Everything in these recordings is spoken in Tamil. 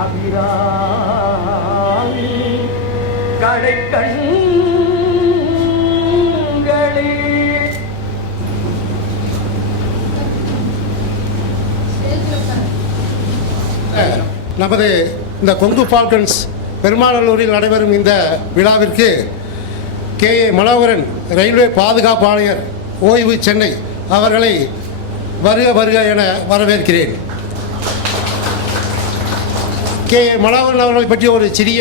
அபிராமி கடைக்கண்களே. நமது இந்த கொங்கு ஃபால்கன்ஸ் பெருமாநல்லூரில் நடைபெறும் இந்த விழாவிற்கு கே.ஏ. மனோகரன் ரயில்வே பாதுகாப்பு ஆணையர் ஓய்வு சென்னை அவர்களை வருக வருக என வரவேற்கிறேன். கே.ஏ. மனோகரன் அவர்களை பற்றி ஒரு சிறிய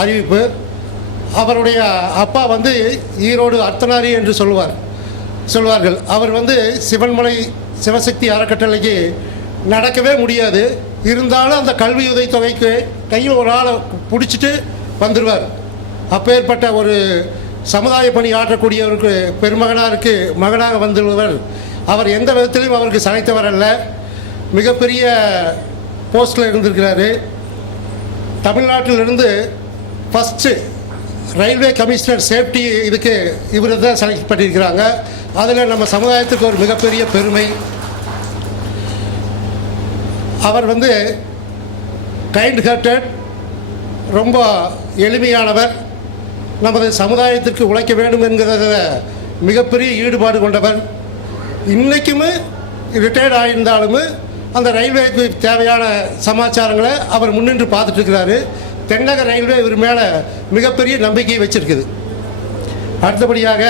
அறிவிப்பு. அவருடைய அப்பா வந்து ஈரோடு அர்த்தனாரி என்று சொல்வார்கள். அவர் வந்து சிவன்மலை சிவசக்தி அறக்கட்டளைக்கு நடக்கவே முடியாது. இருந்தாலும் அந்த கல்வி உதவித்தொகைக்கு கையில் ஒரு ஆளை பிடிச்சிட்டு வந்துடுவார். அப்பேற்பட்ட ஒரு சமுதாய பணி ஆற்றக்கூடியவருக்கு பெருமகனாருக்கு மகனாக வந்துள்ளவர். அவர் எந்த விதத்திலையும் அவருக்கு சளைத்தவர் அல்ல. மிகப்பெரிய போஸ்டில் இருந்திருக்கிறாரு. தமிழ்நாட்டிலிருந்து ஃபஸ்ட்டு ரயில்வே கமிஷனர் சேஃப்டி இதுக்கு இவர் தான் செலக்ட் பண்ணியிருக்கிறாங்க. அதில் நம்ம சமுதாயத்துக்கு ஒரு மிகப்பெரிய பெருமை. அவர் வந்து கைண்ட் ஹார்ட்டட், ரொம்ப எளிமையானவர், நமது சமுதாயத்திற்கு உழைக்க வேண்டும் என்கிறத மிகப்பெரிய ஈடுபாடு கொண்டவர். இன்றைக்குமே ரிட்டையர்ட் ஆகியிருந்தாலும் அந்த ரயில்வேக்கு தேவையான சமாச்சாரங்களை அவர் முன்னின்று பார்த்துட்ருக்கிறாரு. தென்னக ரயில்வே இவர் மேலே மிகப்பெரிய நம்பிக்கையை வச்சிருக்குது. அடுத்தபடியாக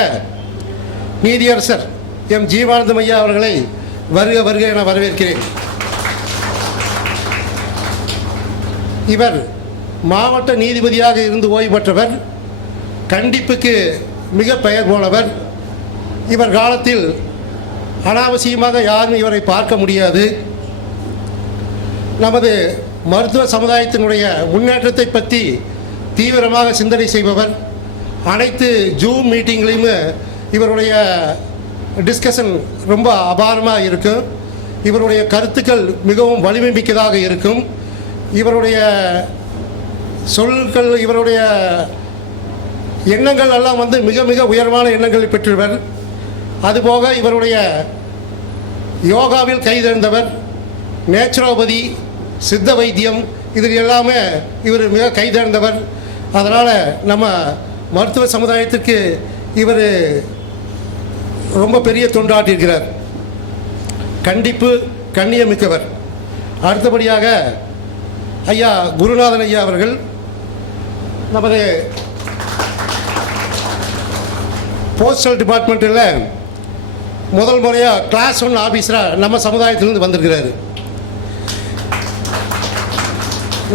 நீதியரசர் எம் ஜீவானந்தம் ஐயா அவர்களை வருக வருக என வரவேற்கிறேன். இவர் மாவட்ட நீதிபதியாக இருந்து ஓய்வு பெற்றவர். கண்டிப்புக்கு மிக பெயர் போனவர். இவர் காலத்தில் அனாவசியமாக யாரும் இவரை பார்க்க முடியாது. நமது மருத்துவ சமுதாயத்தினுடைய முன்னேற்றத்தை பற்றி தீவிரமாக சிந்தனை செய்பவர். அனைத்து ஜூம் மீட்டிங்லேயுமே இவருடைய டிஸ்கஷன் ரொம்ப அபாரமாக இருக்கும். இவருடைய கருத்துக்கள் மிகவும் வலிமை மிக்கதாக இருக்கும். இவருடைய சொற்கள், இவருடைய எண்ணங்கள் எல்லாம் வந்து மிக மிக உயர்வான எண்ணங்களை பெற்றவர். அதுபோக இவருடைய யோகாவில் கைதேர்ந்தவர். நேச்சுரோபதி, சித்த வைத்தியம், இதில் எல்லாமே இவர் மிக கைதேர்ந்தவர். அதனால் நம்ம மருத்துவ சமுதாயத்திற்கு இவர் ரொம்ப பெரிய தொண்டாற்றியிருக்கிறார். கண்டிப்பு, கண்ணியமிக்கவர். அடுத்தபடியாக ஐயா குருநாதன் ஐயா அவர்கள் நமது போஸ்டல் டிபார்ட்மெண்ட்டில் முதல் முறையாக கிளாஸ் 1 ஆஃபீஸராக நம்ம சமுதாயத்திலிருந்து வந்திருக்கிறாரு.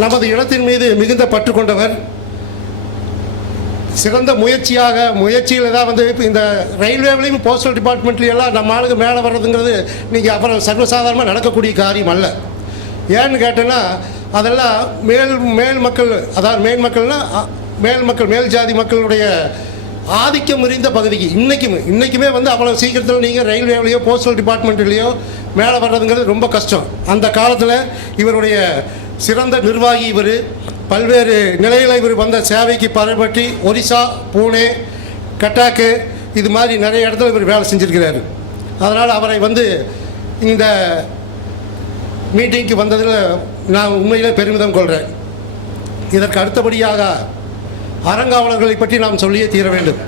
நமது இடத்தின் மீது மிகுந்த பற்று கொண்டவர். சிறந்த முயற்சியில் தான் வந்து இப்போ இந்த ரயில்வேவிலையும் போஸ்டல் டிபார்ட்மெண்ட்லையெல்லாம் நம்ம ஆளுங்க மேலே வர்றதுங்கிறது நீங்கள் அப்புறம் சர்வசாதாரணமாக நடக்கக்கூடிய காரியம் அல்ல. ஏன்னு கேட்டேன்னா அதெல்லாம் மேல் மக்கள், அதாவது மேல் ஜாதி மக்களுடைய ஆதிக்கம் நிறைந்த பகுதிக்கு இன்றைக்குமே வந்து அவ்வளோ சீக்கிரத்தில் நீங்கள் ரயில்வேலையோ போஸ்டல் டிபார்ட்மெண்ட்லேயோ மேலே வர்றதுங்கிறது ரொம்ப கஷ்டம். அந்த காலத்தில் இவருடைய சிறந்த நிர்வாகி இவர். பல்வேறு நிலையில் இவர் வந்த சேவைக்கு பரப்பற்றி ஒரிசா, பூனே, கட்டாக்கு இது மாதிரி நிறைய இடத்துல இவர் வேலை செஞ்சுருக்கிறார். அதனால் அவரை வந்து இந்த மீட்டிங்க்கு வந்ததில் நான் உண்மையிலே பெருமிதம் கொள்கிறேன். இதற்கு அடுத்தபடியாக அறங்காவலர்களை பற்றி நாம் சொல்லியே தீர வேண்டும்.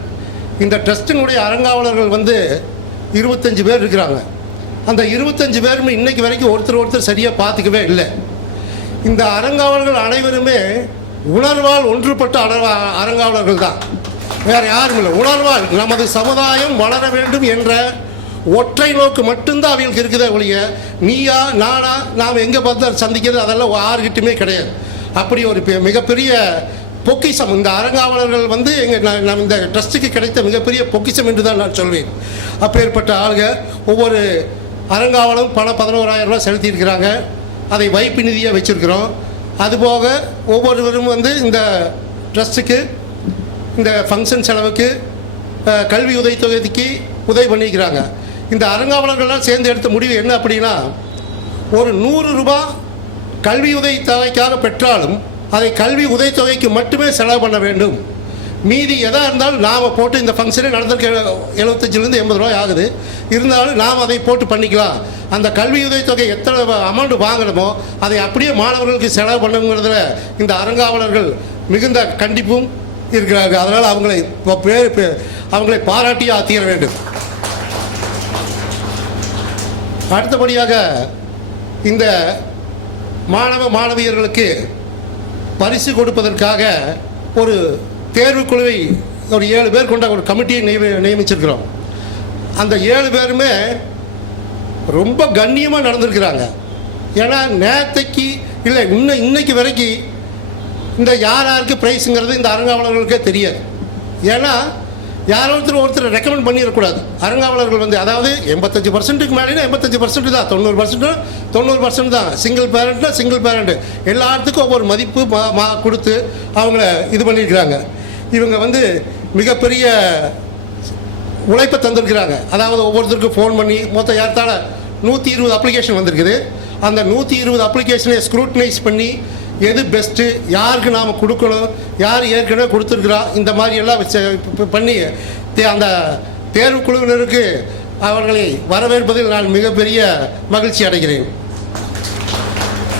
இந்த ட்ரஸ்டினுடைய அறங்காவலர்கள் வந்து 25 பேர் இருக்கிறாங்க. அந்த 25 பேருமே இன்றைக்கு வரைக்கும் ஒருத்தர் சரியாக பார்த்துக்கவே இல்லை. இந்த அறங்காவலர்கள் அனைவருமே உணர்வால் ஒன்றுபட்ட அறங்காவலர்கள் தான், வேறு யாரும் இல்லை. உணர்வால் நமது சமுதாயம் வளர வேண்டும் என்ற ஒற்றை நோக்கு மட்டும்தான் அவங்களுக்கு இருக்குதே ஒழிய நீயா நானா நாம் எங்கே பார்த்து சந்திக்கிறது அதெல்லாம் யாருக்கிட்டுமே கிடையாது. அப்படி ஒரு மிகப்பெரிய பொக்கிஷம் இந்த அறங்காவலர்கள் வந்து நம்ம இந்த ட்ரஸ்ட்டுக்கு கிடைத்த மிகப்பெரிய பொக்கிஷம் என்று தான் நான் சொல்வேன். அப்பேற்பட்ட ஆளுங்க ஒவ்வொரு அறங்காவலும் பணம் 11,000 ரூபா செலுத்தியிருக்கிறாங்க. அதை வைப்பு நிதியாக வச்சுருக்கிறோம். அதுபோக ஒவ்வொருவரும் வந்து இந்த ட்ரஸ்ட்டுக்கு இந்த ஃபங்க்ஷன் செலவுக்கு கல்வி உதவித்தொகைக்கு உதவி பண்ணிக்கிறாங்க. இந்த அறங்காவலர்கள்லாம் சேர்ந்து எடுத்த முடிவு என்ன அப்படின்னா, ஒரு 100 ரூபா கல்வி உதவித்தொகைக்காக பெற்றாலும் அதை கல்வி உதவித்தொகைக்கு மட்டுமே செலவு பண்ண வேண்டும். மீதி எதாக இருந்தாலும் நாம் போட்டு இந்த ஃபங்க்ஷனே நடந்திருக்க 75லேருந்து 80 ரூபாய் ஆகுது. இருந்தாலும் நாம் அதை போட்டு பண்ணிக்கலாம். அந்த கல்வி உதவித்தொகை எத்தனை அமௌண்ட் வாங்கணுமோ அதை அப்படியே மாணவர்களுக்கு செலவு பண்ணுங்கிறதுல இந்த அறங்காவலர்கள் மிகுந்த கண்டிப்பும் இருக்கிறார்கள். அதனால் அவங்களை பாராட்டி தீர வேண்டும். அடுத்தபடியாக இந்த மாணவியர்களுக்கு பரிசு கொடுப்பதற்காக ஒரு தேர்வுக்குழுவை ஒரு 7 பேர் கொண்ட ஒரு கமிட்டியை நியமிச்சிருக்கிறோம். அந்த 7 பேருமே ரொம்ப கண்ணியமாக நடந்திருக்கிறாங்க. ஏன்னா நேற்றைக்கு இல்லை இன்னைக்கு வரைக்கும் இந்த யாருக்கு ப்ரைஸுங்கிறது இந்த அறங்காவலர்களுக்கே தெரியாது. ஏன்னா யாரோ ஒருத்தர் ரெக்கமெண்ட் பண்ணிடக்கூடாது. அறங்காவலர்கள் வந்து அதாவது 85%க்கு மேலே 85% தான், 90% தான். சிங்கிள் பேரண்ட்டு எல்லாத்துக்கும் ஒவ்வொரு மதிப்பு கொடுத்து அவங்கள இது பண்ணியிருக்கிறாங்க. இவங்க வந்து மிகப்பெரிய உழைப்பை தந்திருக்கிறாங்க. அதாவது ஒவ்வொருத்தருக்கும் ஃபோன் பண்ணி மொத்தம் ஏறத்தாழ 120 அப்ளிகேஷன் வந்திருக்குது. அந்த 120 அப்ளிகேஷனை ஸ்க்ரூட்டனைஸ் பண்ணி எது பெஸ்ட்டு, யாருக்கு நாம் கொடுக்கணும், யார் ஏற்கனவே கொடுத்துருக்குறா, இந்த மாதிரி எல்லாம் பண்ணி அந்த தேர்வுக்குழுவினருக்கு அவர்களை வரவேற்பதில் நான் மிகப்பெரிய மகிழ்ச்சி அடைகிறேன்.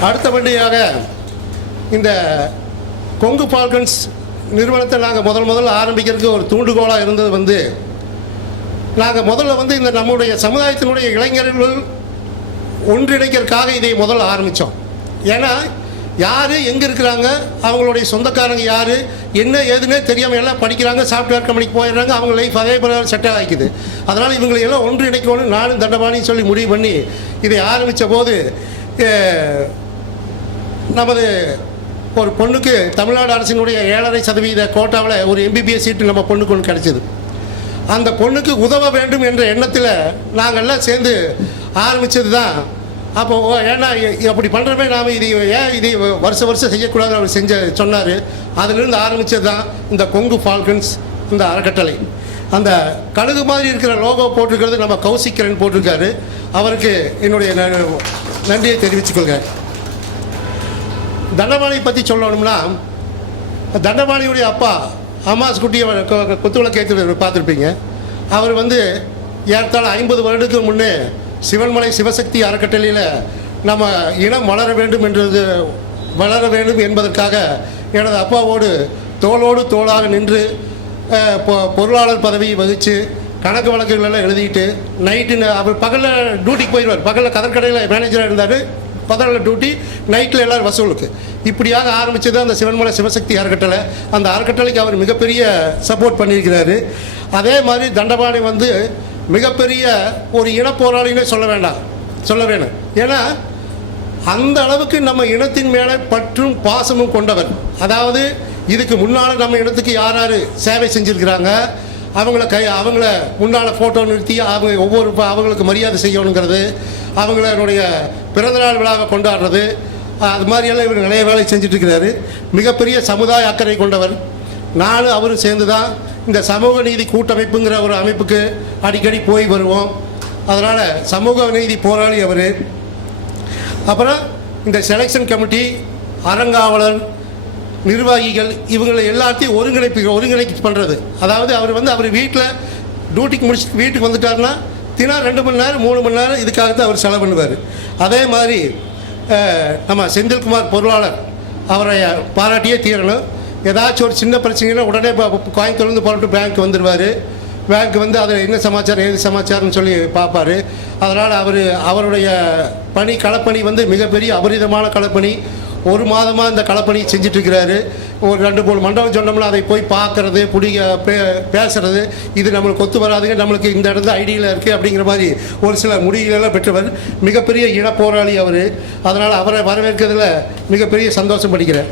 அடுத்தபடியாக இந்த கொங்கு ஃபால்கன்ஸ் நிறுவனத்தை நாங்கள் முதல்ல ஆரம்பிக்கிறதுக்கு ஒரு தூண்டுகோலாக இருந்தது வந்து நாங்கள் முதல்ல இந்த நம்முடைய சமுதாயத்தினுடைய இளைஞர்கள் ஒன்றிணைக்கிறதுக்காக இதை முதல்ல ஆரம்பித்தோம். ஏன்னா யார் எங்கே இருக்கிறாங்க, அவங்களுடைய சொந்தக்காரங்க யார், என்ன ஏதுன்னே தெரியாமல் எல்லாம் படிக்கிறாங்க, சாஃப்ட்வேர் கம்பெனிக்கு போயிடுறாங்க, அவங்க லைஃப் அதே போல செட்டில் ஆகிக்குது. அதனால் இவங்களை எல்லாம் ஒன்றிணைக்கணும் நானும் தண்டபாணின்னு சொல்லி முடிவு பண்ணி இதை ஆரம்பித்த போது நமது ஒரு பொண்ணுக்கு தமிழ்நாடு அரசினுடைய 7.5% கோட்டாவில் ஒரு MBBS சீட்டு நம்ம பொண்ணுக்கு ஒன்று கிடச்சிது. அந்த பொண்ணுக்கு உதவ வேண்டும் என்ற எண்ணத்தில் நாங்கள்லாம் சேர்ந்து ஆரம்பித்தது தான். அப்போ ஏன்னா அப்படி பண்ணுறமே நாம் இதை வருஷம் செய்யக்கூடாது அவர் சொன்னார். அதிலிருந்து ஆரம்பித்தது தான் இந்த கொங்கு ஃபால்கன்ஸ் இந்த அறக்கட்டளை. அந்த கழுகு மாதிரி இருக்கிற லோகோ போட்டிருக்கிறது நம்ம கௌசிக்கரன் போட்டிருக்காரு. அவருக்கு என்னுடைய நன்றியை தெரிவித்துக்கொள்கிறேன். தண்டபாணியை பற்றி சொல்லணும்னா தண்டபாணியுடைய அப்பா அம்மாஸ் குட்டியை குத்துவிளக்கேற்று பார்த்துருப்பீங்க. அவர் வந்து ஏறத்தாழ 50 வருடத்துக்கு முன்னே சிவன்மலை சிவசக்தி அறக்கட்டளையில் நம்ம இனம் வளர வேண்டும் என்பதற்காக எனது அப்பாவோடு தோளோடு தோளாக நின்று பொருளாளர் பதவியை வகித்து கணக்கு வழக்குகளெல்லாம் எழுதிட்டு நைட்டு அவர் பகலில் டியூட்டிக்கு போயிடுவார். பகலில் கடற்கரையில் மேனேஜராக இருந்தார். பகலில் டியூட்டி, நைட்டில் எல்லோரும் வசூலுக்கு. இப்படியாக ஆரம்பித்தது அந்த சிவன்மலை சிவசக்தி அறக்கட்டளை. அந்த அறக்கட்டளைக்கு அவர் மிகப்பெரிய சப்போர்ட் பண்ணியிருக்கிறாரு. அதே மாதிரி தண்டபாணி வந்து மிகப்பெரிய ஒரு இனப்போராளினே சொல்ல வேணும். ஏன்னா அந்த அளவுக்கு நம்ம இனத்தின் மேலே பற்றும் பாசமும் கொண்டவர். அதாவது இதுக்கு முன்னால் நம்ம இனத்துக்கு யார் சேவை செஞ்சுருக்கிறாங்க, அவங்கள முன்னால் ஃபோட்டோ நிறுத்தி அவங்களுக்கு மரியாதை செய்யணுங்கிறது, அவங்களுடைய பிறந்தநாள் விழாவை கொண்டாடுறது, அது மாதிரியெல்லாம் இவர் நிறைய வேலை செஞ்சிட்ருக்கிறாரு. மிகப்பெரிய சமுதாய அக்கறை கொண்டவர். நானும் அவரும் சேர்ந்து தான் இந்த சமூக நீதி கூட்டமைப்புங்கிற ஒரு அமைப்புக்கு அடிக்கடி போய் வருவோம். அதனால் சமூக நீதி போராளி அவர். அப்புறம் இந்த செலெக்ஷன் கமிட்டி, அறங்காவலர், நிர்வாகிகள் இவங்களை எல்லாத்தையும் ஒருங்கிணைப்பு பண்ணுறது. அதாவது அவர் வீட்டில் டியூட்டிக்கு முடிச்சுட்டு வீட்டுக்கு வந்துட்டாருன்னா தினம் 2 மணி நேரம் 3 மணி நேரம் இதுக்காகத்தான் அவர் செலவு பண்ணுவார். அதே மாதிரி நம்ம செந்தில்குமார் பொருளாளர், அவரை பாராட்டியே தீரணும். ஏதாச்சும் ஒரு சின்ன பிரச்சனைனா உடனே கோயம்புத்தூர்லேருந்து புறப்பட்டு பேங்க் வந்துடுவார். பேங்க் வந்து அதில் என்ன சமாச்சாரம் ஏது சமாச்சாரம்னு சொல்லி பார்ப்பார். அதனால் அவருடைய களப்பணி வந்து மிகப்பெரிய அபரிதமான களப்பணி. 1 மாதமாக இந்த களப்பணி செஞ்சிட்ருக்கிறாரு. ஒரு 2-3 மண்டபம் சொன்னோம்னா அதை போய் பார்க்குறது, பேசுறது, இது நம்மளுக்கு ஒத்து வராதுங்க, நம்மளுக்கு இந்த இடத்துல ஐடியில் இருக்குது அப்படிங்கிற மாதிரி ஒரு சில முடிவுகளெல்லாம் பெற்றவர். மிகப்பெரிய இனப்போராளி அவர். அதனால் அவரை வரவேற்கிறதுல மிகப்பெரிய சந்தோஷம் படிக்கிறேன்.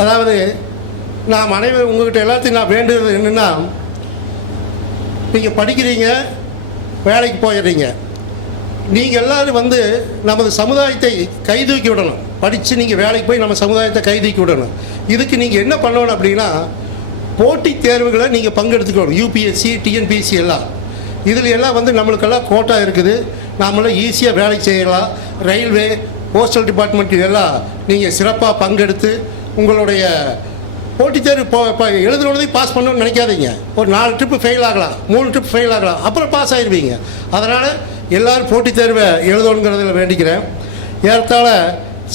அதாவது நாம் அனைவரும் உங்கள்கிட்ட எல்லாத்தையும் நான் வேண்டுகிறது என்னென்னா, நீங்கள் படிக்கிறீங்க, வேலைக்கு போயிடுறீங்க, நீங்கள் எல்லோரும் வந்து நமது சமுதாயத்தை கைதூக்கி விடணும். படித்து நீங்கள் வேலைக்கு போய் நம்ம சமுதாயத்தை கைதூக்கி விடணும். இதுக்கு நீங்கள் என்ன பண்ணணும் அப்படின்னா, போட்டித் தேர்வுகளை நீங்கள் பங்கெடுத்துக்கணும். UPSC, TNPSC எல்லாம் இதில் எல்லாம் வந்து நம்மளுக்கெல்லாம் கோட்டா இருக்குது. நாமெல்லாம் ஈஸியாக வேலைக்கு செய்யலாம். ரயில்வே, போஸ்டல் டிபார்ட்மெண்ட் எல்லாம் நீங்கள் சிறப்பாக பங்கெடுத்து உங்களுடைய போட்டித் தேர்வு இப்போ எழுதுனதையும் பாஸ் பண்ணணும்னு நினைக்காதீங்க. ஒரு 4 ட்ரிப்பு ஃபெயில் ஆகலாம், 3 ட்ரிப் ஃபெயில் ஆகலாம், அப்புறம் பாஸ் ஆகிடுவீங்க. அதனால் எல்லோரும் போட்டித் தேர்வை எழுதணுங்கிறதுல வேண்டிக்கிறேன். ஏறத்தாழ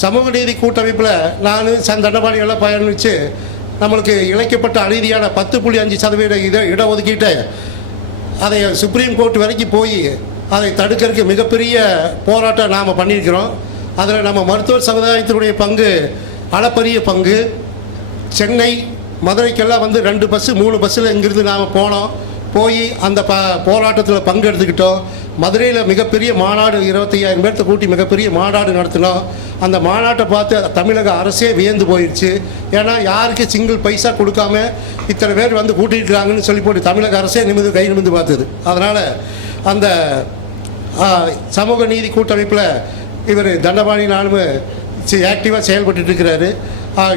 சமூக நீதி கூட்டமைப்பில் நான் தண்டபாணிகள்லாம் பயணித்து நம்மளுக்கு இழைக்கப்பட்ட அநீதியான 10.5% இடஒதுக்கீட்டை அதை சுப்ரீம் கோர்ட் வரைக்கும் போய் அதை தடுக்கிறதுக்கு மிகப்பெரிய போராட்டம் நாம் பண்ணியிருக்கிறோம். அதில் நம்ம மருத்துவர் சமுதாயத்தினுடைய பங்கு அளப்பரிய பங்கு. சென்னை மதுரைக்கெல்லாம் 2 பஸ்ஸு 3 பஸ்ஸில் இங்கிருந்து நாம் போய் அந்த போராட்டத்தில் பங்கெடுத்துக்கிட்டோம். மதுரையில் மிகப்பெரிய மாநாடு 25,000 பேர்த்த கூட்டி மிகப்பெரிய மாநாடு நடத்தினோம். அந்த மாநாட்டை பார்த்து தமிழக அரசே வியந்து போயிடுச்சு. ஏன்னா யாருக்கு சிங்கிள் பைசா கொடுக்காம இத்தனை பேர் கூட்டியிருக்கிறாங்கன்னு சொல்லி போட்டு தமிழக அரசே கை நிமிர்ந்து பார்த்தது. அதனால் அந்த சமூக நீதி கூட்டமைப்பில் இவர் தண்டபாணி நானும் ஆக்டிவாக செயல்பட்டு இருக்கிறாரு.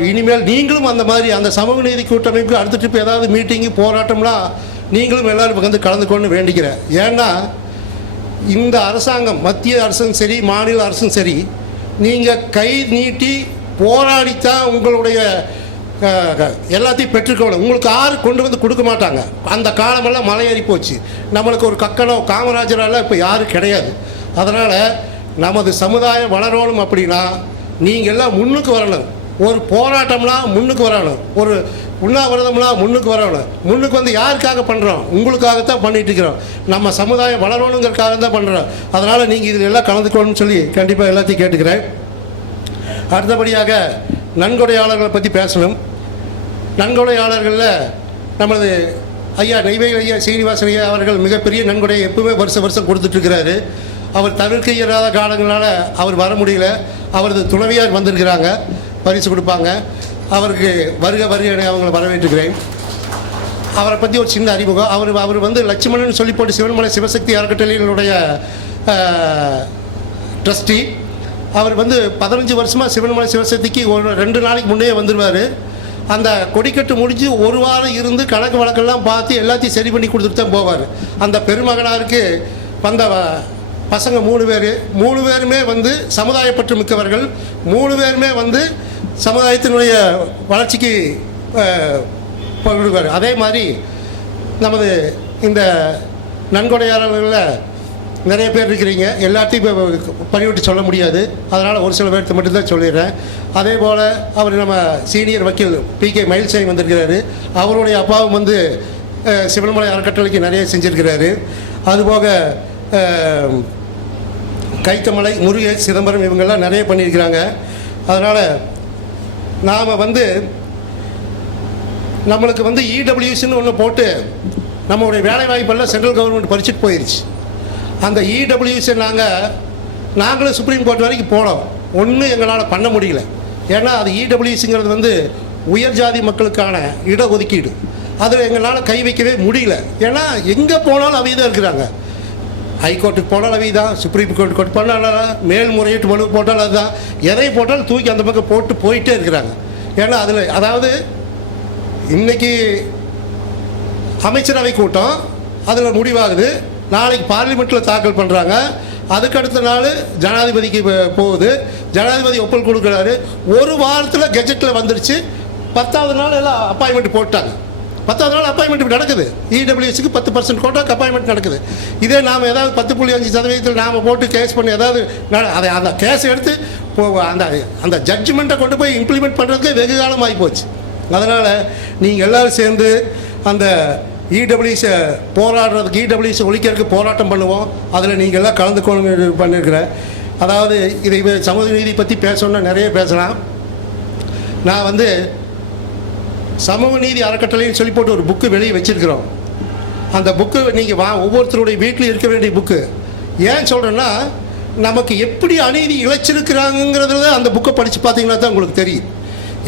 இனிமேல் நீங்களும் அந்த மாதிரி அந்த சமூக நீதி கூட்டமைப்பு அடுத்த ட்ரிப் ஏதாவது மீட்டிங்கு போராட்டம்லாம் நீங்களும் எல்லோரும் கலந்துக்கொண்டு வேண்டிக்கிறேன். ஏன்னா இந்த அரசாங்கம் மத்திய அரசும் சரி மாநில அரசும் சரி நீங்கள் கை நீட்டி போராடித்தான் உங்களுடைய எல்லாத்தையும் பெற்றுக்கணும். உங்களுக்கு யாரு கொண்டு கொடுக்க மாட்டாங்க. அந்த காலமெல்லாம் மலையேறி போச்சு. நம்மளுக்கு ஒரு கக்கனோ காமராஜரால் இப்போ யாரும் கிடையாது. அதனால் நமது சமுதாயம் வளரணும் அப்படின்னா நீங்கள் எல்லாம் முன்னுக்கு வரணும். ஒரு போராட்டம்லாம் முன்னுக்கு வரணும், ஒரு உண்ணாவிரதம்லாம் முன்னுக்கு வரணும். முன்னுக்கு யாருக்காக பண்ணுறோம்? உங்களுக்காகத்தான் பண்ணிட்டு இருக்கிறோம். நம்ம சமுதாயம் வளரணுங்கிறதுக்காக தான் பண்ணுறோம். அதனால் நீங்கள் இதில் எல்லாம் கலந்துக்கணும்னு சொல்லி கண்டிப்பாக எல்லாத்தையும் கேட்டுக்கிறேன். அடுத்தபடியாக நன்கொடையாளர்களை பற்றி பேசணும். நன்கொடையாளர்களில் நமது நெய்வேலி ஐயா சீனிவாசன் ஐயா அவர்கள் மிகப்பெரிய நன்கொடையை எப்பவுமே வருஷம் கொடுத்துட்ருக்கிறாரு. அவர் தவிர்க்க இயலாத காலங்களால் அவர் வர முடியல. அவரது துணைவியார் வந்திருக்கிறாங்க, பரிசு கொடுப்பாங்க. அவருக்கு வருக அவங்களை வரவேற்றுக்கிறேன். அவரை பற்றி ஒரு சின்ன அறிமுகம். அவர் லட்சுமணன் சொல்லி போட்டு சிவன்மலை சிவசக்தி அறக்கட்டளையினுடைய ட்ரஸ்டி. அவர் 15 வருஷமாக சிவன்மலை சிவசக்திக்கு ஒரு 2 நாளைக்கு முன்னே வந்துடுவார். அந்த கொடிக்கட்டு முடிஞ்சு ஒரு வாரம் இருந்து கணக்கு வழக்கெல்லாம் பார்த்து எல்லாத்தையும் சரி பண்ணி கொடுத்துட்டு தான் போவார். அந்த பெருமகனாருக்கு வந்த பசங்க 3 பேருமே சமுதாயப்பற்று மிக்கவர்கள். 3 பேருமே சமுதாயத்தினுடைய வளர்ச்சிக்கு பகிர்வார். அதே மாதிரி நமது இந்த நன்கொடையாளர்களில் நிறைய பேர் இருக்கிறீங்க. எல்லாத்தையும் பணிவிட்டு சொல்ல முடியாது. அதனால் ஒரு சில பேர்த்து மட்டும்தான் சொல்லிடுறேன். அதே போல் அவர் நம்ம சீனியர் வக்கீல் PK மயில்சாமி வந்திருக்கிறாரு. அவருடைய அப்பாவும் சிவன்மலை அறக்கட்டளைக்கு நிறைய செஞ்சுருக்கிறாரு. அதுபோக கைத்தமலை முருகேஷ் சிதம்பரம் இவங்கெல்லாம் நிறைய பண்ணியிருக்கிறாங்க. அதனால் நாம் நம்மளுக்கு இடபிள்யூசின்னு ஒன்று போட்டு நம்மளுடைய வேலைவாய்ப்பெல்லாம் சென்ட்ரல் கவர்மெண்ட் பறிச்சுட்டு போயிடுச்சு. அந்த இடபிள்யூசி நாங்களும் சுப்ரீம் கோர்ட் வரைக்கும் போனோம். ஒன்றும் எங்களால் பண்ண முடியல. ஏன்னா அது இடபிள்யூசிங்கிறது உயர் ஜாதி மக்களுக்கான இடஒதுக்கீடு. அதில் எங்களால் கை வைக்கவே முடியல. ஏன்னா எங்கே போனாலும் அவை தான் இருக்கிறாங்க. ஹைகோர்ட்டுக்கு போனாலும் அவை தான், சுப்ரீம் கோர்ட் போனாலும், மேல்முறையீட்டு மனு போட்டாலும் அதுதான். எதை போட்டாலும் தூக்கி அந்த பக்கம் போட்டு போயிட்டே இருக்கிறாங்க. ஏன்னா அதில் அதாவது இன்றைக்கி அமைச்சரவை கூட்டம் அதில் முடிவாகுது. நாளைக்கு பார்லிமெண்ட்டில் தாக்கல் பண்ணுறாங்க. அதுக்கடுத்த நாள் ஜனாதிபதிக்கு போகுது. ஜனாதிபதி ஒப்புதல் கொடுக்குறாரு. ஒரு வாரத்தில் கெஜெட்டில் வந்துடுச்சு. 10வது நாள் எல்லாம் அப்பாயின்மெண்ட் போட்டாங்க. 10வது நாள் அப்பாயின்மெண்ட் நடக்குது. இடபிள்யூசிக்கு 10% கோட்டாக்கு அப்பாயின்மெண்ட் நடக்குது. இதே நாம் ஏதாவது 10.5% நாம் போட்டு கேஸ் பண்ணி ஏதாவது அதை அந்த கேஸ் எடுத்து அந்த ஜட்ஜ்மெண்ட்டை கொண்டு போய் இம்ப்ளிமெண்ட் பண்ணுறதுக்கு வெகு காலம் ஆகி போச்சு. அதனால் நீங்கள் எல்லோரும் சேர்ந்து அந்த இடபிள்யூசி போராடுறதுக்கு இடபிள்யூசி ஒழிக்கிறதுக்கு போராட்டம் பண்ணுவோம். அதில் நீங்கள் எல்லாம் கலந்துக்கணும் பண்ணியிருக்கிறேன். அதாவது இதை சமூக நீதி பற்றி பேசணுன்னா நிறைய பேசலாம். நான் சமூக நீதி அறக்கட்டளைன்னு சொல்லி போட்டு ஒரு புக்கு வெளியே வச்சுருக்கிறோம். அந்த புக்கு நீங்கள் ஒவ்வொருத்தருடைய வீட்டில் இருக்க வேண்டிய புக்கு. ஏன் சொல்கிறேன்னா நமக்கு எப்படி அநீதி இழைச்சிருக்கிறாங்கிறதுல அந்த புக்கை படித்து பார்த்தீங்கன்னா தான் உங்களுக்கு தெரியும்.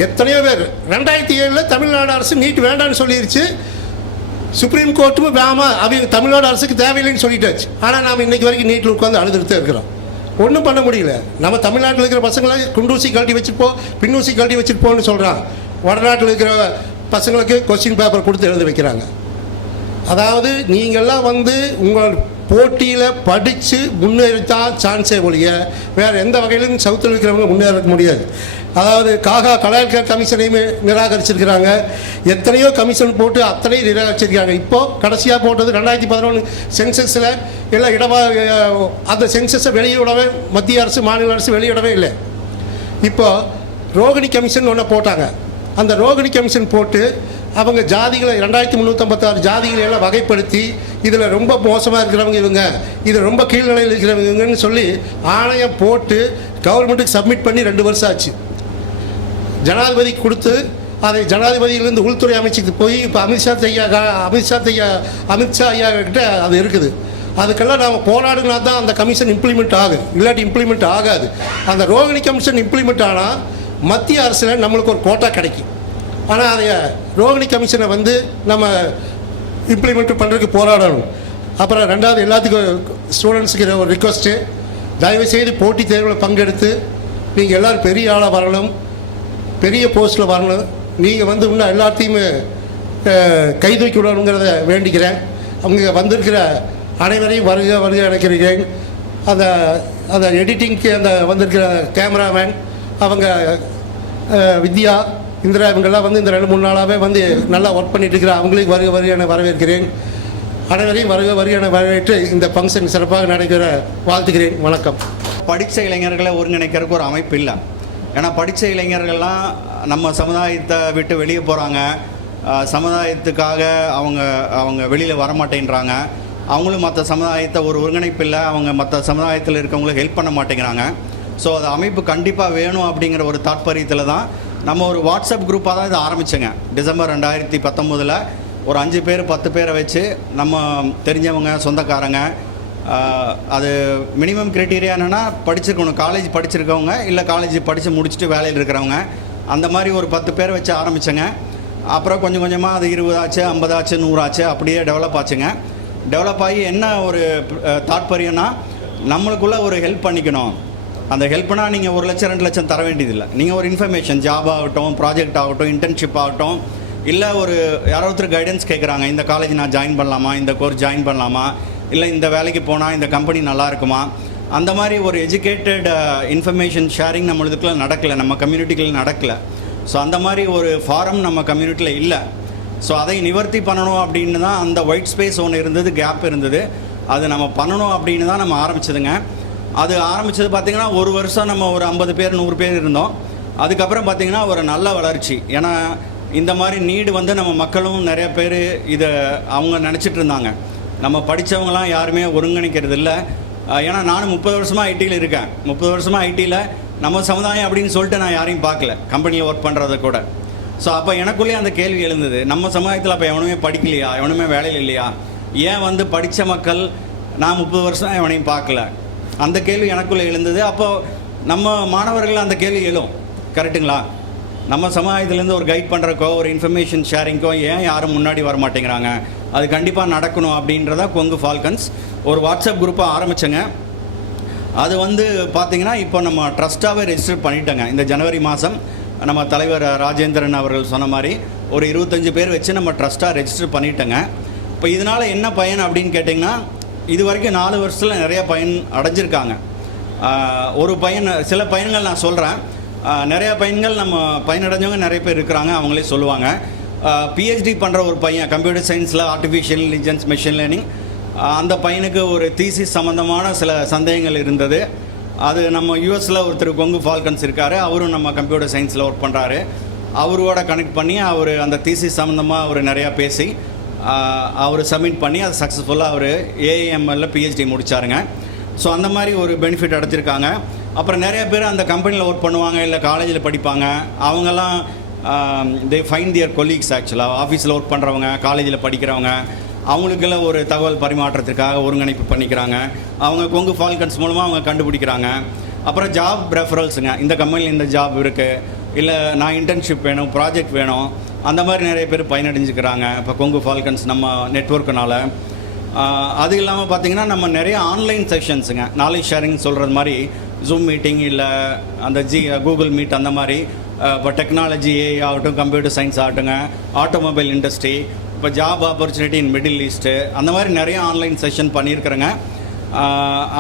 எத்தனையோ பேர் 2007 தமிழ்நாடு அரசு நீட் வேண்டான்னு சொல்லிடுச்சு. சுப்ரீம் கோர்ட்டும் வேணாம், அவங்க தமிழ்நாடு அரசுக்கு தேவையில்லைன்னு சொல்லிட்டாச்சு. ஆனால் நாம் இன்றைக்கி வரைக்கும் நீட்டில் உட்காந்து அழுதுகிட்டே இருக்கிறோம். ஒன்றும் பண்ண முடியல. நம்ம தமிழ்நாட்டில் இருக்கிற பசங்களை குண்டூசி கழட்டி வச்சுருப்போம், பின்னூசி கழட்டி வச்சுருப்போம்னு சொல்கிறான். வடநாட்டில் இருக்கிற பசங்களுக்கு கொஸ்டின் பேப்பர் கொடுத்து எழுத வைக்கிறாங்க. அதாவது நீங்கள்லாம் உங்கள் போட்டியில் படித்து முன்னேறித்தான் சான்ஸே ஒழிய வேறு எந்த வகையிலும் சவுத்தில் இருக்கிறவங்க முன்னேற முடியாது. அதாவது காகா கலாய்கர் கமிஷனையுமே நிராகரிச்சிருக்கிறாங்க. எத்தனையோ கமிஷன் போட்டு அத்தனையும் நிராகரிச்சிருக்காங்க. இப்போது கடைசியாக போட்டது 2011 சென்சஸில் எல்லாம் அந்த சென்சஸை வெளியிடவே மத்திய அரசு மாநில அரசு வெளியிடவே இல்லை. இப்போ ரோகிணி கமிஷன் ஒன்று போட்டாங்க. அந்த ரோகிணி கமிஷன் போட்டு அவங்க ஜாதிகளை 2356 ஜாதிகளை எல்லாம் வகைப்படுத்தி இதில் ரொம்ப மோசமாக இருக்கிறவங்க இவங்க, இதில் ரொம்ப கீழ்நிலையில் இருக்கிறவங்கன்னு சொல்லி ஆணையம் போட்டு கவர்மெண்ட்டுக்கு சப்மிட் பண்ணி 2 வருஷம் ஆச்சு. ஜனாதிபதிக்கு கொடுத்து அதை ஜனாதிபதியிலேருந்து உள்துறை அமைச்சுக்கு போய் இப்போ அமித்ஷா ஐயா கிட்ட அது இருக்குது. அதுக்கெல்லாம் நாம் போராடுனா தான் அந்த கமிஷன் இம்ப்ளிமெண்ட் ஆகுது, இல்லாட்டி இம்ப்ளிமெண்ட் ஆகாது. அந்த ரோகிணி கமிஷன் இம்ப்ளிமெண்ட் ஆனால் மத்திய அரசில் நம்மளுக்கு ஒரு கோட்டா கிடைக்கும். ஆனால் அதை ரோகிணி கமிஷனை வந்து நம்ம இம்ப்ளிமெண்ட் பண்ணுறதுக்கு போராடணும். அப்புறம் ரெண்டாவது, எல்லாத்துக்கும் ஸ்டூடெண்ட்ஸுக்கு ஒரு ரிக்வஸ்ட்டு, தயவுசெய்து போட்டித் தேர்வில் பங்கெடுத்து நீங்கள் எல்லோரும் பெரிய ஆளாக வரணும், பெரிய போஸ்ட்டில் வரணும். நீங்கள் வந்து இன்னும் எல்லாத்தையுமே கைதூக்கி விடணுங்கிறத வேண்டிக்கிறேன். அவங்க வந்திருக்கிற அனைவரையும் வருக வருக நினைக்கிறேன். அந்த எடிட்டிங்க்கு அந்த வந்திருக்கிற கேமராமேன், அவங்க வித்யா, இந்திரா, இவங்கெல்லாம் வந்து இந்த 2-3 நாளாகவே வந்து நல்லா ஒர்க் பண்ணிட்டு இருக்கிற அவங்களுக்கு வருக வருக என வரவேற்கிறேன். அனைவரையும் வருக வருக என வரவேற்று இந்த ஃபங்க்ஷன் சிறப்பாக நடைபெற வாழ்த்துக்கிறேன். வணக்கம். படித்த இளைஞர்களை ஒருங்கிணைக்கிறதுக்கு ஒரு அமைப்பு இல்லை. ஏன்னா படித்த இளைஞர்கள்லாம் நம்ம சமுதாயத்தை விட்டு வெளியே போகிறாங்க, சமுதாயத்துக்காக அவங்க வெளியில் வரமாட்டேன்றாங்க. அவங்களும் மற்ற சமுதாயத்தை ஒரு ஒருங்கிணைப்பு இல்லை, அவங்க மற்ற சமுதாயத்தில் இருக்கவங்களுக்கு ஹெல்ப் பண்ண மாட்டேங்கிறாங்க. ஸோ அது அமைப்பு கண்டிப்பாக வேணும் அப்படிங்கிற ஒரு தாற்பயத்தில் தான் நம்ம ஒரு வாட்ஸ்அப் குரூப்பாக தான் இதை ஆரம்பித்தோங்க. டிசம்பர் 2019 ஒரு 5 பேர் 10 பேரை வச்சு நம்ம தெரிஞ்சவங்க, சொந்தக்காரங்க, அது மினிமம் க்ரைட்டீரியா என்னென்னா படிச்சிருக்கணும், காலேஜ் படிச்சிருக்கவங்க, இல்லை காலேஜ் படித்து முடிச்சுட்டு வேலையில் இருக்கிறவங்க, அந்த மாதிரி ஒரு 10 பேரை வச்சு ஆரம்பித்தோங்க. அப்புறம் கொஞ்சம் கொஞ்சமாக அது 20 ஆச்சு, 50 ஆச்சு, 100 ஆச்சு, அப்படியே டெவலப் ஆச்சுங்க. டெவலப் ஆகி என்ன ஒரு தாற்பயம்னா, நம்மளுக்குள்ளே ஒரு ஹெல்ப் பண்ணிக்கணும். அந்த ஹெல்ப்னா நீங்கள் 1 லட்சம் 2 லட்சம் தர வேண்டியதில்லை. நீங்கள் ஒரு இன்ஃபர்மேஷன், ஜாப் ஆகட்டும், ப்ராஜெக்ட் ஆகட்டும், இன்டர்ன்ஷிப் ஆகட்டும், இல்லை ஒரு யாராவது கைடன்ஸ் கேட்குறாங்க, இந்த காலேஜ் நான் ஜாயின் பண்ணலாமா, இந்த கோர்ஸ் ஜாயின் பண்ணலாமா, இல்லை இந்த வேலைக்கு போனால் இந்த கம்பெனி நல்லா இருக்குமா, அந்த மாதிரி ஒரு எஜுகேட்டட் இன்ஃபர்மேஷன் ஷேரிங் நம்மளுக்குள்ள நடக்கலை, நம்ம கம்யூனிட்டிகளில் நடக்கலை. ஸோ அந்த மாதிரி ஒரு ஃபாரம் நம்ம கம்யூனிட்டியில் இல்லை. ஸோ அதை நிவர்த்தி பண்ணணும் அப்படின்னு தான் அந்த ஒயிட் ஸ்பேஸ் ஒன்று இருந்தது, கேப் இருந்தது. அது நம்ம பண்ணணும் அப்படின்னு தான் நம்ம ஆரம்பிச்சதுங்க. அது ஆரம்பித்தது பார்த்திங்கன்னா 1 வருஷம் நம்ம ஒரு 50 பேர் 100 பேர் இருந்தோம். அதுக்கப்புறம் பார்த்திங்கன்னா ஒரு நல்ல வளர்ச்சி. ஏன்னா இந்த மாதிரி நீடு வந்து நம்ம மக்களும் நிறைய பேர் இதை அவங்க நினச்சிட்டு இருந்தாங்க. நம்ம படித்தவங்களாம் யாருமே ஒருங்கிணைக்கிறது இல்லை. ஏன்னா நானும் 30 வருஷமாக ஐடியில் இருக்கேன். 30 வருஷமாக ஐடியில் நம்ம சமுதாயம் அப்படின்னு சொல்லிட்டு நான் யாரையும் பார்க்கல, கம்பெனியில் ஒர்க் பண்ணுறத கூட. ஸோ அப்போ எனக்குள்ளேயே அந்த கேள்வி எழுந்தது, நம்ம சமுதாயத்தில் அப்போ எவனுமே படிக்கலையா, எவனுமே வேலையில் இல்லையா, ஏன் வந்து படித்த மக்கள் நான் 30 வருஷம் எவனையும் பார்க்கல, அந்த கேள்வி எனக்குள்ளே எழுந்தது. அப்போது நம்ம மாணவர்கள் அந்த கேள்வி எழும், கரெக்டுங்களா? நம்ம சமுதாயத்துலேருந்து ஒரு கைட் பண்ணுறக்கோ ஒரு இன்ஃபர்மேஷன் ஷேரிங்கோ ஏன் யாரும் முன்னாடி வர மாட்டேங்கிறாங்க, அது கண்டிப்பாக நடக்கணும் அப்படின்றத கொங்கு ஃபால்கன்ஸ் ஒரு வாட்ஸ்அப் குரூப்பை ஆரம்பித்தேங்க. அது வந்து பார்த்திங்கன்னா இப்போ நம்ம ட்ரஸ்ட்டாகவே ரெஜிஸ்டர் பண்ணிட்டோங்க. இந்த ஜனவரி மாதம் நம்ம தலைவர் ராஜேந்திரன் அவர்கள் சொன்ன மாதிரி ஒரு 25 பேர் வச்சு நம்ம ட்ரஸ்ட்டாக ரெஜிஸ்டர் பண்ணிட்டோங்க. இப்போ இதனால் என்ன பயன் அப்படின்னு கேட்டிங்கன்னா, இது வரைக்கும் 4 வருஷத்தில் நிறைய பயன் அடைஞ்சிருக்காங்க. ஒரு பயன், சில பயன்கள் நான் சொல்கிறேன். நிறைய பயன்கள் நம்ம பயனடைஞ்சவங்க நிறைய பேர் இருக்கிறாங்க, அவங்களே சொல்லுவாங்க. பிஹெச்டி பண்ணுற ஒரு பையன் கம்ப்யூட்டர் சயின்ஸில் ஆர்டிஃபிஷியல் இன்டெலிஜென்ஸ் மெஷின் லேர்னிங், அந்த பையனுக்கு ஒரு தீசிஸ் சம்மந்தமான சில சந்தேகங்கள் இருந்தது. அது நம்ம யூஎஸில் ஒருத்தர் கொங்கு ஃபால்கன்ஸ் இருக்கார், அவரும் நம்ம கம்ப்யூட்டர் சயின்ஸில் ஒர்க் பண்ணுறாரு. அவரோட கனெக்ட் பண்ணி அவர் அந்த தீசிஸ் சம்மந்தமாக அவர் நிறையா பேசி அவர் சப்மிட் பண்ணி அது சக்ஸஸ்ஃபுல்லாக அவர் ஏஎம்எல்ல பிஹெச்டி முடித்தாருங்க. ஸோ அந்த மாதிரி ஒரு பெனிஃபிட் அடைஞ்சிருக்காங்க. அப்புறம் நிறைய பேர் அந்த கம்பெனியில் ஒர்க் பண்ணுவாங்க, இல்லை காலேஜில் படிப்பாங்க. அவங்கெல்லாம் தே ஃபைண்ட் தியர் கொலீக்ஸ். ஆக்சுவலாக ஆஃபீஸில் ஒர்க் பண்ணுறவங்க, காலேஜில் படிக்கிறவங்க, அவங்களுக்கெல்லாம் ஒரு தகவல் பரிமாற்றத்திற்காக ஒருங்கிணைப்பு பண்ணிக்கிறாங்க. அவங்க கொங்கு ஃபால்கன்ஸ் மூலமாக அவங்க கண்டுபிடிக்கிறாங்க. அப்புறம் ஜாப் ரெஃபரல்ஸுங்க, இந்த கம்பெனியில் இந்த ஜாப் இருக்குது, இல்லை நான் இன்டர்ன்ஷிப் வேணும், ப்ராஜெக்ட் வேணும், அந்த மாதிரி நிறைய பேர் பயனடைஞ்சிக்கிறாங்க இப்போ கொங்கு ஃபால்கன்ஸ் நம்ம நெட்வொர்க்குனால. அது இல்லாமல் பார்த்திங்கன்னா நம்ம நிறைய ஆன்லைன் செஷன்ஸுங்க, நாலேஜ் ஷேரிங் சொல்கிறது மாதிரி ஜூம் மீட்டிங், இல்லை அந்த கூகுள் மீட், அந்த மாதிரி இப்போ டெக்னாலஜி, ஏஐ ஆகட்டும், கம்ப்யூட்டர் சயின்ஸ் ஆகட்டுங்க, ஆட்டோமொபைல் இண்டஸ்ட்ரி, இப்போ job opportunity in middle east அந்த மாதிரி நிறைய ஆன்லைன் செஷன் பண்ணியிருக்கிறேங்க.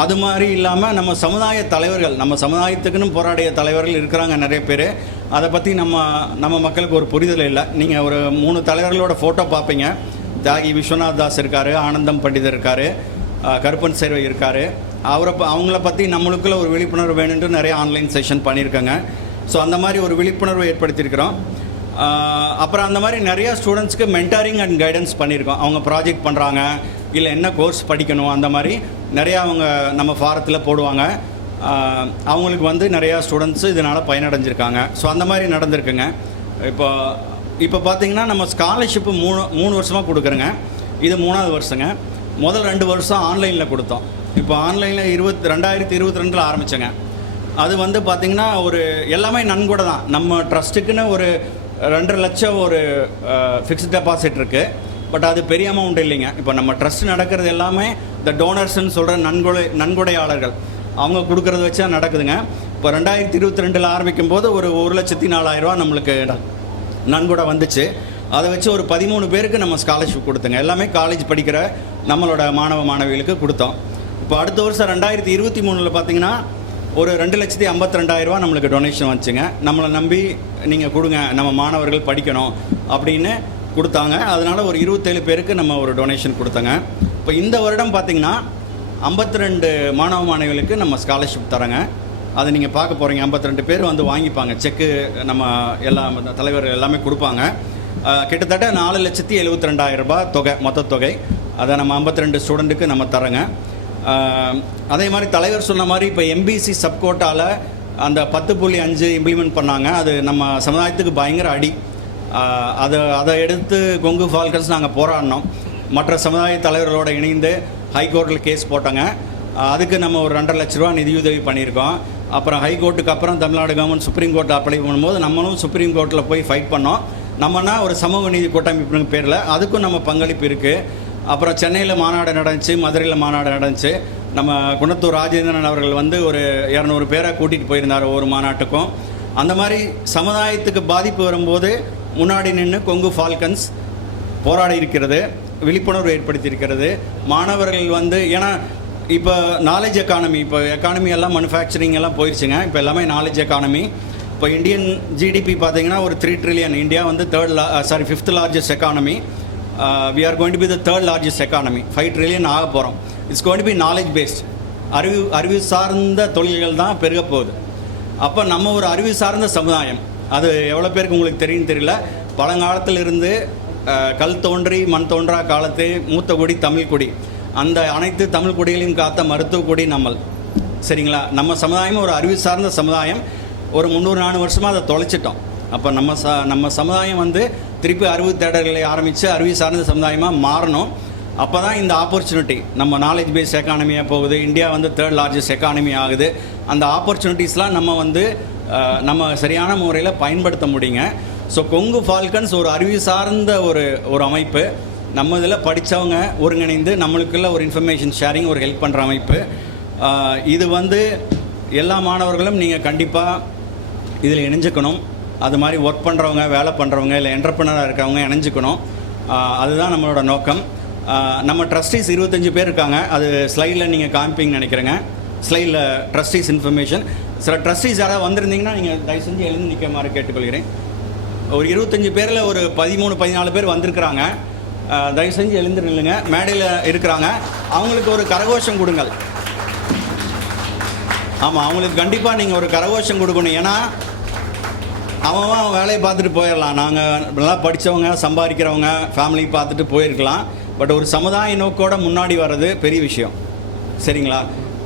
அது மாதிரி இல்லாமல் நம்ம சமுதாய தலைவர்கள், நம்ம சமுதாயத்துக்குன்னு போராடிய தலைவர்கள் இருக்கிறாங்க நிறைய பேர். அதை பற்றி நம்ம மக்களுக்கு ஒரு புரிதல் இல்லை. நீங்கள் ஒரு 3 தலைவர்களோட ஃபோட்டோ பார்ப்பீங்க. தியாகி விஸ்வநாத் தாஸ் இருக்கார், ஆனந்தம் பண்டிதர் இருக்கார், கருப்பன் சேர்வை இருக்கார். அவங்கள பற்றி நம்மளுக்குள்ள ஒரு விழிப்புணர்வு வேணுன்ட்டு நிறைய ஆன்லைன் செஷன் பண்ணியிருக்கேங்க. ஸோ அந்த மாதிரி ஒரு விழிப்புணர்வு ஏற்படுத்தியிருக்கிறோம். அப்புறம் அந்த மாதிரி நிறையா ஸ்டூடெண்ட்ஸ்க்கு மென்டாரிங் அண்ட் கைடன்ஸ் பண்ணியிருக்கோம். அவங்க ப்ராஜெக்ட் பண்ணுறாங்க, இல்லை என்ன கோர்ஸ் படிக்கணும், அந்த மாதிரி நிறையா அவங்க நம்ம ஃபாரத்தில் போடுவாங்க. அவங்களுக்கு வந்து நிறையா ஸ்டூடெண்ட்ஸு இதனால் பயனடைஞ்சிருக்காங்க. ஸோ அந்த மாதிரி நடந்திருக்குங்க. இப்போ பார்த்தீங்கன்னா நம்ம ஸ்காலர்ஷிப்பு 3 வருஷமாக கொடுக்குறோங்க. இது 3ஆவது வருஷங்க. முதல் 2 வருஷம் ஆன்லைனில் கொடுத்தோம். இப்போ ஆன்லைனில் 2022 ஆரம்பித்தேங்க. அது வந்து பார்த்திங்கன்னா ஒரு எல்லாமே நன்கொடை தான். நம்ம ட்ரஸ்ட்டுக்குன்னு ஒரு 2.5 லட்சம் ஒரு ஃபிக்ஸ்ட் டெபாசிட் இருக்குது. பட் அது பெரிய அமௌண்ட் இல்லைங்க. இப்போ நம்ம ட்ரஸ்ட் நடக்கிறது எல்லாமே இந்த டோனர்ஸ்ன்னு சொல்கிற நன்கொடையாளர்கள் அவங்க கொடுக்குறத வச்சா நடக்குதுங்க. இப்போ 2022 ஆரம்பிக்கும் போது ஒரு 1,04,000 நம்மளுக்கு நன்கொடை வந்துச்சு. அதை வச்சு ஒரு 13 பேருக்கு நம்ம ஸ்காலர்ஷிப் கொடுத்தோங்க. எல்லாமே காலேஜ் படிக்கிற நம்மளோட மாணவ மாணவிகளுக்கு கொடுத்தோம். இப்போ அடுத்த வருஷம் 2023 பார்த்திங்கன்னா ஒரு 2,52,000 நம்மளுக்கு டொனேஷன் வந்துச்சுங்க. நம்மளை நம்பி நீங்கள் கொடுங்க, நம்ம மாணவர்கள் படிக்கணும் அப்படின்னு கொடுத்தாங்க. அதனால் ஒரு 27 பேருக்கு நம்ம ஒரு டொனேஷன் கொடுத்தோங்க. இப்போ இந்த வருடம் பார்த்திங்கன்னா 52 மாணவ மாணவிகளுக்கு நம்ம ஸ்காலர்ஷிப் தரோங்க. அதை நீங்கள் பார்க்க போகிறீங்க. 52 பேர் வந்து வாங்கிப்பாங்க. செக்கு நம்ம தலைவர் எல்லாமே கொடுப்பாங்க. கிட்டத்தட்ட 4,72,000 தொகை, மொத்த தொகை. அதை நம்ம 52 ஸ்டூடெண்ட்டுக்கு நம்ம தரோங்க. அதே மாதிரி தலைவர் சொன்ன மாதிரி இப்போ எம்பிசி சப்கோட்டாவில் அந்த 10.5 இம்ப்ளிமெண்ட் பண்ணாங்க. அது நம்ம சமுதாயத்துக்கு பயங்கர அடி. அதை எடுத்து கொங்கு ஃபால்கன்ஸ் நாங்கள் போராடினோம். மற்ற சமுதாய தலைவர்களோடு இணைந்து ஹைகோர்ட்டில் கேஸ் போட்டோங்க. அதுக்கு நம்ம ஒரு 2.5 லட்ச ரூபா நிதியுதவி பண்ணியிருக்கோம். அப்புறம் ஹைகோர்ட்டுக்கு அப்புறம் தமிழ்நாடு கவர்மெண்ட் சுப்ரீம் கோர்ட்டில் அப்ளை பண்ணும்போது நம்மளும் சுப்ரீம் கோர்ட்டில் போய் ஃபைட் பண்ணோம். நம்மனா ஒரு சமூக நீதி கூட்டமைப்பு பேரில் அதுக்கும் நம்ம பங்களிப்பு இருக்குது. அப்புறம் சென்னையில் மாநாடு நடந்துச்சு, மதுரையில் மாநாடு நடந்துச்சு. நம்ம குணத்தூர் ராஜேந்திரன் அவர்கள் வந்து ஒரு 200 பேரை கூட்டிகிட்டு போயிருந்தார் ஒவ்வொரு மாநாட்டுக்கும். அந்த மாதிரி சமுதாயத்துக்கு பாதிப்பு வரும்போது முன்னாடி நின்று கொங்கு ஃபால்கன்ஸ் போராடி இருக்கிறது, விழிப்புணர்வு ஏற்படுத்தியிருக்கிறது. மாணவர்கள் வந்து ஏன்னா இப்போ நாலேஜ் எக்கானமி, இப்போ எக்கானமி எல்லாம் மேனுஃபேக்சரிங் எல்லாம் போயிடுச்சுங்க. இப்போ எல்லாமே நாலேஜ் எக்கானமி. இப்போ இந்தியன் ஜிடிபி பார்த்தீங்கன்னா ஒரு 3 trillion. இந்தியா வந்து 5th largest economy. We are going to be the 3rd largest economy. 5 trillion ஆக போகிறோம். It's going to be knowledge based. அறிவு சார்ந்த தொழில்கள் தான் பெருக போகுது. அப்போ நம்ம ஒரு அறிவு சார்ந்த சமுதாயம். அது எவ்வளோ பேருக்கு உங்களுக்கு தெரியும் தெரியல. பழங்காலத்தில் இருந்து கல் தோன்றி மண் தோன்றா காலத்து மூத்த குடி தமிழ் குடி, அந்த அனைத்து தமிழ் குடிகளையும் காத்த மருத்துவ குடி நம்மள். சரிங்களா? நம்ம சமுதாயம் ஒரு அறிவு சார்ந்த சமுதாயம். ஒரு 300-400 வருஷமாக அதை தொலைச்சிட்டோம். அப்போ நம்ம சமுதாயம் வந்து திருப்பி அறிவு தேடல்களை ஆரம்பித்து அறிவு சார்ந்த சமுதாயமாக மாறணும். அப்போ தான் இந்த ஆப்பர்ச்சுனிட்டி நம்ம நாலேஜ் பேஸ்ட் எக்கானமியாக போகுது. இந்தியா வந்து 3rd largest எக்கானமி ஆகுது. அந்த ஆப்பர்ச்சுனிட்டிஸ்லாம் நம்ம சரியான முறையில் பயன்படுத்த முடியுங்க. ஸோ கொங்கு ஃபால்கன்ஸ் ஒரு அறிவு சார்ந்த ஒரு அமைப்பு. நம்ம இதில் படித்தவங்க ஒருங்கிணைந்து நம்மளுக்குள்ள ஒரு இன்ஃபர்மேஷன் ஷேரிங், ஒரு ஹெல்ப் பண்ணுற அமைப்பு. இது வந்து எல்லா மாணவர்களும் நீங்கள் கண்டிப்பாக இதில் இணைஞ்சுக்கணும். அது மாதிரி ஒர்க் பண்ணுறவங்க, வேலை பண்ணுறவங்க, இல்லை என்டர்பிரனராக இருக்கிறவங்க இணைஞ்சிக்கணும். அதுதான் நம்மளோட நோக்கம். நம்ம ட்ரஸ்டீஸ் 25 பேர் இருக்காங்க. அது ஸ்லைடில் நீங்கள் காமிப்பீங்கன்னு நினைக்கிறேங்க. ஸ்லைடில் ட்ரஸ்டீஸ் இன்ஃபர்மேஷன். சில ட்ரஸ்டீஸ் யாராவது வந்திருந்தீங்கன்னா நீங்கள் தயவு செஞ்சு எழுந்து நிற்க மாதிரி கேட்டுக்கொள்கிறேன். ஒரு 25 பேரில் ஒரு 13-14 பேர் வந்திருக்கிறாங்க. தயவு செஞ்சு எழுந்து நில்லுங்க. மேடையில் இருக்கிறாங்க. அவங்களுக்கு ஒரு கரகோஷம் கொடுங்கள். ஆமாம், அவங்களுக்கு கண்டிப்பாக நீங்கள் ஒரு கரகோஷம் கொடுக்கணும். ஏன்னா அவன் வேலையை பார்த்துட்டு போயிடலாம். நாங்கள் நல்லா படித்தவங்க, சம்பாதிக்கிறவங்க, ஃபேமிலி பார்த்துட்டு போயிருக்கலாம். பட் ஒரு சமுதாய நோக்கோட முன்னாடி வர்றது பெரிய விஷயம். சரிங்களா?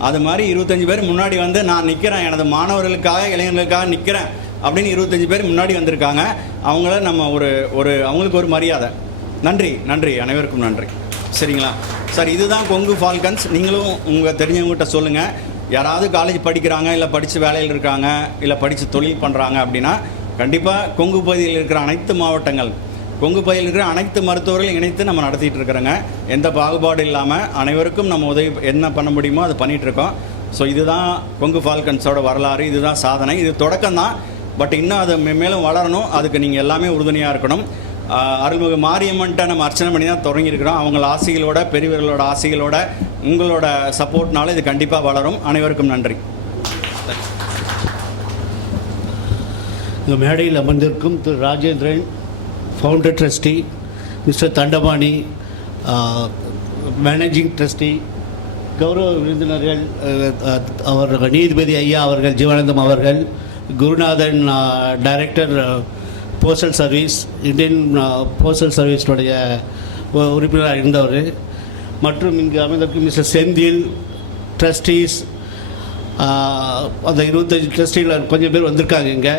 அது மாதிரி 25 பேர் முன்னாடி வந்து நான் நிற்கிறேன், எனது மாணவர்களுக்காக, இளைஞர்களுக்காக நிற்கிறேன் அப்படின்னு 25 பேர் முன்னாடி வந்திருக்காங்க. அவங்கள நம்ம அவங்களுக்கு ஒரு மரியாதை. நன்றி, அனைவருக்கும் நன்றி. சரிங்களா சார்? இதுதான் கொங்கு ஃபால்கன்ஸ். நீங்களும் உங்கள் தெரிஞ்சவங்ககிட்ட சொல்லுங்கள். யாராவது காலேஜ் படிக்கிறாங்க, இல்லை படித்து வேலையில் இருக்காங்க, இல்லை படித்து தொழில் பண்ணுறாங்க அப்படின்னா கண்டிப்பாக கொங்கு பகுதியில் இருக்கிற அனைத்து மாவட்டங்கள், கொங்கு பகுதியில் இருக்கிற அனைத்து மருத்துவர்கள் இணைத்து நம்ம நடத்திட்டு இருக்கிறோங்க. எந்த பாகுபாடு இல்லாமல் அனைவருக்கும் நம்ம உதவி என்ன பண்ண முடியுமோ அதை பண்ணிகிட்ருக்கோம். ஸோ இதுதான் கொங்கு ஃபால்கன்ஸோட வரலாறு. இதுதான் சாதனை. இது தொடக்கம் தான். பட் இன்னும் அது மேலும் வளரணும். அதுக்கு நீங்கள் எல்லாமே உறுதுணையாக இருக்கணும். அருள்மிகு மாரியம்மன்ட்ட நம்ம அர்ச்சனை பண்ணி தான் தொடங்கியிருக்கிறோம். அவங்கள ஆசைகளோட, பெரியவர்களோட ஆசைகளோட, உங்களோட சப்போர்ட்னால இது கண்டிப்பாக வளரும். அனைவருக்கும் நன்றி. இந்த மேடையில் அமர்ந்திருக்கும் Thiru Rajendran, founder trustee, mister Thandapani, managing trustee, கௌரவ விருந்தினர்கள், அவர்கள் நீதிபதி ஐயா அவர்கள், ஜீவானந்தம் அவர்கள், Gurunathan, director postal service, Indian postal சர்வீஸுடைய உறுப்பினராக இருந்தவர், மற்றும் இங்கு அமைந்திருக்கும் மிஸ்டர் செந்தில், ட்ரஸ்டீஸ், அந்த 25 ட்ரஸ்டிகள் கொஞ்சம் பேர் வந்திருக்காங்க இங்கே,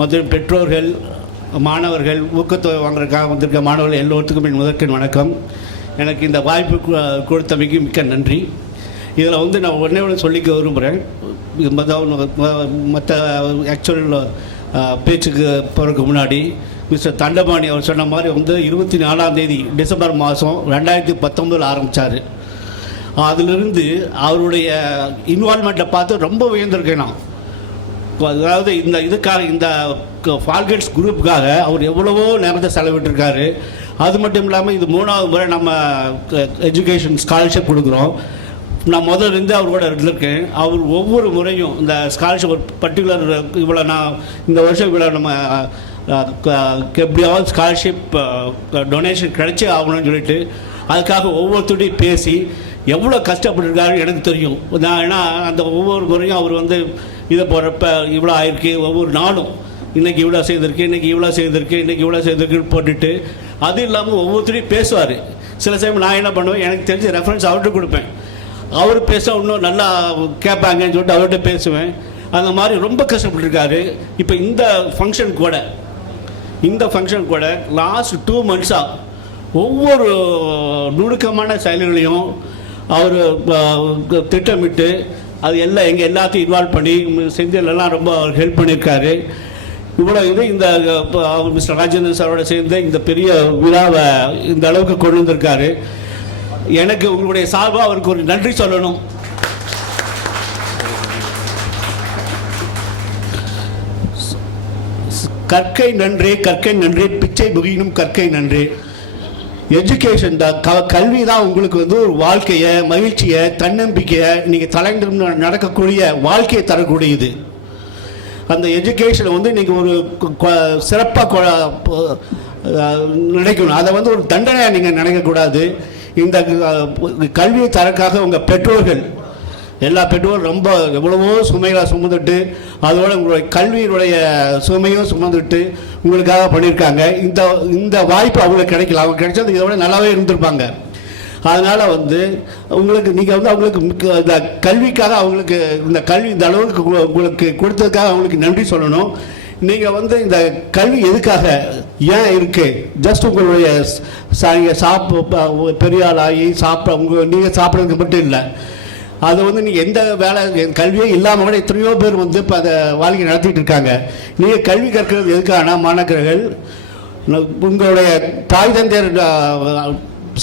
மற்றும் பெற்றோர்கள், மாணவர்கள், ஊக்கத்தொகை வாங்குறதுக்காக வந்திருக்க மாணவர்கள் எல்லோருத்துக்கும் என் முதற்கண் வணக்கம். எனக்கு இந்த வாய்ப்பு கொடுத்தமைக்கு மிக்க நன்றி. இதில் வந்து நான் ஒன்றே சொல்லிக்க விரும்புகிறேன். மற்ற ஆக்சுவல் பேச்சுக்கு போகிறதுக்கு முன்னாடி மிஸ்டர் தண்டபாணி அவர் சொன்ன மாதிரி வந்து 24ஆம் தேதி டிசம்பர் மாதம் 2019 ஆரம்பித்தார். அதிலிருந்து அவருடைய இன்வால்மெண்ட்டை பார்த்து ரொம்ப உயர்ந்திருக்கேன் நான். அதாவது இந்த ஃபால்கெட்ஸ் குரூப்புக்காக அவர் எவ்வளவோ நேரத்தை செலவிட்டிருக்காரு. அது மட்டும் இல்லாமல் இது 3வது முறை நம்ம எஜுகேஷன் ஸ்காலர்ஷிப் கொடுக்குறோம். நான் முதல்லேருந்து அவரோட இருந்திருக்கேன். அவர் ஒவ்வொரு முறையும் இந்த ஸ்காலர்ஷிப் ஒரு பர்டிகுலர் இவ்வளோ நான் இந்த வருஷம் இவ்வளோ நம்ம எப்படியாவது ஸ்காலர்ஷிப் டொனேஷன் கிடைச்சி ஆகணும்னு சொல்லிட்டு அதுக்காக ஒவ்வொருத்தரையும் பேசி எவ்வளோ கஷ்டப்பட்டுருக்காரு எனக்கு தெரியும். நான் ஏன்னா அந்த ஒவ்வொரு முறையும் அவர் வந்து இதை போடுறப்ப இவ்வளோ ஆயிருக்கு, ஒவ்வொரு நாளும் இன்றைக்கி இவ்வளோ செய்திருக்கு, இன்றைக்கி இவ்வளோ செய்திருக்கு, இன்றைக்கி இவ்வளோ செய்திருக்குன்னு போட்டுட்டு அது இல்லாமல் ஒவ்வொருத்தரையும் பேசுவார். சில சமயம் நான் என்ன பண்ணுவேன், எனக்கு தெரிஞ்ச ரெஃபரன்ஸ் அவர்கிட்ட கொடுப்பேன். அவர் பேச இன்னும் நல்லா கேட்பாங்கன்னு சொல்லிட்டு அவர்கிட்ட பேசுவேன். அந்த மாதிரி ரொம்ப கஷ்டப்பட்டுருக்காரு. இப்போ இந்த ஃபங்க்ஷன் கூட லாஸ்ட் 2 மந்த்ஸாக ஒவ்வொரு நுணுக்கமான செயல்களையும் அவர் திட்டமிட்டு அது எல்லாம் எங்கள் எல்லாத்தையும் இன்வால்வ் பண்ணி செஞ்சதெல்லாம் ரொம்ப அவர் ஹெல்ப் பண்ணியிருக்காரு. இவ்வளோ இது இந்த மிஸ்டர் ராஜேந்திரன் சாரோட சேர்ந்து இந்த பெரிய விழாவை இந்த அளவுக்கு கொண்டு வந்திருக்காரு. எனக்கு உங்களுடைய சார்பாக அவருக்கு ஒரு நன்றி சொல்லணும். கற்கை நன்றி பிச்சை புகினும் கற்கை நன்றி. எஜுகேஷன் தான், கல்வி தான் உங்களுக்கு வந்து ஒரு வாழ்க்கையை, மகிழ்ச்சியை, தன்னம்பிக்கையை, நீங்கள் தலைந்து நடக்கக்கூடிய வாழ்க்கையை தரக்கூடியது. அந்த எஜுகேஷனை வந்து நீங்கள் ஒரு சிறப்பாக நினைக்கணும். அதை வந்து ஒரு தண்டனையாக நீங்கள் நினைக்கக்கூடாது. இந்த கல்வியை தரக்காக உங்கள் பெற்றோர்கள், எல்லா பெற்றோரும் ரொம்ப எவ்வளவோ சுமைகளாக சுமந்துட்டு அதோட உங்களுடைய கல்வியினுடைய சுமையும் சுமந்துட்டு உங்களுக்காக பண்ணியிருக்காங்க. இந்த வாய்ப்பு அவங்களுக்கு கிடைக்கல. அவங்க கிடைச்சது இதை விட நல்லாவே இருந்திருப்பாங்க. அதனால் வந்து உங்களுக்கு நீங்கள் வந்து அவங்களுக்கு இந்த கல்விக்காக அவங்களுக்கு இந்த கல்வி இந்த அளவுக்கு உங்களுக்கு கொடுத்ததுக்காக அவங்களுக்கு நன்றி சொல்லணும். நீங்கள் வந்து இந்த கல்வி எதுக்காக ஏன் இருக்குது, ஜஸ்ட் உங்களுடைய பெரிய ஆளாகி நீங்கள் சாப்பிட்றதுக்கு மட்டும் இல்லை. அது வந்து நீங்கள் எந்த வேலை கல்வியே இல்லாமல் கூட எத்தனையோ பேர் வந்து இப்போ அதை வாழ்க்கை நடத்திட்டு இருக்காங்க. நீங்கள் கல்வி கற்கிறது எதுக்கான மாணவர்கள் உங்களுடைய தாய் தந்தையர்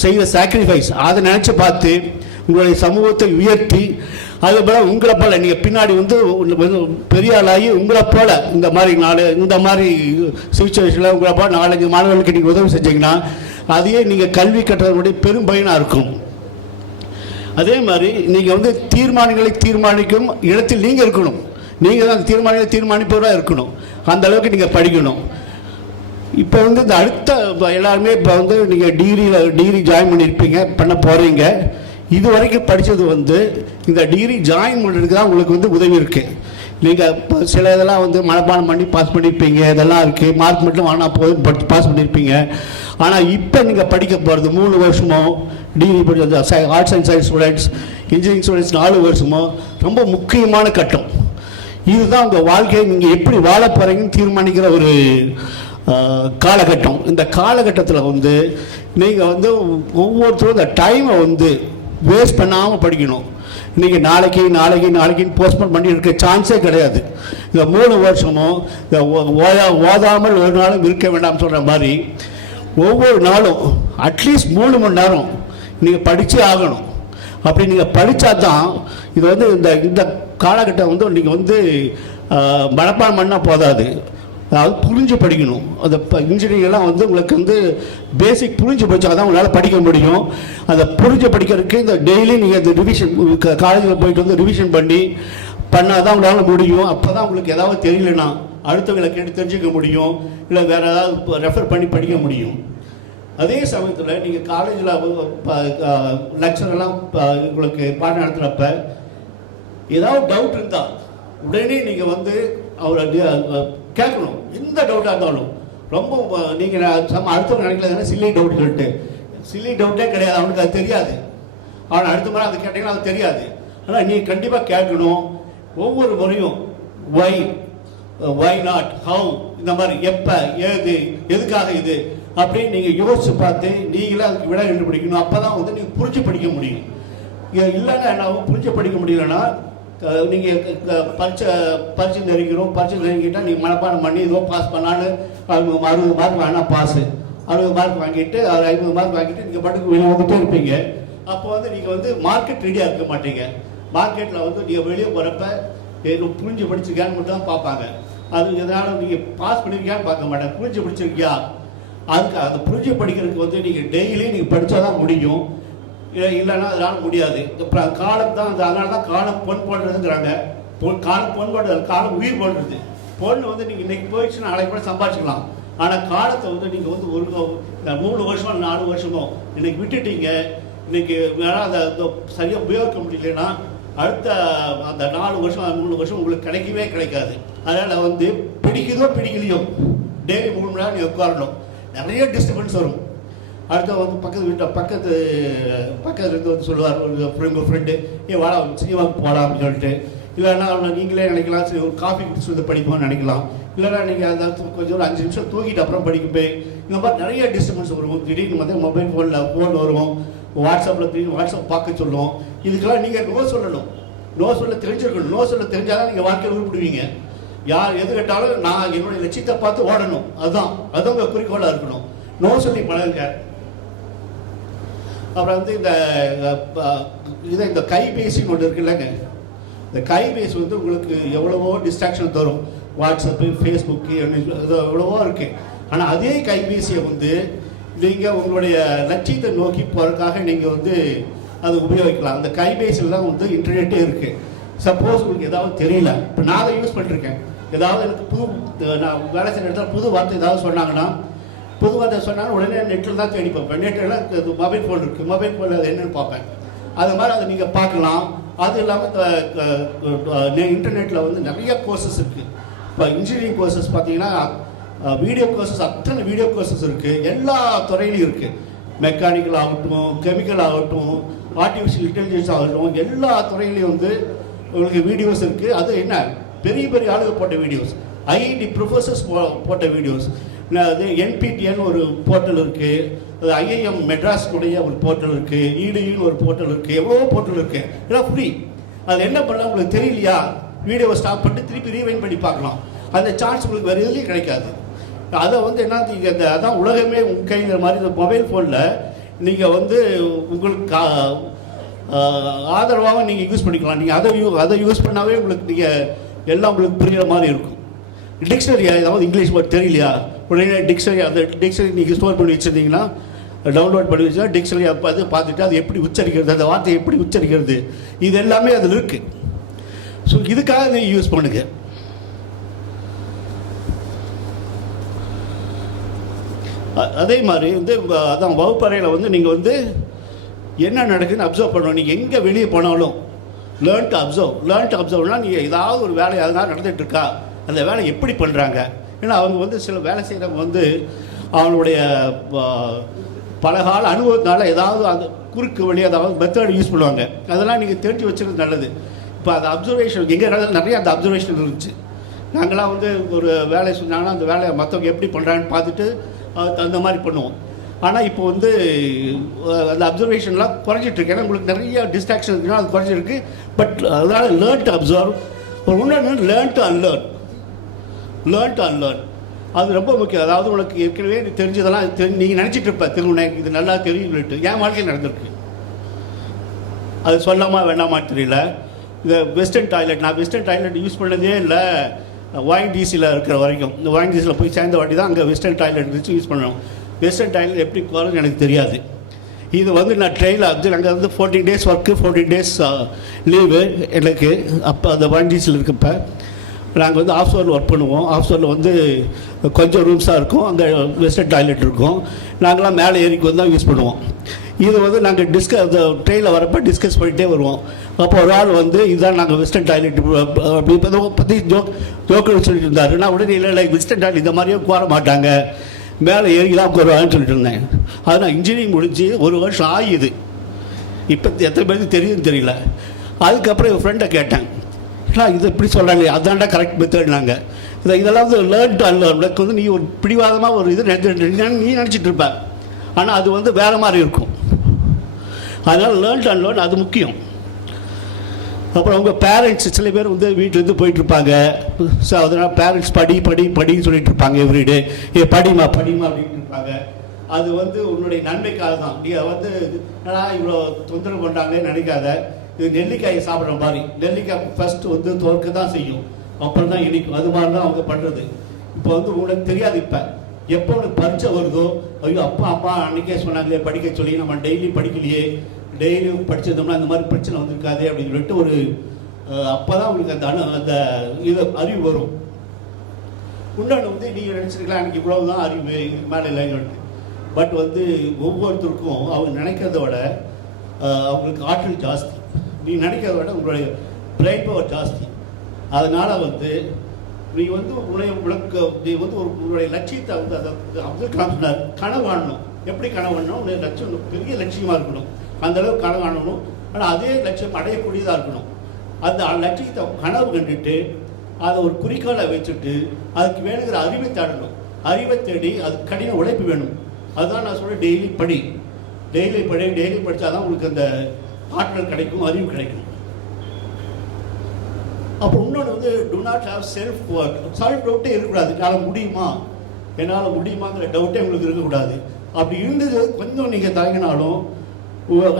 செய்த சாக்ரிஃபைஸ் அதை நினச்சி பார்த்து உங்களுடைய சமூகத்தை உயர்த்தி அதுபோல் உங்களை போல் நீங்கள் பின்னாடி வந்து பெரிய ஆளாகி உங்களை போல் இந்த மாதிரி சுச்சுவேஷனில் உங்களை போல் 4-5 மாணவர்களுக்கு நீங்கள் உதவி செஞ்சீங்கன்னா அதையே நீங்கள் கல்வி கற்றதனுடைய பெரும் பயனாக இருக்கும். அதே மாதிரி நீங்கள் வந்து தீர்மானங்களை தீர்மானிக்கும் இடத்தில் நீங்கள் இருக்கணும். நீங்கள் தான் தீர்மானங்களை தீர்மானிப்பவராக இருக்கணும். அந்த அளவுக்கு நீங்கள் படிக்கணும். இப்போ வந்து இந்த அடுத்த எல்லாருமே இப்போ வந்து நீங்கள் டிகிரி ஜாயின் பண்ண போகிறீங்க. இது வரைக்கும் படித்தது வந்து இந்த டிகிரி ஜாயின் பண்ணுறதுக்கு தான் உங்களுக்கு வந்து உதவி இருக்குது. நீங்கள் இப்போ சில இதெல்லாம் வந்து மனப்பாடம் பண்ணி பாஸ் பண்ணியிருப்பீங்க, இதெல்லாம் இருக்குது. மார்க் மட்டும் வாங்கினா போதும் பாஸ் பண்ணியிருப்பீங்க. ஆனால் இப்போ நீங்கள் படிக்க போகிறது 3 வருஷமோ, டிகிரி படிச்ச arts and science students, engineering students 4 வருஷமோ ரொம்ப முக்கியமான கட்டம். இதுதான் உங்கள் வாழ்க்கையை நீங்கள் எப்படி வாழ போகிறீங்கன்னு தீர்மானிக்கிற ஒரு காலகட்டம். இந்த காலகட்டத்தில் வந்து நீங்கள் வந்து ஒவ்வொருத்தரும் இந்த டைமை வந்து வேஸ்ட் பண்ணாமல் படிக்கணும். நீங்கள் நாளைக்குன்னு போஸ்ட்போன் பண்ணி இருக்க சான்ஸே கிடையாது. இந்த 3 வருஷமும் ஓதாமல் ஒரு நாளும் இருக்க வேண்டாம்னு சொல்கிற மாதிரி ஒவ்வொரு நாளும் அட்லீஸ்ட் 3 மணி நேரம் நீங்கள் படித்தே ஆகணும். அப்படி நீங்கள் படித்தா தான் இது வந்து இந்த காலகட்டம் வந்து நீங்கள் வந்து மனப்பாடம் பண்ணால் போதாது. அதாவது புரிஞ்சு படிக்கணும். அந்த இன்ஜினியரிங்லாம் வந்து உங்களுக்கு வந்து பேசிக் புரிஞ்சு படித்தா தான் உங்களால் படிக்க முடியும். அதை புரிஞ்சு படிக்கிறதுக்கு இந்த டெய்லி நீங்கள் இந்த ரிவிஷன் காலேஜில் போயிட்டு வந்து ரிவிஷன் பண்ணால் தான் உங்களால் முடியும். அப்போ தான் உங்களுக்கு ஏதாவது தெரியலனா அடுத்தவங்களை கேட்டு தெரிஞ்சுக்க முடியும், இல்லை வேறு ஏதாவது ரெஃபர் பண்ணி படிக்க முடியும். அதே சமயத்தில் நீங்கள் காலேஜில் லெக்சரெல்லாம் உங்களுக்கு பாடம் நடத்துகிறப்ப ஏதாவது டவுட் இருந்தால் உடனே நீங்கள் வந்து அவரை கேட்கணும். எந்த டவுட்டாக இருந்தாலும் ரொம்ப நீங்கள் அடுத்தவங்க நினைக்கல சில்லி டவுட் சொல்லிட்டு, சில்லி டவுட்டே கிடையாது, அவனுக்கு அது தெரியாது. அவனை அடுத்த முறை அது கேட்டீங்கன்னா அது தெரியாது. ஆனால் நீங்கள் கண்டிப்பாக கேட்கணும். ஒவ்வொரு முறையும் ஒய் நாட், ஹவு, இந்த மாதிரி எப்போ, ஏது, எதுக்காக இது அப்படின்னு நீங்கள் யோசிச்சு பார்த்து நீங்களே அதுக்கு விட கண்டுபிடிக்கணும். அப்போ தான் வந்து நீங்கள் புரிஞ்சு படிக்க முடியும். இல்லைன்னா என்ன புரிஞ்சு படிக்க முடியலன்னா நீங்கள் பரிச்சை நெருங்கிறோம். பரிச்சை நெருங்கிட்டால் நீங்கள் மனப்பாடம் பண்ணி ஏதோ பாஸ் பண்ணான்னு 60 மார்க் வாங்கினா பாஸு, 60 மார்க் வாங்கிட்டு 50 மார்க் வாங்கிட்டு நீங்கள் பாட்டுக்கு வெளியே வந்துட்டே இருப்பீங்க. அப்போ வந்து நீங்கள் வந்து மார்க்கெட் ரெடியாக இருக்க மாட்டீங்க. மார்க்கெட்டில் வந்து நீங்கள் வெளியே போகிறப்ப புரிஞ்சு படிச்சிருக்கியான்னு மட்டும் தான் பார்ப்பாங்க. அது எதனால நீங்கள் பாஸ் பண்ணியிருக்கியான்னு பார்க்க மாட்டேன், புரிஞ்சு படிச்சிருக்கியா. அதுக்கு அந்த புரிஞ்சு படிக்கிறதுக்கு வந்து நீங்கள் டெய்லி நீங்கள் படித்தா தான் முடியும், இல்லைன்னா அதனால் முடியாது. இப்போ காலம் தான், அதனால தான் காலம் பொன் போடுறதுங்கிறாங்க. காலம் பொன் போடுறது, காலம் உயிர் போடுறது. பொண்ணு வந்து நீங்கள் இன்றைக்கி போயிடுச்சுன்னா நாளைக்கு கூட சம்பாதிச்சிக்கலாம். ஆனால் காலத்தை வந்து நீங்கள் வந்து ஒரு 3 வருஷமோ 4 வருஷமோ இன்றைக்கி விட்டுட்டீங்க, இன்றைக்கி வேணால் அதை சரியாக உபயோகிக்க முடியலன்னா அடுத்த அந்த 4 வருஷம் 3 வருஷம் உங்களுக்கு கிடைக்காது. அதனால் வந்து பிடிக்குதோ பிடிக்கலையோ டெய்லி 3 மணி நேரம் நீங்கள் உட்காரணும். நிறைய டிஸ்டர்பன்ஸ் வரும். அடுத்த வந்து பக்கத்துல இருந்து வந்து சொல்லுவார் உங்கள் ஃப்ரெண்டு, வாடா சினிமாவுக்கு போகலாம் அப்படின்னு சொல்லிட்டு. இல்லைன்னா நீங்களே நினைக்கலாம் சரி ஒரு காஃபி குடிச்சு வந்து படிப்போம்னு நினைக்கலாம். இல்லைன்னா நீங்கள் அதை கொஞ்சம் ஒரு 5 நிமிஷம் தூக்கிட்டு அப்புறம் படிக்கும்போது இந்த மாதிரி நிறைய டிஸ்டர்பன்ஸ் வரும். திடீர்னு வந்து மொபைல் ஃபோன் வரும், வாட்ஸ்அப்பில் திடீர்னு வாட்ஸ்அப் பார்க்க சொல்லுவோம். இதுக்கெல்லாம் நீங்கள் நோ சொல்லணும், நோ சொல்ல தெரிஞ்சிருக்கணும். நோ சொல்ல தெரிஞ்சால் தான் நீங்கள் வாழ்க்கையை உருப்பிடுவீங்க. யார் எது கேட்டாலும் நான் என்னுடைய லட்சியத்தை பார்த்து ஓடணும், அதுதான் உங்கள் குறிக்கோளாக இருக்கணும். நோ சொல்லி பழகுங்க. அப்புறம் வந்து இந்த கைபேசின்னு ஒன்று இருக்குல்லங்க, இந்த கைபேசி வந்து உங்களுக்கு எவ்வளவோ டிஸ்ட்ராக்ஷன் தரும். வாட்ஸ்அப்பு, ஃபேஸ்புக்கு, எவ்வளவோ இருக்குது. ஆனால் அதே கைபேசியை வந்து நீங்கள் உங்களுடைய லட்சியத்தை நோக்கி போகிறதுக்காக நீங்கள் வந்து அதை உபயோகிக்கலாம். அந்த கைபேசியில் தான் வந்து இன்டர்நெட்டே இருக்குது. சப்போஸ் உங்களுக்கு ஏதாவது தெரியல, இப்போ நான் அதை யூஸ் பண்ணிருக்கேன். ஏதாவது எனக்கு நான் வேலை செய்கிற இடத்துல புது வார்த்தை ஏதாவது சொன்னாங்கன்னா, புது வார்த்தை சொன்னாலும் உடனே நெட்டில் தான் தேடி பார்ப்பேன். நெட்டில் மொபைல் ஃபோன் இருக்குது, மொபைல் ஃபோனில் அது என்னென்னு பார்ப்பேன். அது மாதிரி அதை நீங்கள் பார்க்கலாம். அது இல்லாமல் இன்டர்நெட்டில் வந்து நிறைய கோர்சஸ் இருக்குது. இப்போ இன்ஜினியரிங் கோர்சஸ் பார்த்தீங்கன்னா வீடியோ கோர்சஸ், அத்தனை வீடியோ கோர்சஸ் இருக்குது. எல்லா துறையிலையும் இருக்குது. மெக்கானிக்கல் ஆகட்டும், கெமிக்கல் ஆகட்டும், ஆர்டிஃபிஷியல் இன்டெலிஜென்ஸ் ஆகட்டும், எல்லா துறையிலையும் வந்து உங்களுக்கு வீடியோஸ் இருக்குது. அது என்ன பெரிய பெரிய ஆளுங்க போட்ட வீடியோஸ், ஐஐடி ப்ரொஃபஸர்ஸ் போட்ட வீடியோஸ். அது NPTN ஒரு போர்ட்டல் இருக்குது, அது IIM மெட்ராஸுடைய ஒரு போர்ட்டல் இருக்குது, EDUன்னு ஒரு போர்ட்டல் இருக்குது, எவ்வளோ போர்ட்டல் இருக்குது. இதெல்லாம் ஃப்ரீ. அது என்ன பண்ணலாம் உங்களுக்கு தெரியலையா, வீடியோவை ஸ்டாப் பண்ணிட்டு திருப்பி ரீவைண்ட் பண்ணி பார்க்கலாம். அந்த சான்ஸ் உங்களுக்கு வேறு எதுலேயும் கிடைக்காது. அதை வந்து என்ன நீங்கள் அதான் உலகமே உங்கள் கைங்கிற மாதிரி இந்த மொபைல் ஃபோனில் நீங்கள் வந்து உங்களுக்கு ஆதரவாக நீங்கள் யூஸ் பண்ணிக்கலாம். நீங்கள் அதை யூஸ் பண்ணாவே உங்களுக்கு நீங்கள் எல்லாம் உங்களுக்கு புரிகிற மாதிரி இருக்கும். டிக்ஷனரி ஏதாவது இங்கிலீஷ் வேர்ட் தெரியலையா, உடனே டிக்ஷனரி, அந்த டிக்ஷனரி நீங்கள் ஸ்டோர் பண்ணி வச்சுருந்தீங்கன்னா, டவுன்லோட் பண்ணி வச்சா டிக்ஷனரி அப்போ அது பார்த்துட்டு அது எப்படி உச்சரிக்கிறது, அந்த வார்த்தையை எப்படி உச்சரிக்கிறது, இது எல்லாமே அதில் இருக்குது. ஸோ இதுக்காக நீங்கள் யூஸ் பண்ணுங்க. அதே மாதிரி வந்து அதான் வகுப்பறையில் வந்து நீங்கள் வந்து என்ன நடக்குதுன்னு அப்சர்வ் பண்ணணும். நீங்கள் எங்கே வெளியே போனாலும் லேர்ன் டு அப்சர்வ்னால் நீங்கள் ஏதாவது ஒரு வேலை அதனால் நடந்துகிட்டு இருக்கா, அந்த வேலை எப்படி பண்ணுறாங்க. ஏன்னா அவங்க வந்து சில வேலை செய்கிறவங்க வந்து அவங்களுடைய பலகால அனுபவத்தினால ஏதாவது அந்த குறுக்கு வழி அதாவது மெத்தட் யூஸ் பண்ணுவாங்க. அதெல்லாம் நீங்கள் தெரிஞ்சு வச்சுக்கிறது நல்லது. இப்போ அந்த அப்சர்வேஷன் எங்கள் நிறைய அந்த அப்சர்வேஷன் இருந்துச்சு. நாங்களாம் வந்து ஒரு வேலையை சொன்னாங்கன்னா அந்த வேலையை மற்றவங்க எப்படி பண்ணுறாங்கன்னு பார்த்துட்டு அந்த மாதிரி பண்ணுவோம். ஆனால் இப்போ வந்து அந்த அப்சர்வேஷன்லாம் குறைஞ்சிட்ருக்கு. ஏன்னா உங்களுக்கு நிறைய டிஸ்ட்ராக்ஷன் இருக்குன்னா அது குறைஞ்சிருக்கு. பட் அதனால் லேர்ன் டு அப்சர்வ், ஒரு இன்னொன்று லேர்ன் டு அன்லேர்ன். அது ரொம்ப முக்கியம். அதாவது உங்களுக்கு ஏற்கனவே தெரிஞ்சதெல்லாம் நீங்கள் நினச்சிட்டு இருப்ப திரும்ப இது நல்லா தெரியும். என் வாழ்க்கையில் நடந்திருக்கு. அது சொல்லாமா வேண்டாமா தெரியல. இந்த வெஸ்டர்ன் டாய்லெட், நான் வெஸ்டர்ன் டாய்லெட் யூஸ் பண்ணதே இல்லை, ONGCயில் இருக்கிற வரைக்கும். இந்த ONGCயில் போய் சேர்ந்த வாட்டி தான் அங்கே வெஸ்டர்ன் டாய்லெட் இருந்துச்சு, யூஸ் பண்ணணும். வெஸ்டர்ன் டாய்லெட் எப்படி போகிறதுன்னு எனக்கு தெரியாது. இது வந்து நான் ட்ரெயினில் வந்து அங்கே வந்து 14 days ஒர்க்கு 14 days லீவு எனக்கு. அப்போ அந்த ONGCயில் இருக்கப்ப நாங்கள் வந்து ஆஃப் ஃப்ளோரில் ஒர்க் பண்ணுவோம். ஆஃப் ஃப்ளோரில் வந்து கொஞ்சம் ரூம்ஸாக இருக்கும், அங்கே வெஸ்டர்ன் டாய்லெட் இருக்கும். நாங்களாம் மேலே ஏறிக்கு வந்து தான் யூஸ் பண்ணுவோம். இது வந்து நாங்கள் அந்த ட்ரெயினில் வரப்போ டிஸ்கஸ் பண்ணிகிட்டே வருவோம். அப்போ ஒரு ஆள் வந்து இதுதான் நாங்கள் வெஸ்டர்ன் டாய்லெட் அப்படி பற்றி ஜோக்கர் சொல்லிட்டு இருந்தார். நான் உடனே இல்லை வெஸ்டர்ன் டாய்லெட் இந்த மாதிரியே கோர மாட்டாங்க, மேலே ஏறி தான் கோருவாங்கன்னு சொல்லிட்டு இருந்தேன். அது நான் இன்ஜினியரிங் முடிஞ்சு 1 வருஷம் ஆகிது. இப்போ எத்தனை பேருக்கு தெரியுதுன்னு தெரியல. அதுக்கப்புறம் என் ஃப்ரெண்டை கேட்டேன், இது இப்படி சொல்கிறாங்க, அதான்டா கரெக்ட் மெத்தட்னாங்க. இதெல்லாம் வந்து லேர்ன் டு அன்லேர்ன். வந்து நீ ஒரு பிடிவாதமாக ஒரு இது நீ நினச்சிட்டு இருப்ப, ஆனால் அது வந்து வேறு மாதிரி இருக்கும். அதனால் லேர்ன் டு அன்லேர்ன் அது முக்கியம். அப்புறம் உங்கள் பேரண்ட்ஸ் சில பேர் வந்து வீட்டிலேருந்து போயிட்டுருப்பாங்க. ஸோ அதனால் பேரண்ட்ஸ் படின்னு சொல்லிட்டு இருப்பாங்க எவ்ரிடே. படிமா அப்படின்ட்டு இருப்பாங்க. அது வந்து உன்னுடைய நன்மைக்காக தான். நீ வந்து இவ்வளோ தொந்தரவு பண்ணுறாங்களே நினைக்காத. இது நெல்லிக்காயை சாப்பிட்ற மாதிரி. நெல்லிக்காய் ஃபஸ்ட்டு வந்து தோற்க தான் செய்யும், அப்புறம் தான் இனிக்கும். அது மாதிரி தான் அவங்க பண்ணுறது. இப்போ வந்து உங்களுக்கு தெரியாது. இப்போ எப்போ உனக்கு பரீட்சை வருதோ, ஐயோ அப்பா அம்மா அன்றைக்கே சொன்னாங்களே படிக்க சொல்லி, நம்ம டெய்லி படிக்கலையே, டெய்லியும் படிச்சிருந்தோம்னா இந்த மாதிரி பிரச்சனை வந்திருக்காதே அப்படின்னு சொல்லிட்டு ஒரு அப்போ தான் உங்களுக்கு அந்த இது அறிவு வரும். இன்னொன்று வந்து நீங்கள் நினச்சிருக்கலாம் எனக்கு இவ்வளவு தான் அறிவு, இதுக்கு மேலே இல்லைன்னு. பட் வந்து ஒவ்வொருத்தருக்கும் அவங்க நினைக்கிறத விட அவங்களுக்கு ஆற்றல் ஜாஸ்தி. நீ நினைக்கிறத விட உங்களுடைய பிரெயின் பவர் ஜாஸ்தி. அதனால் வந்து நீ வந்து நீ வந்து உங்களுடைய லட்சியத்தை வந்து அதை அப்துல் கலாம் சொன்னார், கனவு காணணும். எப்படி கனவு காணணும்? உங்களுடைய லட்சியம் பெரிய லட்சியமாக இருக்கணும், அந்தளவுக்கு கனவு காணணும். ஆனால் அதே லட்சியம் அடையக்கூடியதாக இருக்கணும். அந்த லட்சியத்தை கனவு கண்டுட்டு அதை ஒரு குறிக்கோளை வச்சுட்டு அதுக்கு வேணுங்கிற அறிவை தேடணும். அறிவை தேடி அதுக்கு கடின உழைப்பு வேணும். அதுதான் நான் சொல்கிறேன், டெய்லி படித்தா தான் உங்களுக்கு அந்த ஆற்றல் கிடைக்கும், அறிவு கிடைக்கும். அப்போ இன்னொன்று வந்து டு நாட் ஹேவ் செல்ஃப் டவுட்டே இருக்கக்கூடாது. என்னால் முடியுமாங்கிற டவுட்டே உங்களுக்கு இருக்கக்கூடாது. அப்படி இருந்தது கொஞ்சம் நீங்கள் தயங்கினாலும்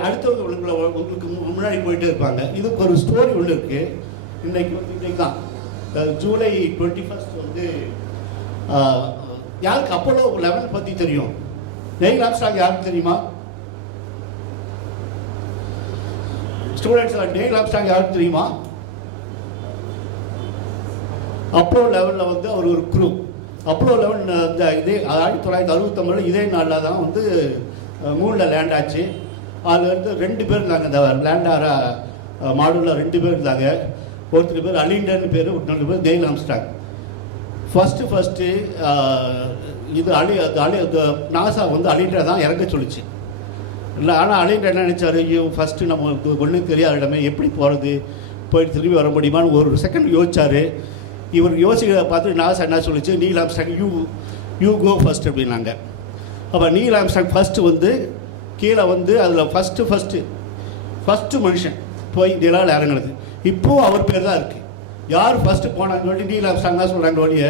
அடுத்தவங்க உங்களுக்கு முன்னாடி போயிட்டே இருப்பாங்க. இதுக்கு ஒரு ஸ்டோரி ஒன்று இருக்குது. இன்னைக்கு தான் ஜூலை 21 வந்து யாருக்கு அப்போலோ 11 பற்றி தெரியும்? நெயில் ஆம்ஸ்ட்ராங் யாருக்கு தெரியுமா? ஸ்டூடெண்ட்ஸ் நெயில் ஆம்ஸ்ட்ராங் யாருக்கு தெரியுமா? அப்போலோ 11 வந்து அவர் ஒரு குரூ. அப்போலோ 11 இந்த இதே 1969 இதே நாளில் தான் வந்து மூணில் லேண்ட் ஆச்சு. அதுலேருந்து 2 பேர் இருந்தாங்க. இந்த லேண்ட் ஆகிற மாடலில் 2 பேர் இருந்தாங்க. ஒருத்தர் பேர் அலிண்டர்னு பேர், இன்னொரு பேர் நெயில் ஆம்ஸ்ட்ராங். ஃபஸ்ட்டு இது நாசா வந்து அலிண்டரை தான் இறங்க சொல்லிச்சு. இல்லை, ஆனால் அலிண்டர் என்ன நினச்சாரு, ஃபஸ்ட்டு நம்ம ஒன்றும் தெரியாத இடமே எப்படி போகிறது, போயிட்டு திரும்பி வர முடியுமான்னு ஒரு செகண்ட் யோசிச்சார். இவர் யோசிக்கிறத பார்த்து நாசா என்ன சொல்லிச்சு, Neil Armstrong you go first அப்படின்னாங்க. அப்போ நீல் ஆம்ஸ்ட்ராங் ஃபஸ்ட்டு வந்து கீழே வந்து அதில் ஃபஸ்ட்டு மனுஷன் போய் நிலாவில் இறங்குனது. இப்போது அவர் பேர் தான் இருக்குது. யார் ஃபஸ்ட்டு போனாங்க சொல்லி நீல் ஆம்ஸ்ட்ராங் தான் சொல்கிறாங்க ஒழிய,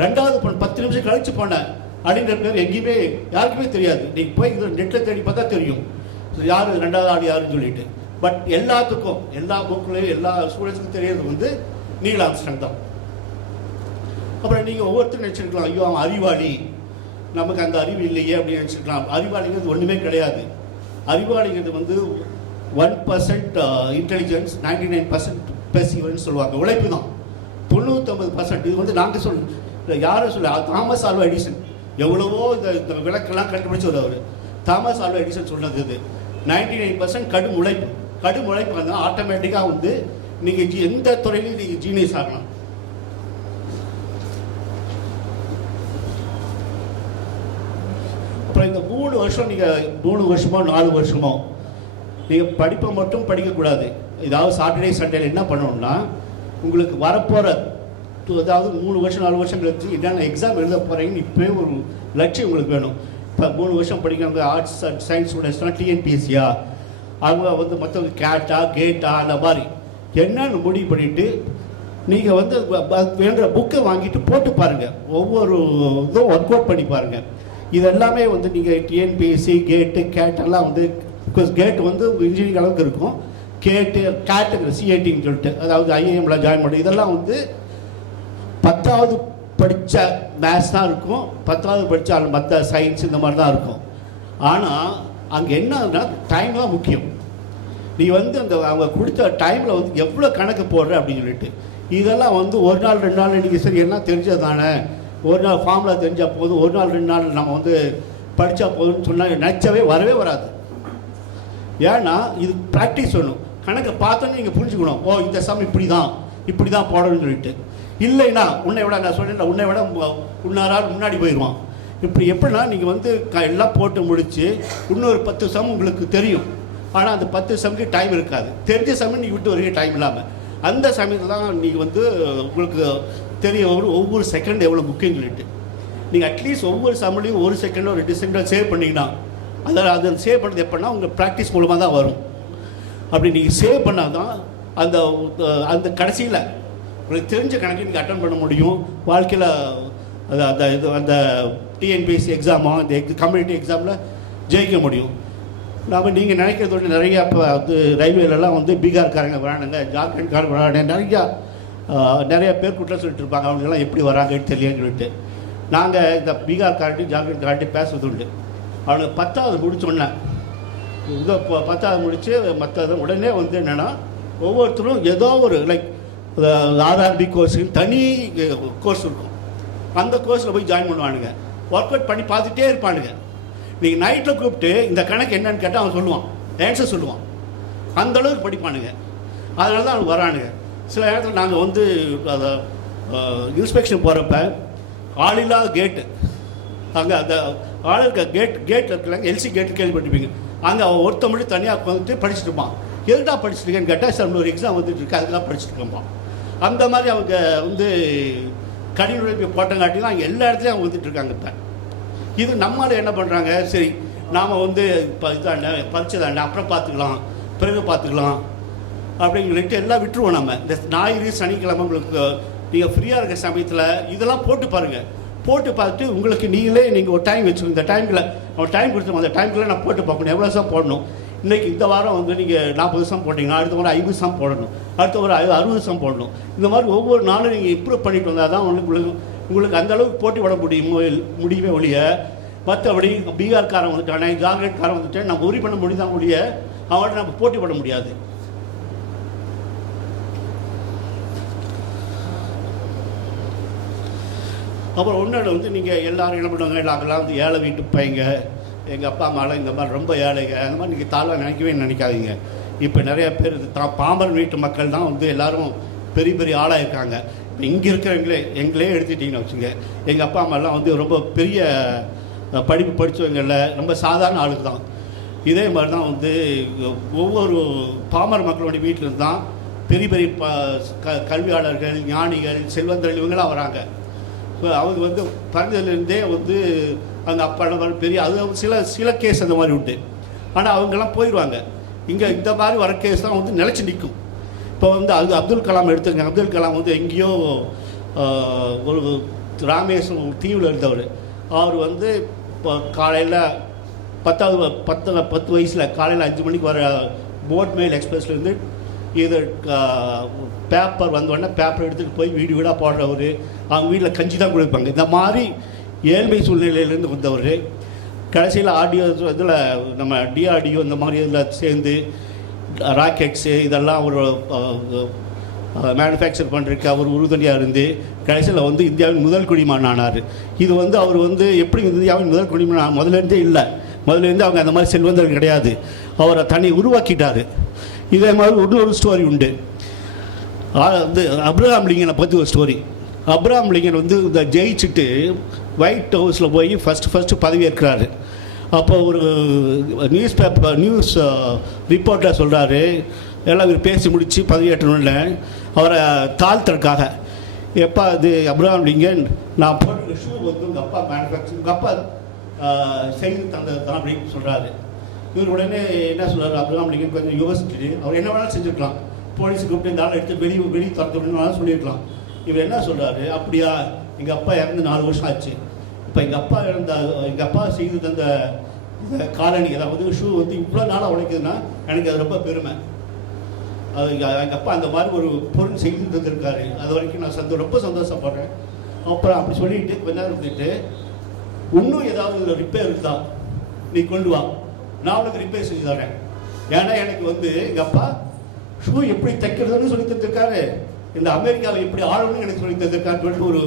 ரெண்டாவது 10 நிமிஷம் கழித்து போனேன் அப்படின்ற பேர் எங்கேயுமே யாருக்குமே தெரியாது. நீங்கள் போய் இது நெட்டில் தேடி பார்த்தா தெரியும் யார் ரெண்டாவது ஆள் யாருன்னு சொல்லிட்டு. பட் எல்லாத்துக்கும் எல்லா புக்லையும் எல்லா ஸ்டூடெண்ட்ஸுக்கும் தெரியறது வந்து நீல் ஆம்ஸ்ட்ராங் தான். அப்புறம் நீங்கள் ஒவ்வொருத்தரும் நினச்சிருக்கலாம், ஐயோ அவன் அறிவாளி, நமக்கு அந்த அறிவு இல்லையே அப்படின்னு நினச்சிருக்கலாம். அறிவாளிங்கிறது ஒன்றுமே கிடையாது. அறிவாளிங்கிறது வந்து 1% இன்டெலிஜென்ஸ், 99% பெர்சீவரன்ஸ் சொல்லுவாங்க. உழைப்பு தான் 99%. இது வந்து நாங்கள் யாரும் சொல்ல, தாமஸ் ஆல்வா எடிசன் எவ்வளவோ இந்த விளக்கெல்லாம் கண்டுபிடிச்சவர் அவர். தாமஸ் ஆல்வா எடிசன் சொன்னது இது 99% கடும் உழைப்பு வந்து ஆட்டோமேட்டிக்காக வந்து நீங்கள் எந்த துறையிலையும் நீங்கள் ஜீனியஸ் ஆகலாம். அப்புறம் இந்த 3 வருஷம் நீங்கள் 3 வருஷமோ 4 வருஷமோ நீங்கள் படிப்பை மட்டும் படிக்கக்கூடாது. ஏதாவது சாட்டர்டே சண்டேல என்ன பண்ணணும்னா, உங்களுக்கு வரப்போகிற அதாவது 3 வருஷம் 4 வருஷம் கழிச்சு என்னென்ன எக்ஸாம் எழுத போகிறீங்கன்னு இப்போயே ஒரு லட்சியம் உங்களுக்கு வேணும். இப்போ 3 வருஷம் படிக்கிறவங்க ஆர்ட்ஸ் அண்ட் சயின்ஸ் ஸ்டூடெண்ட்ஸ்லாம் டிஎன்பிஎஸ்சியா, அவங்க வந்து மற்றவங்க கேட்டா அந்த மாதிரி என்னென்னு முடிவு பண்ணிவிட்டு நீங்கள் வந்து வேண்டுற புக்கை வாங்கிட்டு போட்டு பாருங்கள். ஒவ்வொரு இதுவும் ஒர்க் அவுட் பண்ணி பாருங்கள். இது எல்லாமே வந்து நீங்கள் டிஎன்பிஎஸ்சி கேட்டெல்லாம் வந்து, பிகாஸ் கேட் வந்து இன்ஜினியரிங் அளவுக்கு இருக்கும். கேட்டுங்கிற சிஐடின்னு சொல்லிட்டு, அதாவது ஐஏஎம்ல ஜாயின் பண்ணி இதெல்லாம் வந்து 10வது படித்த மேத்ஸ் தான் இருக்கும், 10வது படித்த மற்ற சயின்ஸ் இந்த மாதிரி தான் இருக்கும். ஆனால் அங்கே என்னன்னா டைம் தான் முக்கியம். நீ வந்து அந்த அவங்க கொடுத்த டைமில் வந்து எவ்வளோ கணக்கு போடுற அப்படின்னு சொல்லிட்டு, இதெல்லாம் வந்து ஒரு நாள் 2 நாள் இன்றைக்கி சரி எல்லாம் தெரிஞ்சது தானே, ஒரு நாள் ஃபார்முலா தெரிஞ்சால் போதும், ஒரு நாள் 2 நாள் நம்ம வந்து படித்தா போதும்னு சொன்னால் நினச்சவே வரவே வராது. ஏன்னா இது ப்ராக்டிஸ் வேணும். கணக்கை பார்த்தோன்னே நீங்கள் புரிஞ்சுக்கணும், ஓ இந்த சம் இப்படி தான் போடணும்னு சொல்லிட்டு. இல்லைன்னா உன்னை விட நான் சொன்னேன், உன்னை விட உன்னாரால் முன்னாடி போயிடுவான். இப்படி எப்படின்னா நீங்கள் வந்து எல்லாம் போட்டு முடித்து இன்னொரு 10 சம் உங்களுக்கு தெரியும், ஆனால் அந்த 10 சம்க்கு டைம் இருக்காது. தெரிஞ்ச சமயம் நீங்கள் விட்டு வரீங்க டைம் இல்லாமல். அந்த சமயத்தில் தான் நீங்கள் வந்து உங்களுக்கு தெரிய ஒவ்வொரு செகண்ட் எவ்வளோ முக்கியம் சொல்லிட்டு நீங்கள் அட்லீஸ்ட் ஒவ்வொரு சம்லையும் 1 செகண்டோ 2 செகண்டோ சேவ் பண்ணிங்கன்னா அதை சேவ் பண்ணுறது எப்படின்னா உங்கள் ப்ராக்டிஸ் மூலமாக தான் வரும். அப்படி நீங்கள் சேவ் பண்ணால் தான் அந்த அந்த கடைசியில் உங்களுக்கு தெரிஞ்ச கணக்கு நீங்கள் அட்டன் பண்ண முடியும். வாழ்க்கையில் அந்த டிஎன்பிஎஸ்சி எக்ஸாமோ அந்த கம்யூனிட்டி எக்ஸாமில் ஜெயிக்க முடியும். நாம் நீங்கள் நினைக்கிறதோட நிறையா இப்போ வந்து ரயில்வேலெலாம் வந்து பீகார்காரங்க வரானுங்க, ஜார்க்கண்ட்காரங்க வரானுங்க, நிறையா பேர் குற்றம் சொல்லிட்டு இருப்பாங்க, அவங்கெல்லாம் எப்படி வராங்கன்னு தெரியலன்னு சொல்லிட்டு. நாங்கள் இந்த பீகார்காரட்டையும் ஜார்க்கண்ட்காரட்டையும் பேசுறது உண்டு. அவனுக்கு 10வது முடிச்சோன்னே இதை 10வது முடித்து மற்றது உடனே வந்து என்னென்னா ஒவ்வொருத்தரும் ஏதோ ஒரு லைக் ஆர்ஆர்பி கோர்ஸுக்கு தனி கோர்ஸ் இருக்கும், அந்த கோர்ஸில் போய் ஜாயின் பண்ணுவானுங்க. ஒர்க் அவுட் பண்ணி பார்த்துட்டே இருப்பானுங்க. நீங்கள் நைட்டில் கூப்பிட்டு இந்த கணக்கு என்னன்னு கேட்டால் அவன் சொல்லுவான், ஆன்சர் சொல்லுவான். அந்தளவுக்கு படிப்பானுங்க. அதனால தான் அவனுக்கு வரானுங்க. சில நேரத்தில் நாங்கள் வந்து அதை இன்ஸ்பெக்ஷன் போகிறப்ப ஆளில்லாத கேட்டு, அங்கே அந்த ஆள் இருக்க கேட் இருக்கலாங்க, எல்சி கேட்டு கேள்விப்பட்டிருப்பீங்க. அங்கே அவன் ஒருத்த மட்டும் தனியாக வந்துட்டு படிச்சுட்டு இருப்பான். எதுடா படிச்சுருக்கேன்னு கேட்டால் சார் இன்னொரு எக்ஸாம் வந்துட்டு இருக்கு, அதுக்கெல்லாம் படிச்சுட்டு இருப்பான். அந்த மாதிரி அவங்க வந்து கடின உழைப்பு போட்டங்காட்டி தான் அங்கே எல்லா இடத்துலையும் அவங்க வந்துட்டு இருக்காங்க. இப்போ இது நம்மளால் என்ன பண்ணுறாங்க, சரி நாம் வந்து இப்போ இதாண்ட பறிச்சதாண்ட அப்புறம் பார்த்துக்கலாம், பிறகு பார்த்துக்கலாம் அப்படின்னு சொல்லிட்டு எல்லாம் விட்டுருவோம். நம்ம இந்த ஞாயிறு சனிக்கிழமை உங்களுக்கு நீங்கள் ஃப்ரீயாக இருக்கிற சமயத்தில் இதெல்லாம் போட்டு பாருங்கள். போட்டு பார்த்துட்டு உங்களுக்கு நீங்கள் ஒரு டைம் வச்சுக்கோங்க. இந்த டைமில் அவன் டைம் கொடுத்துருவோம், அந்த டைமுக்குள்ளே நான் போட்டு பார்க்கணும் எவ்வளோ சம் போடணும். இன்றைக்கி இந்த வாரம் வந்து நீங்கள் 40 சம் போட்டிங்கன்னா அடுத்த வாரம் 50 சம் போடணும், அடுத்த வாரம் 60 சம் போடணும். இந்த மாதிரி ஒவ்வொரு நாளும் நீங்கள் இம்ப்ரூவ் பண்ணிட்டு வந்தால் தான் உங்களுக்கு அந்தளவுக்கு போட்டி விட முடியுமே ஒழிய, மற்றபடி பீகார்காரன் வந்துட்டானே ஜார்க்கண்ட்காரன் வந்துட்டேன் நம்ம உரி பண்ண முடியுதான் ஒழிய அவன்கிட்ட நம்ம போட்டி பட முடியாது. அப்புறம் ஒன்று வந்து நீங்கள் எல்லோரும் என்ன பண்ணுவாங்க, நாங்கள்லாம் வந்து ஏழை வீட்டு பையங்க, எங்கள் அப்பா அம்மாலாம் இந்த மாதிரி ரொம்ப ஏழைங்க, அந்த மாதிரி நீங்கள் தாளாக நினைக்காதீங்க. இப்போ நிறைய பேர் பாமரன் வீட்டு மக்கள் தான் வந்து எல்லோரும் பெரிய பெரிய ஆளாக இருக்காங்க. இப்போ இங்கே இருக்கிறவங்களே எடுத்துட்டிங்கன்னு வச்சுங்க, எங்கள் அப்பா அம்மாலாம் வந்து ரொம்ப பெரிய படிப்பு படித்தவங்கள ரொம்ப சாதாரண ஆளுக்கு தான். இதே மாதிரி தான் வந்து ஒவ்வொரு பாமர மக்களுடைய வீட்டில் தான் பெரிய பெரிய கல்வியாளர்கள், ஞானிகள், செல்வந்தர்கள் இவங்களாம் வராங்க. அவங்க வந்து பிறந்ததுலேருந்தே வந்து அவங்க அப்பா பெரிய அது சில கேஸ் அந்த மாதிரி உண்டு. ஆனால் அவங்கெல்லாம் போயிடுவாங்க. இங்கே இந்த மாதிரி வர கேஸ் தான் வந்து நிலச்சி நிற்கும். இப்போ வந்து அது அப்துல் கலாம் எடுத்துருங்க. அப்துல் கலாம் வந்து எங்கேயோ ஒரு ராமேஸ்வரம் தீவில் இருந்தவர். அவர் வந்து இப்போ காலையில் 10 வயசில் காலையில் 5 மணிக்கு வர போட் மெயில் எக்ஸ்பிரஸ்லேருந்து இது பேப்பர் வந்தோடனே பேப்பர் எடுத்துகிட்டு போய் வீடு வீடாக போடுறவர். அவங்க வீட்டில் கஞ்சி தான் கொடுப்பாங்க. இந்த மாதிரி ஏழ்மை சூழ்நிலையிலேருந்து வந்தவர். கடைசியில் ஆடியோ இதில் நம்ம டிஆர்டிஓ இந்த மாதிரி இதில் சேர்ந்து ராக்கெட்ஸு இதெல்லாம் ஒரு மேனுஃபேக்சர் பண்ணுறதுக்கு அவர் உறுதுணையாக இருந்து கடைசியில் வந்து இந்தியாவின் முதல் குடிமகன் ஆனார். இது வந்து அவர் வந்து எப்படி இந்தியாவின் முதல் குடிமகன் முதலேருந்தே இல்லை, முதலேருந்து அவங்க அந்த மாதிரி செல்வந்தர்கள் கிடையாது, அவரை தனி உருவாக்கிட்டார். இதே மாதிரி இன்னொரு ஸ்டோரி உண்டு. வந்து அப்ரஹாம் லிங்கனை பற்றி ஒரு ஸ்டோரி. அப்ரஹாம் லிங்கன் வந்து இந்த ஜெயிச்சுட்டு ஒயிட் ஹவுஸில் போய் ஃபஸ்ட்டு பதவி ஏற்கிறாரு. அப்போ ஒரு நியூஸ் ரிப்போர்ட்டர் சொல்கிறாரு, எல்லாம் இவர் பேசி முடித்து பதவியேற்றணும்னு அவரை தாழ்த்துறதுக்காக, எப்போ அது அப்ரஹாம் லிங்கன் நான் போட்டு ஷூ வந்து உங்கள் அப்பா மேனுஃபேக்சர் உங்கள் அப்பா செய்து தந்தது தான் அப்படின்னு சொல்கிறாரு. இவர் உடனே என்ன சொல்கிறார், அப்ரஹாம் லிங்கன் கொஞ்சம் யோசிச்சுட்டு அவர் என்ன வேணாலும் செஞ்சுருக்கலாம், போலீஸு கூப்பிட்டு இந்த ஆளை எடுத்து வெளியே திறந்து விடணும்னாலும் சொல்லியிருக்கலாம். இவர் என்ன சொல்கிறாரு, அப்படியா எங்கள் அப்பா இறந்து 4 வருஷம் ஆச்சு, இப்போ எங்கள் அப்பா செய்து தந்த இந்த காலணி அதாவது ஷூ வந்து இவ்வளோ நாளாக உழைக்குதுன்னா எனக்கு அது ரொம்ப பெருமை. அது எங்கள் அப்பா அந்த மாதிரி ஒரு பொருள் செய்து தந்திருக்காரு. அது வரைக்கும் நான் ரொம்ப சந்தோஷப்படுறேன். அப்புறம் அப்படி சொல்லிட்டு கொஞ்ச நேரம் இருந்துட்டு, இன்னும் ஏதாவது இதில் ரிப்பேர் இருந்தா நீ கொண்டு வா, நான் உனக்கு ரிப்பேர் செஞ்சு தரேன். ஏன்னா எனக்கு வந்து எங்கள் அப்பா ஷூ எப்படி தைக்கிறதுன்னு சொல்லி தந்திருக்காரு, இந்த அமெரிக்காவை எப்படி ஆளணும்னு எனக்கு சொல்லி தந்திருக்காருன்னு சொல்லிட்டு ஒரு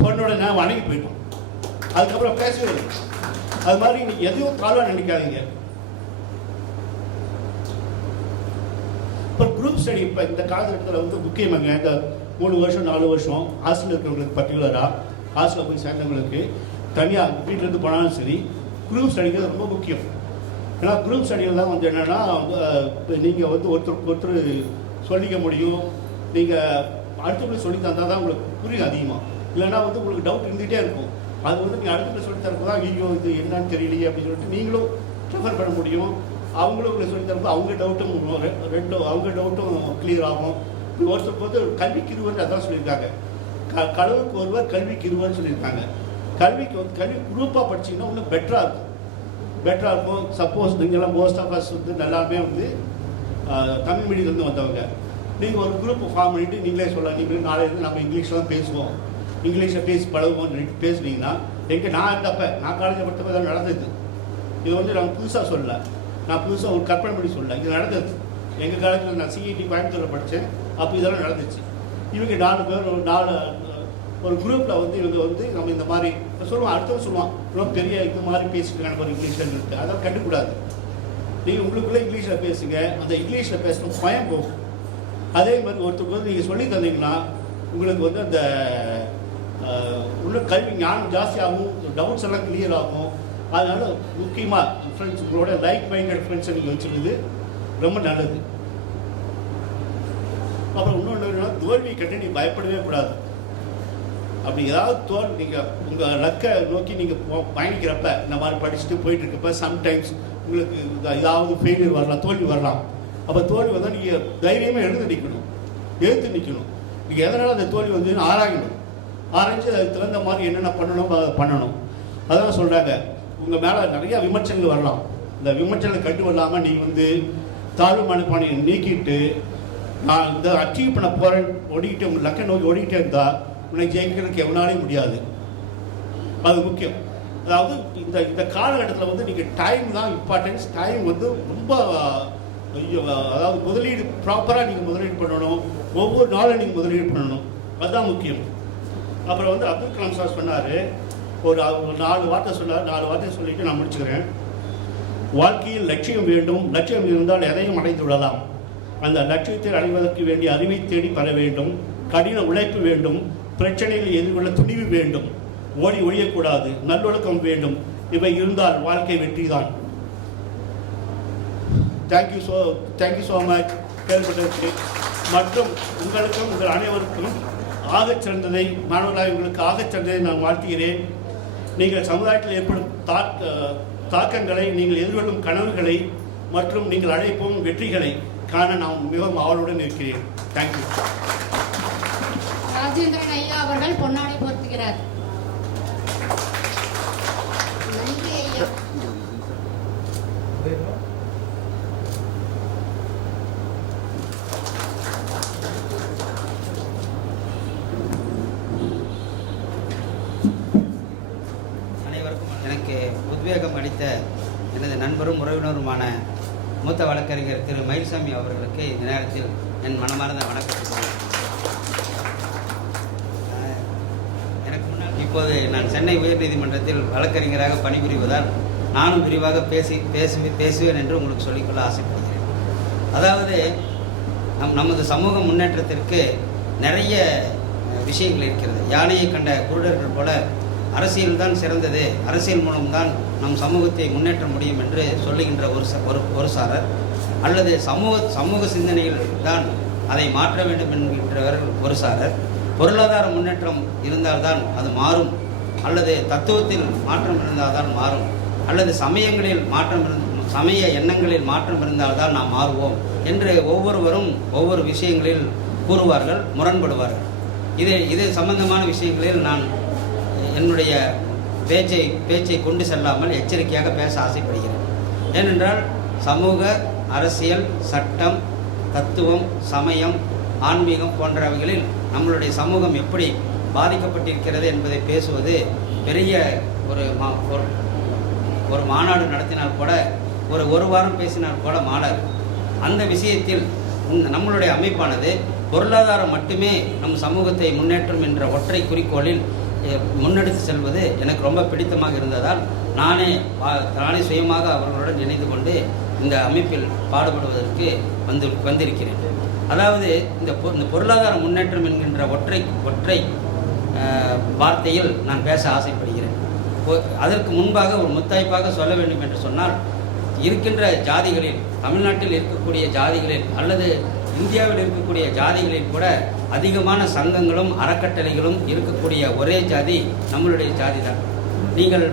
சொன்னோட நான் வணங்கி போயிட்டோம். அதுக்கப்புறம் பேசுவது அது மாதிரி நீ எதையும் தாழ்வாக நினைக்காதீங்க. இப்போ குரூப் ஸ்டடி இப்போ இந்த காலகட்டத்தில் வந்து முக்கியமாங்க. இந்த 3 வருஷம் 4 வருஷம் ஹாஸ்டல் இருக்கிறவங்களுக்கு பர்டிகுலராக ஹாஸ்டலில் போய் சேர்ந்தவங்களுக்கு தனியாக வீட்டிலேருந்து போனாலும் சரி குரூப் ஸ்டடிங்கிறது ரொம்ப முக்கியம். ஏன்னா குரூப் ஸ்டடியில் தான் வந்து என்னென்னா நீங்கள் வந்து ஒருத்தர் சொல்லிக்க முடியும். நீங்கள் அடுத்தவங்களுக்கு சொல்லி தந்தால் தான் உங்களுக்கு புரியும் அதிகமாக. இல்லைன்னா வந்து உங்களுக்கு டவுட் இருந்துகிட்டே இருக்கும். அது வந்து நீங்கள் அடுத்தவங்களுக்கு சொல்லி தரப்போ தான் ஐயோ இது என்னன்னு தெரியலையே அப்படின்னு சொல்லிட்டு நீங்களும் ரெஃபர் பண்ண முடியும். அவங்களும் உங்களுக்கு சொல்லி தரப்போ அவங்க டவுட்டும் கிளியர் ஆகும். ஒருத்தருக்கு வந்து கல்விக்கு இருவர் அதான் சொல்லியிருக்காங்க. கடவுளுக்கு ஒருவர் கல்விக்கு இருவர்னு சொல்லியிருக்காங்க. கல்வி குரூப்பாக படிச்சிங்கன்னா இன்னும் பெட்டராக இருக்கும். சப்போஸ் நீங்கள்லாம் மோஸ்ட் ஆஃப் அஸ் வந்து எல்லாமே வந்து தமிழ் மீடியத்துலேருந்து வந்தவங்க. நீங்கள் ஒரு குரூப் ஃபார்ம் பண்ணிவிட்டு நீங்களே சொல்லலாம், நீங்கள் நாளையிலேருந்து நம்ம இங்கிலீஷில் தான் பேசுவோம், இங்கிலீஷில் பேசி பழகுவோம்னு பேசுனீங்கன்னா நான் இருந்தப்போ நான் காலேஜில் படித்தப்போ தான் நடந்தது. இது வந்து நாங்கள் புதுசாக சொல்லலை, நான் புதுசாக ஒரு கற்பனை பண்ணி சொல்லலை, இது நடந்தது. எங்கள் காலேஜில் நான் சிஐடி கோயம்புத்தூரில் படித்தேன். அப்போ இதெல்லாம் நடந்துச்சு. இவங்க 4 பேர் ஒரு குரூப்பில் வந்து இவங்க வந்து நம்ம இந்த மாதிரி சொல்லுவான், அடுத்தவங்க சொல்லுவான் ரொம்ப பெரிய இது மாதிரி பேசிட்டு ஒரு இங்கிலீஷில் இருக்குது, அதெல்லாம் கண்டுக்கூடாது. நீங்கள் உங்களுக்குள்ளே இங்கிலீஷில் பேசுங்க. அந்த இங்கிலீஷில் பேசணும் பயம் போகும். அதே மாதிரி ஒருத்தருக்கு வந்து நீங்கள் சொல்லி தந்தீங்கன்னா உங்களுக்கு வந்து அந்த உள்ள கல்வி ஞானம் ஜாஸ்தியாகும், டவுட்ஸ் எல்லாம் கிளியர் ஆகும். அதனால் முக்கியமாக ஃப்ரெண்ட்ஸ் உங்களோட லைக் மைண்டட் ஃப்ரெண்ட்ஸை நீங்கள் வச்சுருது ரொம்ப நல்லது. அப்புறம் இன்னொன்று தோல்வி கட்டி நீ பயப்படவே கூடாது. அப்படி ஏதாவது நீங்கள் உங்கள் லக்கை நோக்கி நீங்கள் பயணிக்கிறப்ப இந்த மாதிரி படிச்சுட்டு போயிட்டு இருக்கப்ப சம்டைம்ஸ் உங்களுக்கு ஏதாவது ஃபெயிலியர் வரலாம், தோல்வி வரலாம். அப்போ தோல்வி வந்தால் நீங்கள் தைரியமாக எதிர்த்து நிற்கணும். நீங்கள் எதனால் அந்த தோல்வி வந்து ஆராயணும். ஆராய்ச்சி அதுக்கு தகுந்த மாதிரி என்னென்ன பண்ணணும். அதான் சொல்கிறாங்க, உங்கள் மேலே நிறையா விமர்சனங்கள் வரலாம். இந்த விமர்சனங்களை கண்டு வரலாமல் நீங்கள் வந்து தாழ்வு மனப்பானையை நீக்கிட்டு நான் இந்த அச்சீவ் பண்ண போகிறேன் ஓடிக்கிட்டே உங்கள் லக்கை நோக்கி ஓடிக்கிட்டே இருந்தால் உன்னை ஜெயிக்கிறதுக்கு எவனாலையும் முடியாது. அது முக்கியம். அதாவது இந்த காலகட்டத்தில் வந்து நீங்கள் டைம் தான் இம்பார்ட்டன்ஸ். டைம் வந்து ரொம்ப அதாவது முதலீடு ப்ராப்பராக நீங்கள் முதலீடு பண்ணணும். ஒவ்வொரு நாளும் நீங்கள் முதலீடு பண்ணணும், அதுதான் முக்கியம். அப்புறம் வந்து அப்துல் கலாம் சார் சொன்னார், ஒரு 4 வார்த்தை சொன்னார். 4 வார்த்தை சொல்லிட்டு நான் முடிச்சுக்கிறேன். வாழ்க்கையில் லட்சியம் வேண்டும். லட்சியம் இருந்தால் எதையும் அடைந்து விடலாம். அந்த லட்சியத்தை அடைவதற்கு வேண்டிய அறிவை தேடி பெற வேண்டும். கடின உழைப்பு வேண்டும். பிரச்சனைகளை எதிர்கொள்ள துணிவு வேண்டும். ஓடி ஒழியக்கூடாது. நல்லொழுக்கம் வேண்டும். இவை இருந்தால் வாழ்க்கை வெற்றி தான். தேங்க்யூ ஸோ மச் கேள்விப்பட்டதற்கு. மற்றும் உங்களுக்கும் உங்கள் அனைவருக்கும் ஆகச் சிறந்ததை, மாணவர்களாக உங்களுக்கு ஆகச் சிறந்ததை நான் வாழ்த்துகிறேன். நீங்கள் சமுதாயத்தில் ஏற்படும் தாக்கங்களை, நீங்கள் எதிர்கொள்ளும் கனவுகளை மற்றும் நீங்கள் அழைப்போம் வெற்றிகளை காண நான் மிகவும் ஆவலுடன் இருக்கிறேன். தேங்க்யூ. ராஜேந்திரன் ஐயா அவர்கள் பொன்னாடை போர்த்துகிறார். நன்றி ஐயா. அனைவருக்கும் எனக்கு உத்வேகம் அளித்த எனது நண்பரும் உறவினருமான மூத்த வழக்கறிஞர் திரு மயில்சாமி அவர்களுக்கு இந்த நேரத்தில் என் மனமார்ந்த வணக்கம். எனக்கு முன்னால் இப்போது நான் சென்னை உயர்நீதிமன்றத்தில் வழக்கறிஞராக பணிபுரிவதால் நானும் விரிவாக பேசுவேன் என்று உங்களுக்கு சொல்லிக்கொள்ள ஆசைப்படுகிறேன். அதாவது நமது சமூக முன்னேற்றத்திற்கு நிறைய விஷயங்கள் இருக்கிறது. யானையை கண்ட குருடர்கள் போல அரசியல் தான் சிறந்தது, அரசியல் மூலம்தான் நம் சமூகத்தை முன்னேற்ற முடியும் என்று சொல்லுகின்ற ஒரு சாரர், அல்லது சமூக சிந்தனையில் தான் அதை மாற்ற வேண்டும் என்கின்றவர்கள் ஒரு சாரர், பொருளாதார முன்னேற்றம் இருந்தால்தான் அது மாறும், அல்லது தத்துவத்தில் மாற்றம் இருந்தால்தான் மாறும், அல்லது சமய எண்ணங்களில் மாற்றம் இருந்தால்தான் நாம் மாறுவோம் என்று ஒவ்வொருவரும் ஒவ்வொரு விஷயங்களில் கூறுவார்கள், முரண்படுவார்கள். இது சம்பந்தமான விஷயங்களில் நான் என்னுடைய பேச்சை கொண்டு செல்லாமல் எச்சரிக்கையாக பேச ஆசைப்படுகிறேன். ஏனென்றால் சமூக, அரசியல், சட்டம், தத்துவம், சமயம், ஆன்மீகம் போன்றவைகளில் நம்மளுடைய சமூகம் எப்படி பாதிக்கப்பட்டிருக்கிறது என்பதை பேசுவது பெரிய ஒரு மாநாடு நடத்தினால் கூட ஒரு வாரம் பேசினால் கூட மாறாது. அந்த விஷயத்தில் நம்மளுடைய அமைப்பானது பொருளாதாரம் மட்டுமே நம் சமூகத்தை முன்னேற்றும் என்ற ஒற்றை குறிக்கோளில் முன்னெடுத்து செல்வது எனக்கு ரொம்ப பிடித்தமாக இருந்ததால் நானே சுயமாக அவர்களுடன் இணைந்து கொண்டு இந்த அமைப்பில் பாடுபடுவதற்கு வந்திருக்கிறேன். அதாவது இந்த பொருளாதார முன்னேற்றம் என்கின்ற ஒற்றை வார்த்தையில் நான் பேச ஆசைப்படுகிறேன். அதற்கு முன்பாக ஒரு முத்தாய்ப்பாக சொல்ல வேண்டும் என்று சொன்னால், இருக்கின்ற ஜாதிகளில், தமிழ்நாட்டில் இருக்கக்கூடிய ஜாதிகளில் அல்லது இந்தியாவில் இருக்கக்கூடிய ஜாதிகளில் கூட அதிகமான சங்கங்களும் அறக்கட்டளைகளும் இருக்கக்கூடிய ஒரே ஜாதி நம்மளுடைய ஜாதி தான். நீங்கள்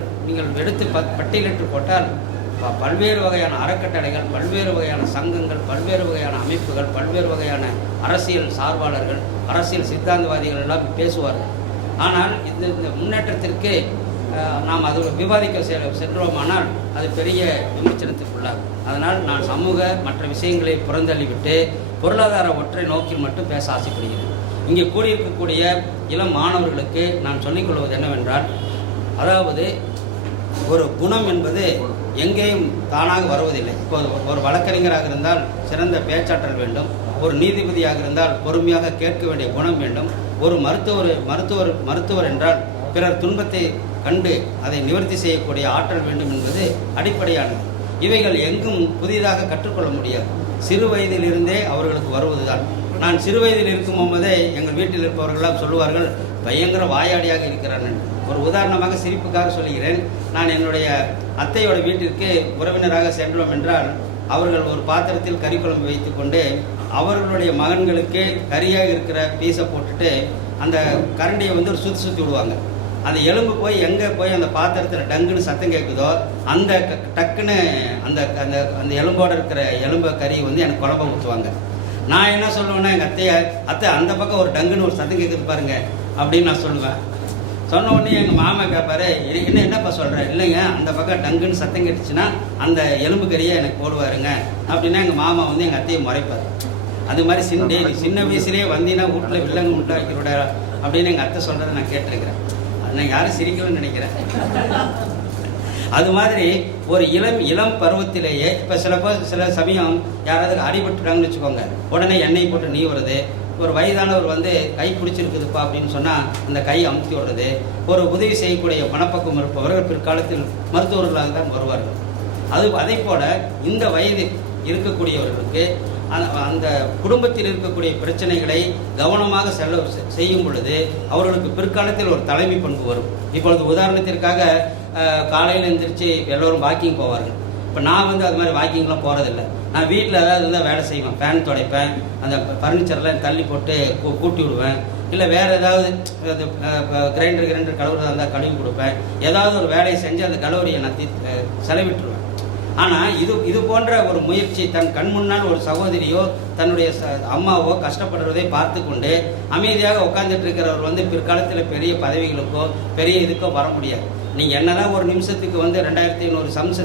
எடுத்து பட்டியலிட்டு போட்டால் பல்வேறு வகையான அறக்கட்டளைகள், பல்வேறு வகையான சங்கங்கள், பல்வேறு வகையான அமைப்புகள், பல்வேறு வகையான அரசியல் சார்பாளர்கள், அரசியல் சித்தாந்தவாதிகள் எல்லாம் பேசுவார்கள். ஆனால் இந்த முன்னேற்றத்திற்கு நாம் அது விவாதிக்க சென்றோமானால் அது பெரிய விமர்சனத்துக்குள்ளாகும். அதனால் நான் சமூக மற்ற விஷயங்களை புறந்தள்ளிவிட்டு பொருளாதார ஒற்றை நோக்கில் மட்டும் பேச ஆசைப்படுகிறேன். இங்கே கூடியிருக்கக்கூடிய இளம் மாணவர்களுக்கு நான் சொல்லிக்கொள்வது என்னவென்றால், அதாவது ஒரு குணம் என்பது எங்கேயும் தானாக வருவதில்லை. இப்போ ஒரு வழக்கறிஞராக இருந்தால் சிறந்த பேச்சாற்றல் வேண்டும், ஒரு நீதிபதியாக இருந்தால் பொறுமையாக கேட்க வேண்டிய குணம் வேண்டும், ஒரு மருத்துவர் என்றால் பிறர் துன்பத்தை கண்டு அதை நிவர்த்தி செய்யக்கூடிய ஆற்றல் வேண்டும் என்பது அடிப்படையானது. இவைகள் எங்கும் புதிதாக கற்றுக்கொள்ள முடியாது. சிறு வயதிலிருந்தே அவர்களுக்கு வருவதுதான். நான் சிறு வயதில் இருக்கும் போதே எங்கள் வீட்டில் இருப்பவர்களெல்லாம் சொல்லுவார்கள், பயங்கர வாயாடியாக இருக்கிறான். ஒரு உதாரணமாக சிரிப்புக்காக சொல்கிறேன். நான் என்னுடைய அத்தையோட வீட்டிற்கு உறவினராக சென்றோம் என்றால் அவர்கள் ஒரு பாத்திரத்தில் கறி குழம்பு வைத்து கொண்டு அவர்களுடைய மகன்களுக்கு கறியாக இருக்கிற பீஸை போட்டுட்டு அந்த கரண்டியை ஒரு சுற்றி விடுவாங்க. அந்த எலும்பு போய் எங்கே போய் அந்த பாத்திரத்தில் டங்குன்னு சத்தம் கேட்குதோ அந்த டக்குன்னு அந்த அந்த அந்த எலும்போடு இருக்கிற எலும்பு கறி எனக்கு குழம்பு ஊற்றுவாங்க. நான் என்ன சொல்லுவேன்னா, எங்கள் அத்தை அந்த பக்கம் ஒரு டங்குன்னு ஒரு சத்தம் கேட்குது பாருங்க அப்படின்னு நான் சொல்லுவேன். சொன்ன உடனே எங்கள் மாமா கேட்பாரு, என்னப்பா சொல்கிறேன்? இல்லைங்க, அந்த பக்கம் டங்குன்னு சத்தம் கேட்டுச்சுன்னா அந்த எலும்பு கறியை எனக்கு போடுவாருங்க அப்படின்னா எங்கள் மாமா எங்கள் அத்தையை முறைப்பார். அது மாதிரி சின்ன வயசுலேயே வந்தீங்கன்னா வீட்டில் வில்லங்க முட்டை வைக்கிறோட அப்படின்னு எங்கள் அத்தை சொல்கிறத நான் கேட்டிருக்கிறேன். அது நான் யாரும் சிரிக்கணும்னு நினைக்கிறேன். அது மாதிரி ஒரு இளம் பருவத்திலேயே இப்போ சில சமயம் யாராவது அடிபட்டுட்டாங்கன்னு வச்சுக்கோங்க, உடனே எண்ணெய் போட்டு நீ வருது. ஒரு வயதானவர் கை பிடிச்சிருக்குதுப்பா அப்படின்னு சொன்னால் அந்த கையை அமுத்தி விடுறது. ஒரு உதவி செய்யக்கூடிய மனப்பக்குவம் இருப்பவர்கள் பிற்காலத்தில் மருத்துவர்களாக தான் வருவார்கள். அதை போல இந்த வயது இருக்கக்கூடியவர்களுக்கு அந்த குடும்பத்தில் இருக்கக்கூடிய பிரச்சனைகளை கவனமாக செய்யும் பொழுது அவர்களுக்கு பிற்காலத்தில் ஒரு தலைமை பண்பு வரும். இப்பொழுது உதாரணத்திற்காக காலையில் எழுந்திரிச்சு எல்லோரும் வாக்கிங் போவார்கள். இப்போ நான் அது மாதிரி வாக்கிங்லாம் போகிறதில்லை. நான் வீட்டில் ஏதாவது இருந்தால் வேலை செய்வேன். ஃபேன் துடைப்பேன், அந்த ஃபர்னிச்சர்லாம் தள்ளி போட்டு கூட்டி விடுவேன். இல்லை வேறு ஏதாவது கிரைண்டர் கழுவுறதா இருந்தால் கழுவி கொடுப்பேன். ஏதாவது ஒரு வேலையை செஞ்சு அந்த கழுவரியை நான் செலவிட்டுருவேன். ஆனால் இது போன்ற ஒரு முயற்சி தன் கண் முன்னால் ஒரு சகோதரியோ தன்னுடைய அம்மாவோ கஷ்டப்படுறதை பார்த்து கொண்டு அமைதியாக உட்காந்துட்டு இருக்கிறவர் பிற்காலத்தில் பெரிய பதவிகளுக்கோ பெரிய இதுக்கோ வர முடியாது. நீங்கள் என்னதான் ஒரு நிமிஷத்துக்கு 2500 சம்ச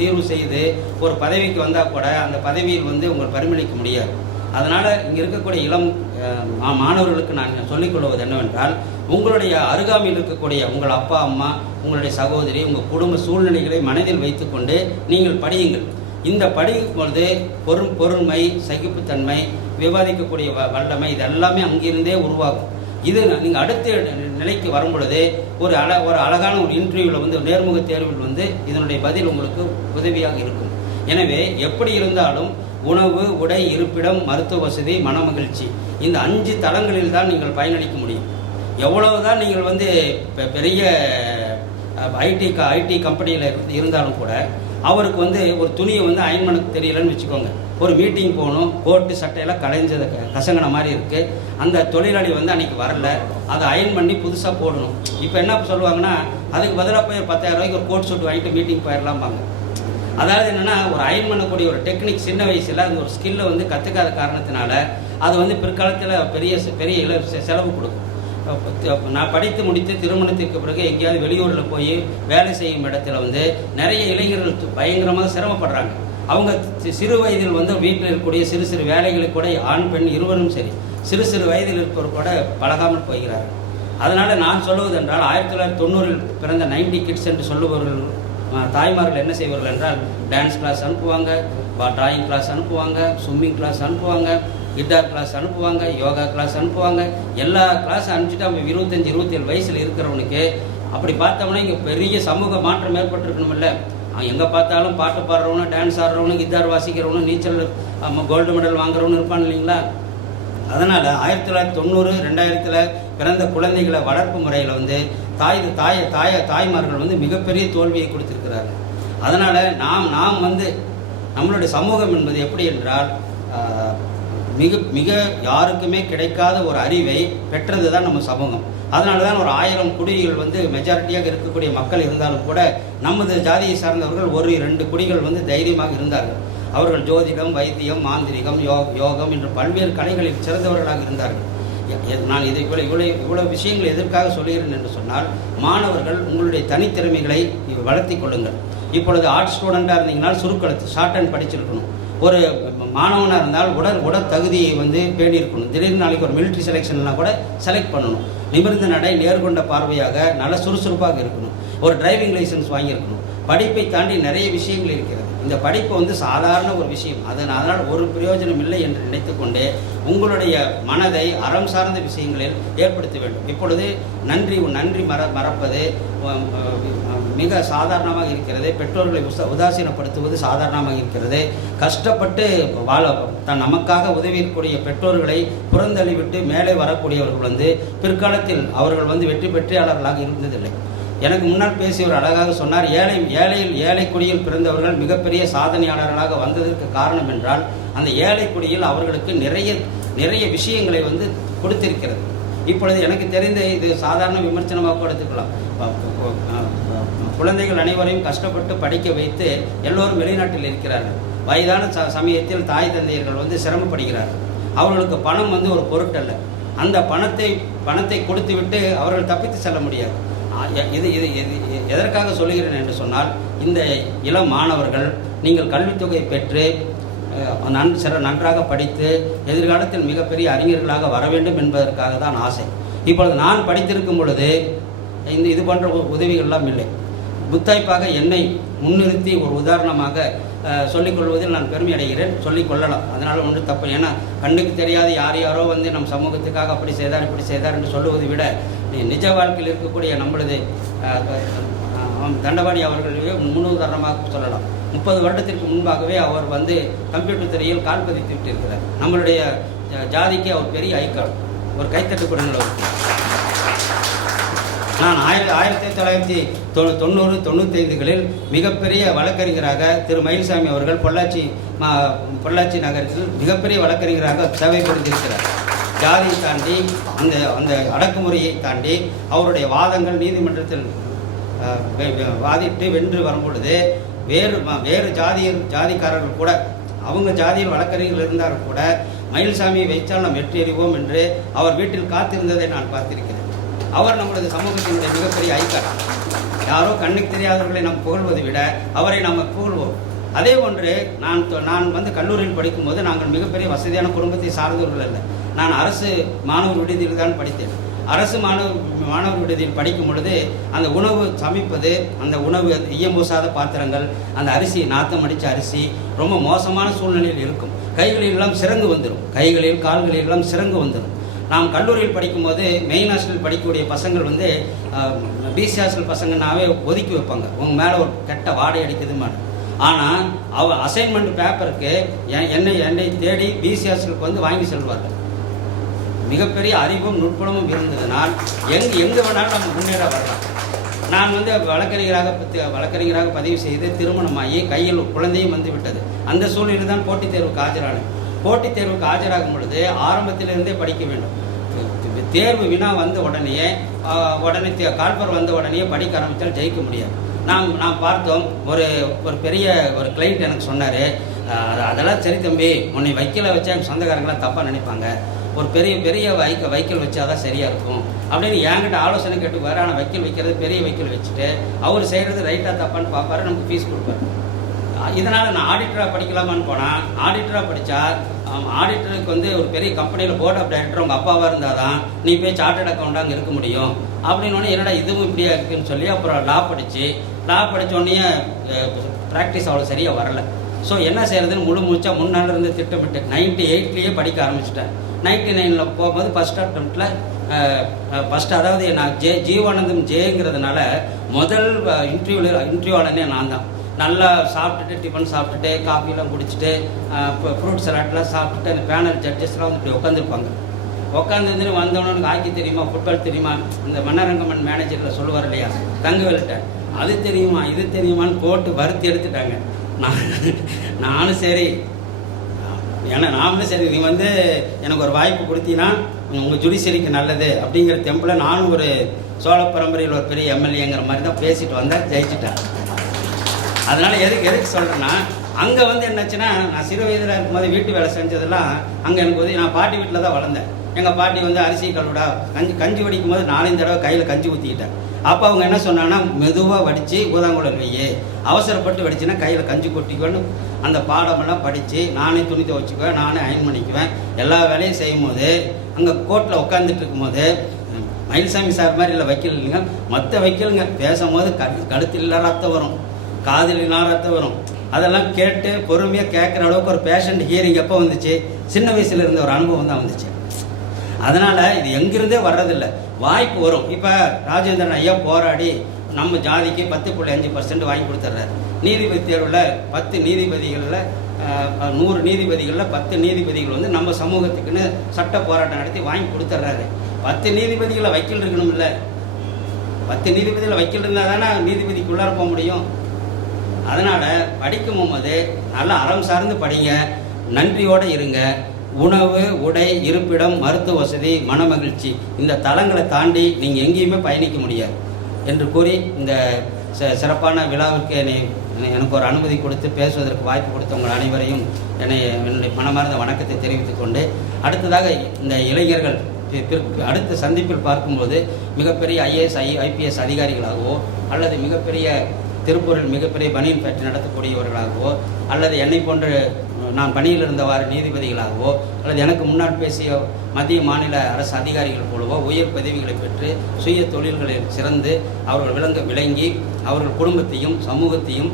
தீர்வு செய்து ஒரு பதவிக்கு வந்தால் கூட அந்த பதவியில் உங்கள் பரிமளிக்க முடியாது. அதனால் இங்கே இருக்கக்கூடிய இளம் மாணவர்களுக்கு நான் சொல்லிக்கொள்வது என்னவென்றால், உங்களுடைய அருகாமையில் இருக்கக்கூடிய உங்கள் அப்பா அம்மா, உங்களுடைய சகோதரி, உங்கள் குடும்ப சூழ்நிலைகளை மனதில் வைத்துக்கொண்டு நீங்கள் படியுங்கள். இந்த படிக்கும் பொழுது பொறுமை, சகிப்புத்தன்மை, விவாதிக்கக்கூடிய வல்லமை, இது எல்லாமே அங்கிருந்தே உருவாகும். இது நீங்கள் அடுத்த நிலைக்கு வரும் பொழுது ஒரு அழகான ஒரு இன்டர்வியூவில் நேர்முக தேர்வில் இதனுடைய பதில் உங்களுக்கு உதவியாக இருக்கும். எனவே எப்படி இருந்தாலும் உணவு, உடை, இருப்பிடம், மருத்துவ வசதி, மனமகிழ்ச்சி, இந்த 5 தளங்களில் தான் நீங்கள் பயனளிக்க முடியும். எவ்வளவுதான் நீங்கள் பெரிய ஐடி கம்பெனியில் இருந்தாலும் கூட அவருக்கு ஒரு துணியை அயன் பண்ண தெரியலன்னு வச்சுக்கோங்க. ஒரு மீட்டிங் போகணும், கோட்டு சட்டையெல்லாம் கலைஞ்சது கசங்கின மாதிரி இருக்குது, அந்த தொழிலாளி அன்றைக்கி வரல, அதை அயன் பண்ணி புதுசாக போடணும். இப்போ என்ன சொல்லுவாங்கன்னா, அதுக்கு பதிலாக போய் 10,000 ரூபாய்க்கு ஒரு கோட் சூட் வாங்கிட்டு மீட்டிங் போயிடலாம்பாங்க. அதாவது என்னென்னா, ஒரு அயன் பண்ணக்கூடிய ஒரு டெக்னிக் சின்ன வயசில் அந்த ஒரு ஸ்கில்லை கற்றுக்காத காரணத்தினால அது பிற்காலத்தில் பெரிய செலவு கொடுக்கும். நான் படித்து முடித்து திருமணத்திற்கு பிறகு எங்கேயாவது வெளியூரில் போய் வேலை செய்யும் இடத்துல நிறைய இளைஞர்கள் பயங்கரமாக சிரமப்படுறாங்க. அவங்க சிறு வயதில் வந்து வீட்டில் இருக்கக்கூடிய சிறு சிறு வேலைகளுக்கு கூட ஆண் பெண் இருவரும் சரி சிறு சிறு வயதில் இருப்பவர் கூட பழகாமல் போகிறார்கள். அதனால் நான் சொல்லுவதென்றால் 1990 பிறந்த 90 கிட்ஸ் என்று சொல்லுபவர்கள் தாய்மார்கள் என்ன செய்வார்கள் என்றால் டான்ஸ் கிளாஸ் அனுப்புவாங்க, டிராயிங் கிளாஸ் அனுப்புவாங்க, ஸ்விம்மிங் கிளாஸ் அனுப்புவாங்க, கிட்டார் கிளாஸ் அனுப்புவாங்க, யோகா கிளாஸ் அனுப்புவாங்க. எல்லா கிளாஸ் அனுப்பிச்சிட்டு அவங்க 25-27 வயசில் இருக்கிறவனுக்கு அப்படி பார்த்தோம்னா இங்கே பெரிய சமூக மாற்றம் ஏற்பட்டிருக்கணுமில்ல. எங்கே பார்த்தாலும் பாட்டு பாடுறவனு, டான்ஸ் ஆடுறவனு, கிட்டார் வாசிக்கிறவனு, நீச்சல் கோல்டு மெடல் வாங்குறவனு இருப்பான் இல்லைங்களா. அதனால் 1990 2000 பிறந்த குழந்தைகளை வளர்ப்பு முறையில் வந்து தாய்மார்கள் வந்து மிகப்பெரிய தோல்வியை கொடுத்திருக்கிறார்கள். அதனால் நாம் வந்து நம்மளுடைய சமூகம் என்பது எப்படி என்றால் மிக யாருக்குமே கிடைக்காத ஒரு அறிவை பெற்றது தான் நம்ம சமூகம். அதனால தான் ஒரு 1000 குடிகள் வந்து மெஜாரிட்டியாக இருக்கக்கூடிய மக்கள் இருந்தாலும் கூட நமது ஜாதியை சார்ந்தவர்கள் 1-2 குடிகள் வந்து தைரியமாக இருந்தார்கள். அவர்கள் ஜோதிடம், வைத்தியம், மாந்திரிகம், யோகம் என்று பல்வேறு கலைகளில் சிறந்தவர்களாக இருந்தார்கள். நான் இதை இவ்வளவு விஷயங்கள் எதற்காக சொல்கிறேன் என்று சொன்னால், மாணவர்கள் உங்களுடைய தனித்திறமைகளை வளர்த்தி கொள்ளுங்கள். இப்பொழுது ஆர்ட்ஸ் ஸ்டூடெண்ட்டாக இருந்தீங்கன்னா சுருக்கெழுத்து ஷார்ட் ஹேண்ட் படிச்சிருக்கணும். ஒரு மாணவனாக இருந்தால் உடல் தகுதியை வந்து பேணி இருக்கணும். திடீர்னு நாளைக்கு ஒரு மிலிட்ரி செலெக்ஷன்லாம் கூட செலக்ட் பண்ணணும். நிமிர்ந்த நடை, நேர்கொண்ட பார்வையாக நல்ல சுறுசுறுப்பாக இருக்கணும். ஒரு டிரைவிங் லைசன்ஸ் வாங்கியிருக்கணும். படிப்பை தாண்டி நிறைய விஷயங்கள் இருக்கிறது. இந்த படிப்பு வந்து சாதாரண ஒரு விஷயம், அதனால் ஒரு பிரயோஜனம் இல்லை என்று நினைத்துக்கொண்டு உங்களுடைய மனதை அறம் சார்ந்த விஷயங்களில் ஏற்படுத்த வேண்டும். இப்பொழுது நன்றி மறப்பது மிக சாதாரணமாக இருக்கிறது. பெற்றோர்களை உதாசீனப்படுத்துவது சாதாரணமாக இருக்கிறது. கஷ்டப்பட்டு நமக்காக உதவிக்கூடிய பெற்றோர்களை புறந்தள்ளிவிட்டு மேலே வரக்கூடியவர்கள் வந்து பிற்காலத்தில் அவர்கள் வந்து வெற்றி பெற்றியாளர்களாக இருந்ததில்லை. எனக்கு முன்னால் பேசியவர் அழகாக சொன்னார், ஏழை குடியில் பிறந்தவர்கள் மிகப்பெரிய சாதனையாளர்களாக வந்ததற்கு காரணம் என்றால் அந்த ஏழை குடியில் அவர்களுக்கு நிறைய விஷயங்களை வந்து கொடுத்திருக்கிறது. இப்பொழுது எனக்கு தெரிந்த இது சாதாரண விமர்சனமாக எடுத்துக்கலாம். குழந்தைகள் அனைவரையும் கஷ்டப்பட்டு படிக்க வைத்து எல்லோரும் வெளிநாட்டில் இருக்கிறார்கள். வயதான சமயத்தில் தாய் தந்தையர்கள் வந்து சிரமப்படுகிறார்கள். அவர்களுக்கு பணம் வந்து ஒரு பொருட்டல்ல. அந்த பணத்தை கொடுத்து விட்டு அவர்கள் தப்பித்து செல்ல முடியாது. இது எதற்காக சொல்கிறேன் என்று சொன்னால், இந்த இளம் மாணவர்கள் நீங்கள் கல்வித்தொகை பெற்று நன்றாக படித்து எதிர்காலத்தில் மிகப்பெரிய அறிஞர்களாக வர வேண்டும் என்பதற்காக தான் ஆசை. இப்பொழுது நான் படித்திருக்கும் பொழுது இது போன்ற உதவிகள்லாம் இல்லை. புத்தாய்ப்பாக என்னை முன்னிறுத்தி ஒரு உதாரணமாக சொல்லிக்கொள்வதில் நான் பெருமை அடைகிறேன். சொல்லிக்கொள்ளலாம், அதனால் ஒன்றும் தப்பு. ஏன்னா கண்ணுக்கு தெரியாத யாரோ வந்து நம் சமூகத்துக்காக அப்படி செய்தார் இப்படி செய்தார் என்று சொல்லுவதை விட நிஜ வாழ்க்கையில் இருக்கக்கூடிய நம்மளது தண்டபாணி அவர்களே முன்னுதாரணமாக சொல்லலாம். 30 வருடத்திற்கு முன்பாகவே அவர் வந்து கம்ப்யூட்டர் துறையில் கால் பதித்து விட்டு இருக்கிறார். நம்மளுடைய ஜாதிக்கு அவர் பெரிய ஐக்கான். ஒரு கைத்தட்டு கொடுங்கள் அவருக்கு. நான் 1990-95களில் மிகப்பெரிய வழக்கறிஞராக திரு மயில்சாமி அவர்கள் பொள்ளாச்சி நகரத்தில் மிகப்பெரிய வழக்கறிஞராக சேவை புரிந்திருக்கிறார். ஜாதியை தாண்டி அந்த அடக்குமுறையை தாண்டி அவருடைய வாதங்கள் நீதிமன்றத்தில் வாதிட்டு வென்று வரும்பொழுது வேறு ஜாதிக்காரர்கள் கூட அவங்க ஜாதியில் வழக்கறிஞர்கள் இருந்தாலும் கூட மயில்சாமியை வைத்தால் நாம் வெற்றி அறிவோம் என்று அவர் வீட்டில் காத்திருந்ததை நான் பார்த்திருக்கிறேன். அவர் நம்மளது சமூகத்தினுடைய மிகப்பெரிய ஐக்கான். யாரோ கண்ணுக்கு தெரியாதவர்களை நாம் புகழ்வதை விட அவரை நாம் புகழ்வோம். அதே போன்று நான் வந்து கல்லூரியில் படிக்கும்போது நாங்கள் மிகப்பெரிய வசதியான குடும்பத்தை சார்ந்தவர்கள் அல்ல. நான் அரசு மாணவர் விடுதியில் தான் படித்தேன். அரசு மாணவர் விடுதியில் படிக்கும் பொழுது அந்த உணவு சமைப்பது, அந்த உணவு ஈயம்பூசாத பாத்திரங்கள், அந்த அரிசி நாத்தம் அடித்த அரிசி ரொம்ப மோசமான சூழ்நிலையில் இருக்கும். கைகளிலெல்லாம் சிறங்கு வந்துடும், கைகளில் கால்களிலெல்லாம் சிறங்கு வந்துடும். நாம் கல்லூரியில் படிக்கும்போது மெயின் ஹாஸ்டல் படிக்கக்கூடிய பசங்கள் வந்து பிசி ஹாஸ்டல் பசங்கனாவே ஒதுக்கி வைப்பாங்க. உங்க மேலே ஒரு கெட்ட வாடை அடிக்குதுமான்னு. ஆனால் அவர் அசைன்மெண்ட் பேப்பருக்கு என்னை தேடி பிசி ஹாஸ்டலுக்கு வந்து வாங்கி செல்வார்கள். மிகப்பெரிய அறிவும் நுட்பமும் இருந்ததுனால் எங்கே வேணாலும் நம்ம முன்னேற வரலாம். நான் வந்து வழக்கறிஞராக பதிவு செய்து திருமணமாகி கையில் குழந்தையும் வந்து விட்டது. அந்த சூழ்நிலை தான் போட்டித் தேர்வுக்கு ஆஜரானேன். போட்டித் தேர்வுக்கு ஆஜராகும் பொழுது ஆரம்பத்திலிருந்தே படிக்க வேண்டும். தேர்வு வினா வந்த உடனே கால்பர் வந்த உடனே படிக்க ஆரம்பித்தால் ஜெயிக்க முடியாது. நாம் பார்த்தோம். ஒரு பெரிய ஒரு கிளைண்ட் எனக்கு சொன்னார், அதெல்லாம் சரி தம்பி, உன்னை வைக்கல வச்சா எங்கள் சொந்தக்காரங்களாம் தப்பாக நினைப்பாங்க, ஒரு பெரிய வைக்கல் வச்சாதான் சரியாக இருக்கும் அப்படின்னு என்கிட்ட ஆலோசனை கேட்டுக்குவார். ஆனால் வைக்கல் வைக்கிறது பெரிய வைக்கல் வச்சுட்டு அவர் செய்கிறது ரைட்டாக தப்பான்னு பார்ப்பாரு, நமக்கு ஃபீஸ் கொடுப்பாரு. இதனால் நான் ஆடிட்டராக படிக்கலாமான்னு போனால், ஆடிட்டராக படித்தா ஆடிட்டருக்கு வந்து ஒரு பெரிய கம்பெனியில் போர்ட் ஆஃப் டைரக்டர் உங்கள் அப்பாவாக இருந்தால் தான் நீ போய் சார்ட்டர்ட் அக்கௌண்ட்டாக அங்கே இருக்க முடியும் அப்படின்னு. என்னடா இதுவும் இப்படியா இருக்குன்னு சொல்லி அப்புறம் லா படித்தோடனே ப்ராக்டிஸ் அவ்வளோ சரியாக வரல. ஸோ என்ன செய்கிறதுன்னு மூச்சா முன்னாள் இருந்து திட்டமிட்டு 98லேயே படிக்க ஆரம்பிச்சிட்டேன். 99ல் போகும்போது ஃபஸ்ட் அட்டம்ப்டில் அதாவது நான் ஜீவானந்தம் ஜேங்கிறதுனால முதல் இன்டர்வியூவாளனே நான் தான். நல்லா சாப்பிட்டுட்டு, டிஃபன் சாப்பிட்டுட்டு, காஃபிலாம் குடிச்சிட்டு, ஃப்ரூட் சலாட்லாம் சாப்பிட்டுட்டு, அந்த பேனல் ஜட்ஜஸ்லாம் வந்து இப்படி உட்காந்துருப்பாங்க. உட்காந்து வந்தவனு ஹாக்கி தெரியுமா, ஃபுட்பால் தெரியுமா, இந்த மன்னரங்கமன் மேனேஜரில் சொல்லுவார் இல்லையா தங்கவேல்கிட்ட, அது தெரியுமா இது தெரியுமான்னு போட்டு வறுத்து எடுத்துட்டாங்க. நானும் சரி, ஏன்னா நாமளும் சரி, நீ வந்து எனக்கு ஒரு வாய்ப்பு கொடுத்தீங்கன்னா உங்கள் ஜுடிஷியரிக்கு நல்லது அப்படிங்கிற தெம்பில் நானும் ஒரு சோழ பரம்பரையில் ஒரு பெரிய எம்எல்ஏங்கிற மாதிரி தான் பேசிட்டு வந்தேன், ஜெயிச்சிட்டேன். அதனால் எதுக்கு சொல்கிறேன்னா, அங்கே வந்து என்னாச்சுன்னா, நான் சிறு வயதில் இருக்கும்போது வீட்டு வேலை செஞ்சதெல்லாம் அங்கே எனக்கு வந்து நான் பாட்டி வீட்டில் தான் வளர்ந்தேன். எங்கள் பாட்டி வந்து அரிசி கழுவிடா கஞ்சி வடிக்கும் போது 4 தடவை கையில் கஞ்சி ஊற்றிக்கிட்டேன். அப்போ அவங்க என்ன சொன்னாங்கன்னா, மெதுவாக வடித்து ஊதாங்குழல் வையே, அவசரப்பட்டு வடிச்சுன்னா கையில் கஞ்சி கொட்டிக்குவேன்னு அந்த பாடமெல்லாம் படித்து நானே துணி துவைச்சிக்குவேன், நானே அயன் பண்ணிக்குவேன். எல்லா வேலையும் செய்யும் போது அங்கே கோர்ட்டில் உட்காந்துட்டு இருக்கும்போது மயில்சாமி சார் மாதிரி இல்லை வக்கீல் இல்லைங்க, மற்ற வக்கீலுங்க பேசும்போது கழுத்தில் ரத்தம் வரும், காதில் ரத்தம் வரும். அதெல்லாம் கேட்டு பொறுமையாக கேட்குற அளவுக்கு ஒரு பேஷண்ட் ஹியரிங் எப்போ வந்துச்சு, சின்ன வயசில் இருந்த ஒரு அனுபவம் தான் வந்துச்சு. அதனால் இது எங்கிருந்தே வர்றதில்லை, வாய்ப்பு வரும். இப்போ ராஜேந்திரன் ஐயா போராடி நம்ம ஜாதிக்கு 10.5% வாங்கி கொடுத்துட்றாரு. நீதிபதி தேர்வில் 10 நீதிபதிகளில் 100 நீதிபதிகளில் 10 நீதிபதிகள் வந்து நம்ம சமூகத்துக்குன்னு சட்ட போராட்டம் நடத்தி வாங்கி கொடுத்துட்றாரு. 10 நீதிபதிகளை வக்கீல் இருக்கணும் இல்லை, 10 நீதிபதிகளை வக்கீல் இருந்தால் தானே நீதிபதிக்குள்ளார போக முடியும். அதனால் படிக்கும் போது நல்லா அறம் சார்ந்து படிங்க, நன்றியோடு இருங்க. உணவு, உடை, இருப்பிடம், மருத்துவ வசதி, மனமகிழ்ச்சி, இந்த தளங்களை தாண்டி நீங்கள் எங்கேயுமே பயணிக்க முடியாது என்று கூறி இந்த சிறப்பான விழாவிற்கு எனக்கு ஒரு அனுமதி கொடுத்து பேசுவதற்கு வாய்ப்பு கொடுத்த உங்கள் அனைவரையும் என்னுடைய மனமார்ந்த வணக்கத்தை தெரிவித்துக் கொண்டு, அடுத்ததாக இந்த இளைஞர்கள் அடுத்த சந்திப்பில் பார்க்கும்போது மிகப்பெரிய ஐஏஎஸ் ஐபிஎஸ் அதிகாரிகளாகவோ அல்லது மிகப்பெரிய திருப்பூரில் மிகப்பெரிய பனியன் ஃபேக்டரி நடத்தக்கூடியவர்களாகவோ அல்லது என்னை போன்று நான் பணியில் இருந்தவாறு நீதிபதிகளாகவோ அல்லது எனக்கு முன்னால் பேசிய மத்திய மாநில அரசு அதிகாரிகள் போலவோ உயர் பதவிகளை பெற்று சுய தொழில்களில் சிறந்து அவர்கள் விளங்கி அவர்கள் குடும்பத்தையும் சமூகத்தையும்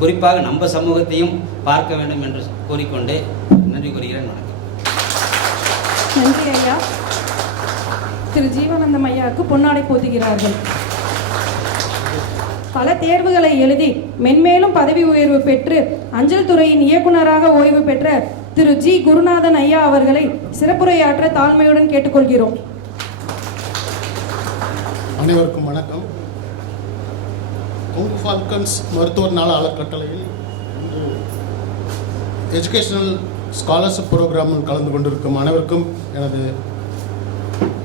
குறிப்பாக நம்ம சமூகத்தையும் பார்க்க வேண்டும் என்று கூறிக்கொண்டு நன்றி கூறுகிறேன். வணக்கம். நன்றி ஐயா. திரு ஜீவானந்தம் ஐயாவுக்கு பொன்னாடை போதுகிறார்கள். பல தேர்வுகளை எழுதி மென்மேலும் பதவி உயர்வு பெற்று அஞ்சல் துறையின் இயக்குநராக ஓய்வு பெற்ற திரு ஜி குருநாதன் ஐயா அவர்களை சிறப்புரையாற்ற தாழ்மையுடன் கேட்டுக்கொள்கிறோம். அனைவருக்கும் வணக்கம். கொங்கு ஃபால்கன்ஸ் மருத்துவர் நல அறக்கட்டளையில் இன்று எஜுகேஷனல் ஸ்காலர்ஷிப் ப்ரோக்ராமில் கலந்து கொண்டிருக்கும் அனைவருக்கும் எனது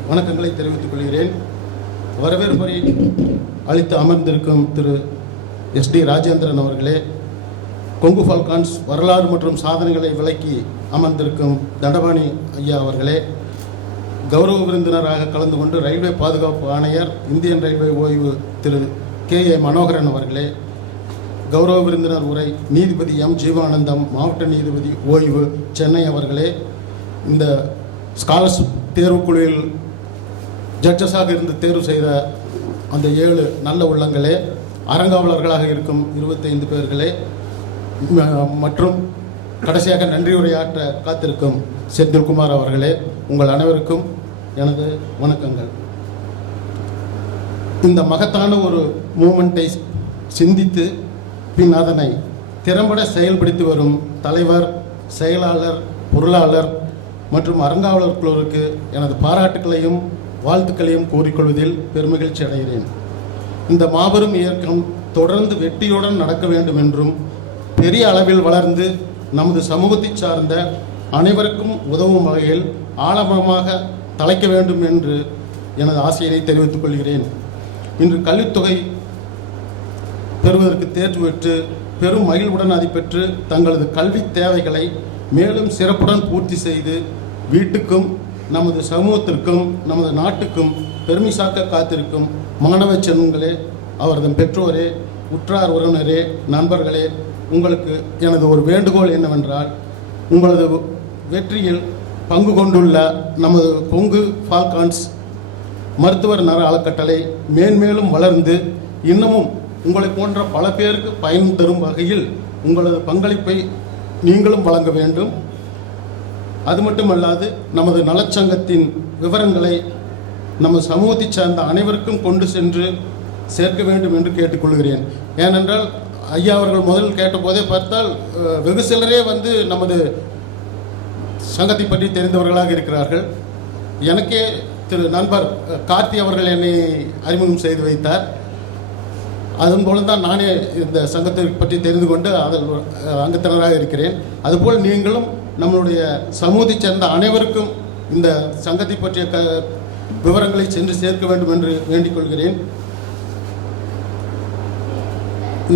வணக்கங்களை தெரிவித்துக் கொள்கிறேன். வரவேற்புரை அளித்து அமர்ந்திருக்கும் திரு SD ராஜேந்திரன் அவர்களே, கொங்கு ஃபால்கான்ஸ் வரலாறு மற்றும் சாதனைகளை விளக்கி அமர்ந்திருக்கும் தண்டபாணி ஐயா அவர்களே, கௌரவ விருந்தினராக கலந்து கொண்டு ரயில்வே பாதுகாப்பு ஆணையர் இந்தியன் ரயில்வே ஓய்வு திரு KA மனோகரன் அவர்களே, கௌரவ விருந்தினர் உரை நீதிபதி M ஜீவானந்தம் மாவட்ட நீதிபதி ஓய்வு சென்னை அவர்களே, இந்த ஸ்காலர்ஷிப் தேர்வுக்குழுவில் ஜட்ஜஸாக இருந்து தேர்வு செய்த அந்த 7 நல்ல உள்ளங்களே, அரங்காவலர்களாக இருக்கும் 25 பேர்களே, மற்றும் கடைசியாக நன்றியுரையாற்ற காத்திருக்கும் செந்தில்குமார் அவர்களே, உங்கள் அனைவருக்கும் எனது வணக்கங்கள். இந்த மகத்தான ஒரு மூமெண்ட்டை சிந்தித்து பின் அதனை திறம்பட செயல்படுத்தி வரும் தலைவர், செயலாளர், பொருளாளர் மற்றும் அரங்காவலர் குழுவிற்கு எனது பாராட்டுக்களையும் வாழ்த்துக்களையும் கூறிக்கொள்வதில் பெருமகிழ்ச்சி அடைகிறேன். இந்த மாபெரும் இயக்கம் தொடர்ந்து வெற்றியுடன் நடக்க வேண்டும் என்றும் பெரிய அளவில் வளர்ந்து நமது சமூகத்தை சார்ந்த அனைவருக்கும் உதவும் வகையில் ஆழமாக தலைக்க வேண்டும் என்று எனது ஆசையினை தெரிவித்துக் கொள்கிறேன். இன்று கல்வித்தொகை பெறுவதற்கு தேர்வு பெற்று பெரும் மகிழ்வுடன் அதை பெற்று தங்களது கல்வி தேவைகளை மேலும் சிறப்புடன் பூர்த்தி செய்து வீட்டுக்கும் நமது சமூகத்திற்கும் நமது நாட்டுக்கும் பெருமை சாக்க காத்திருக்கும் மாணவ செல்வங்களே, அவரது பெற்றோரே, உற்றார் உறவினரே, நண்பர்களே, உங்களுக்கு எனது ஒரு வேண்டுகோள் என்னவென்றால், உங்களது வெற்றியில் பங்கு கொண்டுள்ள நமது கொங்கு ஃபால்கான்ஸ் மருத்துவர் நல அறக்கட்டளை மேன்மேலும் வளர்ந்து இன்னமும் உங்களை போன்ற பல பேருக்கு பயன் தரும் வகையில் உங்களது பங்களிப்பை நீங்களும் வழங்க வேண்டும். அது மட்டுமல்லாது நமது நலச்சங்கத்தின் விவரங்களை நம்ம சமூகத்தை சார்ந்த அனைவருக்கும் கொண்டு சென்று சேர்க்க வேண்டும் என்று கேட்டுக்கொள்கிறேன். ஏனென்றால் ஐயா அவர்கள் முதல் கேட்டபோதே பார்த்தால் வெகு சிலரே வந்து நமது சங்கத்தை பற்றி தெரிந்தவர்களாக இருக்கிறார்கள். எனக்கே திரு நண்பர் கார்த்தி அவர்கள் என்னை அறிமுகம் செய்து வைத்தார். அதன் போல தான் நானே இந்த சங்கத்தை பற்றி தெரிந்து கொண்டு அதில் அங்கத்தினராக இருக்கிறேன். அதுபோல் நீங்களும் நம்மளுடைய சமூகத்தை சேர்ந்த அனைவருக்கும் இந்த சங்கத்தை பற்றிய விவரங்களை சென்று சேர்க்க வேண்டும் என்று வேண்டிக் கொள்கிறேன்.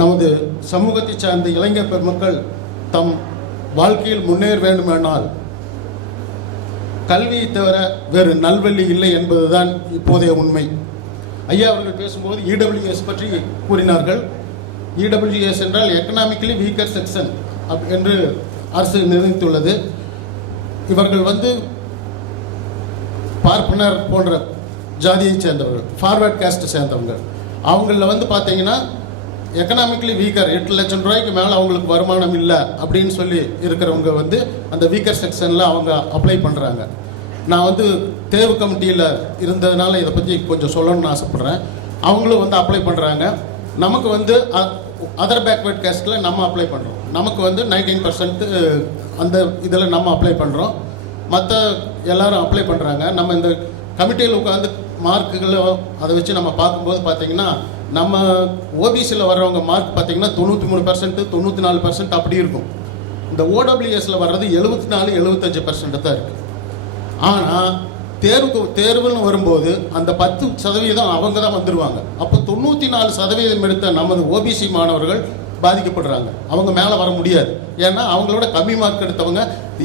நமது சமூகத்தை சார்ந்த இளைஞர் பெருமக்கள் தம் வாழ்க்கையில் முன்னேற வேண்டுமானால் கல்வியை தவிர வேறு நல்வழி இல்லை என்பதுதான் இப்போதைய உண்மை. ஐயா அவர்கள் பேசும்போது இடபிள்யூஎஸ் பற்றி கூறினார்கள். இடபிள்யூஎஸ் என்றால் எக்கனாமிக்கலி வீக்கர் செக்ஷன் என்று அரசு நிர்ணயித்துள்ளது. இவர்கள் வந்து பார்ப்பனர் போன்ற ஜாதியை சேர்ந்தவர்கள், ஃபார்வர்ட் காஸ்ட்டை சேர்ந்தவங்க. அவங்களில் வந்து பார்த்தீங்கன்னா எக்கனாமிக்கலி வீக்கர் 8 லட்சம் ரூபாய்க்கு மேலே அவங்களுக்கு வருமானம் இல்லை அப்படின்னு சொல்லி இருக்கிறவங்க வந்து அந்த வீக்கர் செக்ஷனில் அவங்க அப்ளை பண்ணுறாங்க. நான் வந்து தேர்வு கமிட்டியில் இருந்ததுனால இதை பற்றி கொஞ்சம் சொல்லணும்னு ஆசைப்பட்றேன். அவங்களும் வந்து அப்ளை பண்ணுறாங்க. நமக்கு வந்து அதர் பேக்வேர்ட் காஸ்ட்டில் நம்ம அப்ளை பண்ணுறோம். நமக்கு வந்து 19% அந்த இதில் நம்ம அப்ளை பண்ணுறோம். மற்ற எல்லாரும் அப்ளை பண்ணுறாங்க. நம்ம இந்த கமிட்டியில் உட்காந்து மார்க்குகளை அதை வச்சு நம்ம பார்க்கும்போது பார்த்தீங்கன்னா நம்ம ஓபிசியில் வர்றவங்க மார்க் பார்த்தீங்கன்னா 93%, 94% அப்படி இருக்கும். இந்த ஓடபிள்யூஎஸில் வர்றது 74-75% தான் இருக்குது. ஆனால் தேர்வுன்னு வரும்போது அந்த 10% அவங்க தான் வந்துடுவாங்க. அப்போ 94% எடுத்த நமது ஓபிசி மாணவர்கள் பாதிக்கப்படுறாங்க. அவங்க மேலே வர முடியாது. ஏன்னா அவங்களோட கம்மி மார்க் எடுத்தவங்க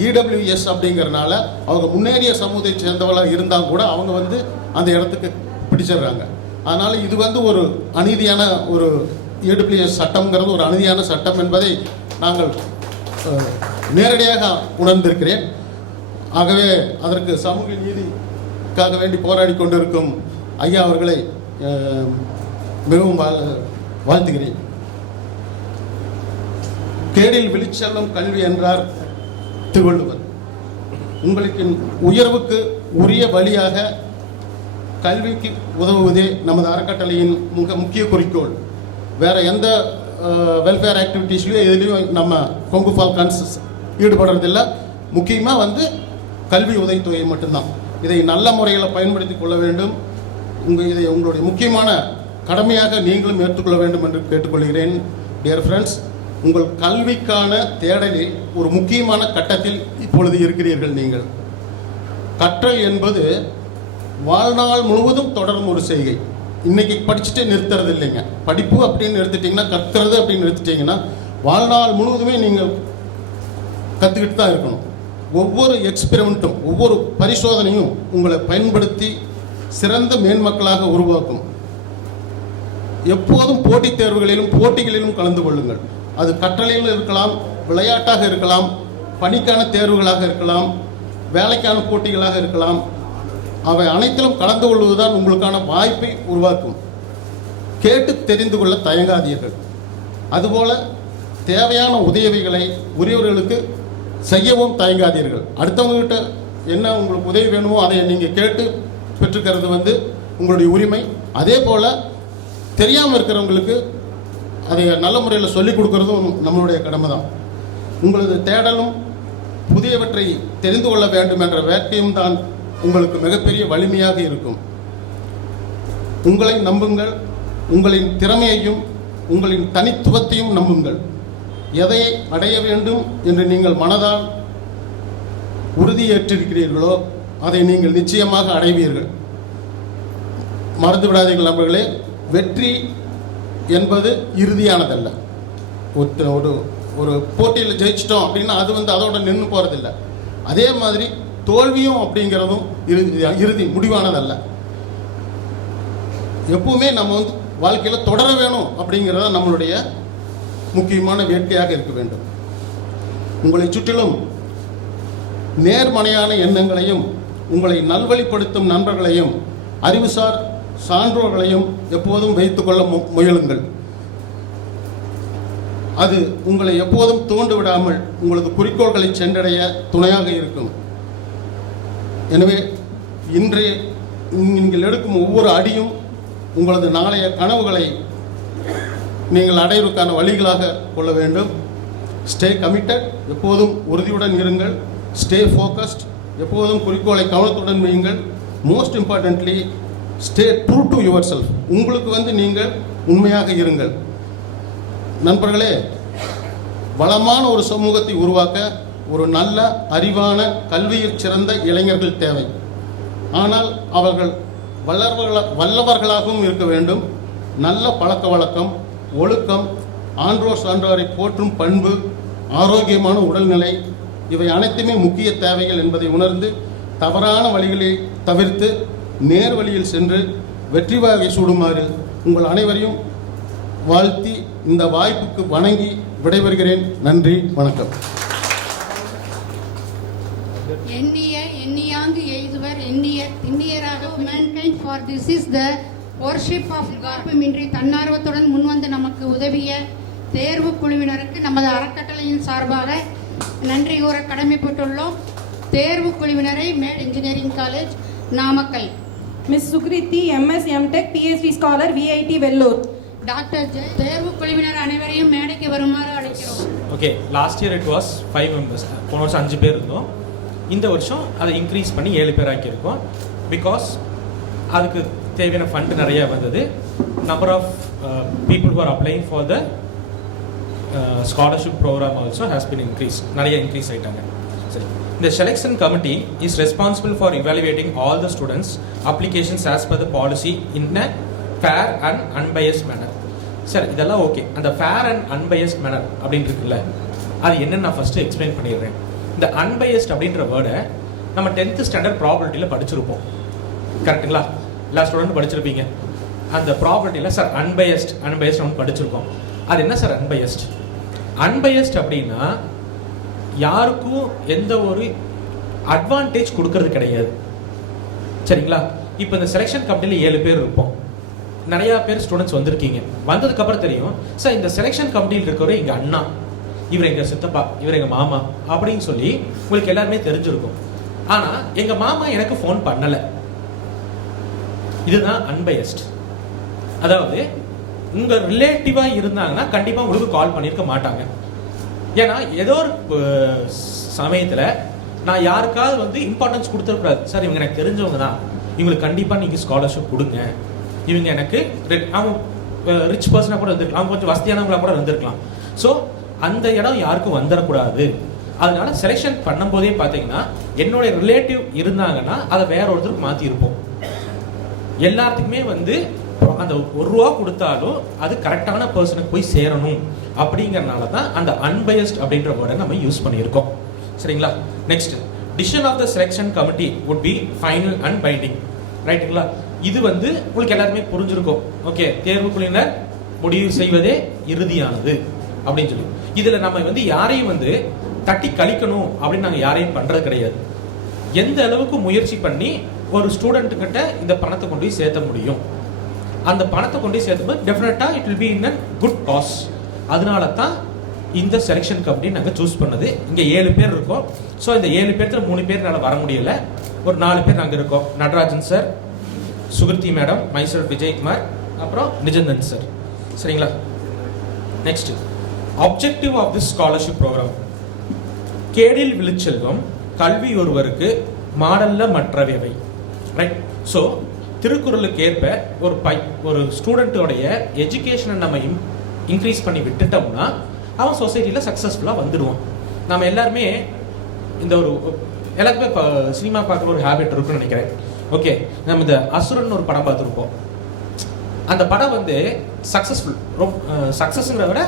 இடபிள்யூஎஸ் அப்படிங்கிறனால அவங்க முன்னேறிய சமூகத்தை சேர்ந்தவர்களாக இருந்தால் கூட அவங்க வந்து அந்த இடத்துக்கு பிடிச்சிடுறாங்க. அதனால் இது வந்து ஒரு அநீதியான ஒரு இடபிள்யூஎஸ் சட்டம்ங்கிறது ஒரு அநீதியான சட்டம் என்பதை நாங்கள் நேரடியாக உணர்ந்திருக்கிறேன். ஆகவே அதற்கு சமூக நீதிக்காக வேண்டி போராடி கொண்டிருக்கும் ஐயா அவர்களை மிகவும் வாழ்த்துகிறேன். கேடில் விழிச்செல்லும் கல்வி என்றார் திருவள்ளுவர். உங்களுக்கு உயர்வுக்கு உரிய வழியாக கல்விக்கு உதவுவதே நமது அறக்கட்டளையின் முக்கிய குறிக்கோள். வேறு எந்த வெல்ஃபேர் ஆக்டிவிட்டீஸ்லையும் எதுலேயும் நம்ம கொங்கு ஃபால்கான்ஸ் ஈடுபடுறதில்லை. முக்கியமாக வந்து கல்வி உதவித்தொகை மட்டும்தான். இதை நல்ல முறையில் பயன்படுத்தி கொள்ள வேண்டும். இதை உங்களுடைய முக்கியமான கடமையாக நீங்களும் ஏற்றுக்கொள்ள வேண்டும் என்று கேட்டுக்கொள்கிறேன். டியர் ஃப்ரெண்ட்ஸ், உங்கள் கல்விக்கான தேடலில் ஒரு முக்கியமான கட்டத்தில் இப்பொழுது இருக்கிறீர்கள். நீங்கள் கற்றல் என்பது வாழ்நாள் முழுவதும் தொடரும் ஒரு செய்கை. இன்னைக்கு படிச்சுட்டு நிறுத்துறது இல்லைங்க. படிப்பு அப்படின்னு நிறுத்திட்டீங்கன்னா, கற்கிறது அப்படின்னு நிறுத்திட்டீங்கன்னா வாழ்நாள் முழுவதுமே நீங்கள் கற்றுக்கிட்டு தான் இருக்கணும். ஒவ்வொரு எக்ஸ்பெரிமெண்ட்டும் ஒவ்வொரு பரிசோதனையும் உங்களை பயன்படுத்தி சிறந்த மேன்மக்களாக உருவாக்கும். எப்போதும் போட்டித் தேர்வுகளிலும் போட்டிகளிலும் கலந்து கொள்ளுங்கள். அது கற்றலில் இருக்கலாம், விளையாட்டாக இருக்கலாம், பணிக்கான தேர்வுகளாக இருக்கலாம், வேலைக்கான போட்டிகளாக இருக்கலாம். அவை அனைத்திலும் கலந்து கொள்வதுதான் உங்களுக்கான வாய்ப்பை உருவாக்கும். கேட்டு தெரிந்து கொள்ள தயங்காதீர்கள். அதுபோல தேவையான உதவிகளை உரியவர்களுக்கு செய்யவும் தயங்காதீர்கள். அடுத்தவங்ககிட்ட என்ன உங்களுக்கு உதவி வேணுமோ அதை நீங்கள் கேட்டு பெற்றுக்கிறது வந்து உங்களுடைய உரிமை. அதே போல் தெரியாமல் இருக்கிறவங்களுக்கு அதை நல்ல முறையில் சொல்லிக் கொடுக்கறதும் நம்மளுடைய கடமை தான். உங்களது தேடலும் புதியவற்றை தெரிந்து கொள்ள வேண்டும் என்ற வேட்கையும் தான் உங்களுக்கு மிகப்பெரிய வலிமையாக இருக்கும். உங்களை நம்புங்கள். உங்களின் திறமையையும் உங்களின் தனித்துவத்தையும் நம்புங்கள். எதை அடைய வேண்டும் என்று நீங்கள் மனதால் உறுதியேற்றிருக்கிறீர்களோ அதை நீங்கள் நிச்சயமாக அடைவீர்கள். மறந்து விடாதீர்கள் நண்பர்களே, வெற்றி என்பது இறுதியானதல்ல. ஒரு போட்டியில் ஜெயிச்சிட்டோம் அப்படின்னா அது வந்து அதோட நின்று போகிறதில்லை. அதே மாதிரி தோல்வியும் அப்படிங்கிறதும் இறுதி முடிவானதல்ல. எப்பவுமே நம்ம வந்து வாழ்க்கையில் தொடர வேணும் அப்படிங்கிறத நம்மளுடைய முக்கியமான வேட்கையாக இருக்க வேண்டும். உங்களை சுற்றிலும் நேர்மறையான எண்ணங்களையும் உங்களை நல்வழிப்படுத்தும் நண்பர்களையும் அறிவுசார் சான்றோர்களையும் எப்போதும் வைத்துக்கொள்ள முயலுங்கள். அது உங்களை எப்போதும் தூண்டு விடாமல் உங்களது குறிக்கோள்களை சென்றடைய துணையாக இருக்கும். எனவே இன்றைய நீங்கள் எடுக்கும் ஒவ்வொரு அடியும் உங்களது நாளைய கனவுகளை நீங்கள் அடைவதற்கான வழிகளாக கொள்ள வேண்டும். ஸ்டே கமிட்டட், எப்போதும் உறுதியுடன் இருங்கள். ஸ்டே ஃபோக்கஸ்ட், எப்போதும் குறிக்கோளை கவனத்துடன் வையுங்கள். Most importantly stay true to your self. உங்களுக்கு நீங்கள் உண்மையாக இருங்கள். நண்பர்களே, வளமான ஒரு சமூகத்தை உருவாக்க ஒரு நல்ல அறிவான கல்வியில் சிறந்த இளைஞர்கள் தேவை. ஆனால் அவர்கள் வல்லவர்களாகவும் இருக்க வேண்டும். நல்ல பழக்க வழக்கம், ஒழுக்கம், ஆன்றோர் சான்றோரை போற்றும் பண்பு, ஆரோக்கியமான உடல்நிலை, இவை அனைத்துமே முக்கிய தேவைகள் என்பதை உணர்ந்து தவறான வழிகளை தவிர்த்து நேர் வழியில் சென்று வெற்றி வாகை சூடுமாறு உங்கள் அனைவரையும் வாழ்த்தி இந்த வாய்ப்புக்கு வணங்கி விடைபெறுகிறேன். நன்றி, வணக்கம். எண்ணியாங்கு எய்துவர் எண்ணியராக mankind, for this is the worship of God. மின்றி தன்னார்வத்துடன் முன்வந்து நமக்கு உதவிய தேர்வு குழுவினருக்கு நமது அறக்கட்டளையின் சார்பாக நன்றி கூற கடமைப்பட்டுள்ளோம். தேர்வு குழுவினரை மேட் engineering college, Namakkal. Miss Sukriti, MS, MTech, PhD scholar, VIT Vellore. Doctor Jai. தேர்வு குழுவினர் அனைவரையும் மேடைக்கு வருமாறு அழைக்கிறோம். Okay, last year it was 5 members. போன வருஷம் 5 பேர் இருந்தோம். இந்த வருஷம் அதை இன்க்ரீஸ் பண்ணி 7 பேர் ஆக்கியிருக்கோம். பிகாஸ் அதுக்கு தேவையான ஃபண்ட் நிறைய வந்தது. Number of people who are applying for the scholarship program also has been increase. நிறைய இன்க்ரீஸ் ஆகிட்டாங்க. சரி, இந்த selection committee is responsible for evaluating all the students applications as per the policy in a fair and unbiased manner. Sir, இதெல்லாம் ஓகே. அந்த ஃபேர் அண்ட் அன்பயஸ்ட் மேனர் அப்படின்னு இருக்குல்ல, அது என்னன்னு நான் ஃபர்ஸ்ட் எக்ஸ்பிளைன் பண்ணிடுறேன். இந்த அன்பயஸ்ட் அப்படின்ற வேர்டை நம்ம 10th ஸ்டாண்டர்ட் ப்ராபபிலிட்டியில் படிச்சிருப்போம். கரெக்டுங்களா? எல்லா ஸ்டூடெண்ட்டும் படிச்சிருப்பீங்க. அந்த ப்ராபபிலிட்டியில் சார் அன்பயஸ்ட் ஒன்று படிச்சிருக்கோம். அது என்ன சார் அன்பயஸ்ட்? அன்பயஸ்ட் அப்படின்னா யாருக்கும் எந்த ஒரு அட்வான்டேஜ் கொடுக்கறது கிடையாது. சரிங்களா? இப்போ இந்த செலெக்ஷன் கமிட்டியில் 7 பேர் இருப்போம். நிறையா பேர் ஸ்டூடெண்ட்ஸ் வந்திருக்கீங்க. வந்ததுக்கப்புறம் தெரியும் சார் இந்த செலெக்ஷன் கமிட்டியில் இருக்கிறவரை எங்கள் அண்ணா, இவர் எங்கள் சித்தப்பா, இவர் எங்கள் மாமா அப்படின்னு சொல்லி உங்களுக்கு எல்லாருமே தெரிஞ்சிருக்கும். ஆனால் எங்கள் மாமா எனக்கு ஃபோன் பண்ணலை. இதுதான் அன்பயஸ்ட். அதாவது உங்கள் ரிலேட்டிவாக இருந்தாங்கன்னா கண்டிப்பாக உங்களுக்கு கால் பண்ணியிருக்க மாட்டாங்க. ஏன்னா ஏதோ ஒரு சமயத்தில் நான் யாருக்காவது இம்பார்ட்டன்ஸ் கொடுத்துருக்கூடாது. சார் இவங்க எனக்கு தெரிஞ்சவங்க தான், இவங்களுக்கு கண்டிப்பாக நீங்கள் ஸ்காலர்ஷிப் கொடுங்க. இவங்க எனக்கு அவங்க ரிச் பர்சனாக கூட வந்திருக்கலாம், அவங்க கொஞ்சம் வசதியானவங்களாக கூட வந்திருக்கலாம். ஸோ அந்த இடம் யாருக்கும் வந்துடக்கூடாது. அதனால செலெக்ஷன் பண்ணும்போதே பார்த்தீங்கன்னா என்னுடைய ரிலேட்டிவ் இருந்தாங்கன்னா அதை வேற ஒருத்தருக்கு மாற்றிருப்போம். எல்லாத்துக்குமே அந்த 1 ரூபா கொடுத்தாலும் அது கரெக்டான பர்சனுக்கு போய் சேரணும் அப்படிங்கறனால தான் அந்த அன்பயஸ்ட் அப்படின்ற வேர்டை நம்ம யூஸ் பண்ணியிருக்கோம். சரிங்களா? Next, decision of the selection committee would be final and binding. ரைட்டுங்களா? இது உங்களுக்கு எல்லாருமே புரிஞ்சிருக்கும். ஓகே, தேர்வு குழுவினர் முடிவு செய்வதே இறுதியானது அப்படின்னு சொல்லி. இதுல நம்ம யாரையும் தட்டி கழிக்கணும் அப்படின்னு நாங்கள் யாரையும் பண்றது கிடையாது. எந்த அளவுக்கு முயற்சி பண்ணி ஒரு ஸ்டூடெண்ட் கிட்ட இந்த பணத்தை கொண்டு போய் சேர்த்த முடியும், அந்த பணத்தை கொண்டு போய் சேர்த்தும்போது டெஃபினட்டா it will be in a good cos. அதனால தான் இந்த செலெக்ஷன் கமிட்டி நாங்கள் சூஸ் பண்ணது. இங்கே 7 பேர் இருக்கோம். ஸோ இந்த 7 பேர்த்துல 3 பேர்னால வர முடியல. ஒரு 4 பேர் நாங்கள் இருக்கோம். Natarajan sir, Sukriti madam, myself Vijayakumar, அப்புறம் நிஜந்தன் சார். சரிங்களா? Next, objective of this scholarship programme. கேடில் விழுச்செல்வம் கல்வி ஒருவருக்கு மாடல்ல மற்றவை. ரைட்? ஸோ திருக்குறளுக்கு ஏற்ப ஒரு ஸ்டூடெண்ட்டோடைய எஜுகேஷனை நம்ம இன்க்ரீஸ் பண்ணி விட்டுட்டோம்னா அவன் சொசைட்டியில் சக்ஸஸ்ஃபுல்லாக வந்துடுவான். நம்ம எல்லாருமே எல்லாத்துக்குமே இப்போ சினிமா பார்க்குற ஒரு ஹேபிட் இருக்குன்னு நினைக்கிறேன். ஓகே, நம்ம இந்த அசுரன் ஒரு படம் பார்த்துருப்போம். அந்த படம் சக்ஸஸ்ஃபுல், சக்ஸஸ்ங்கிற விட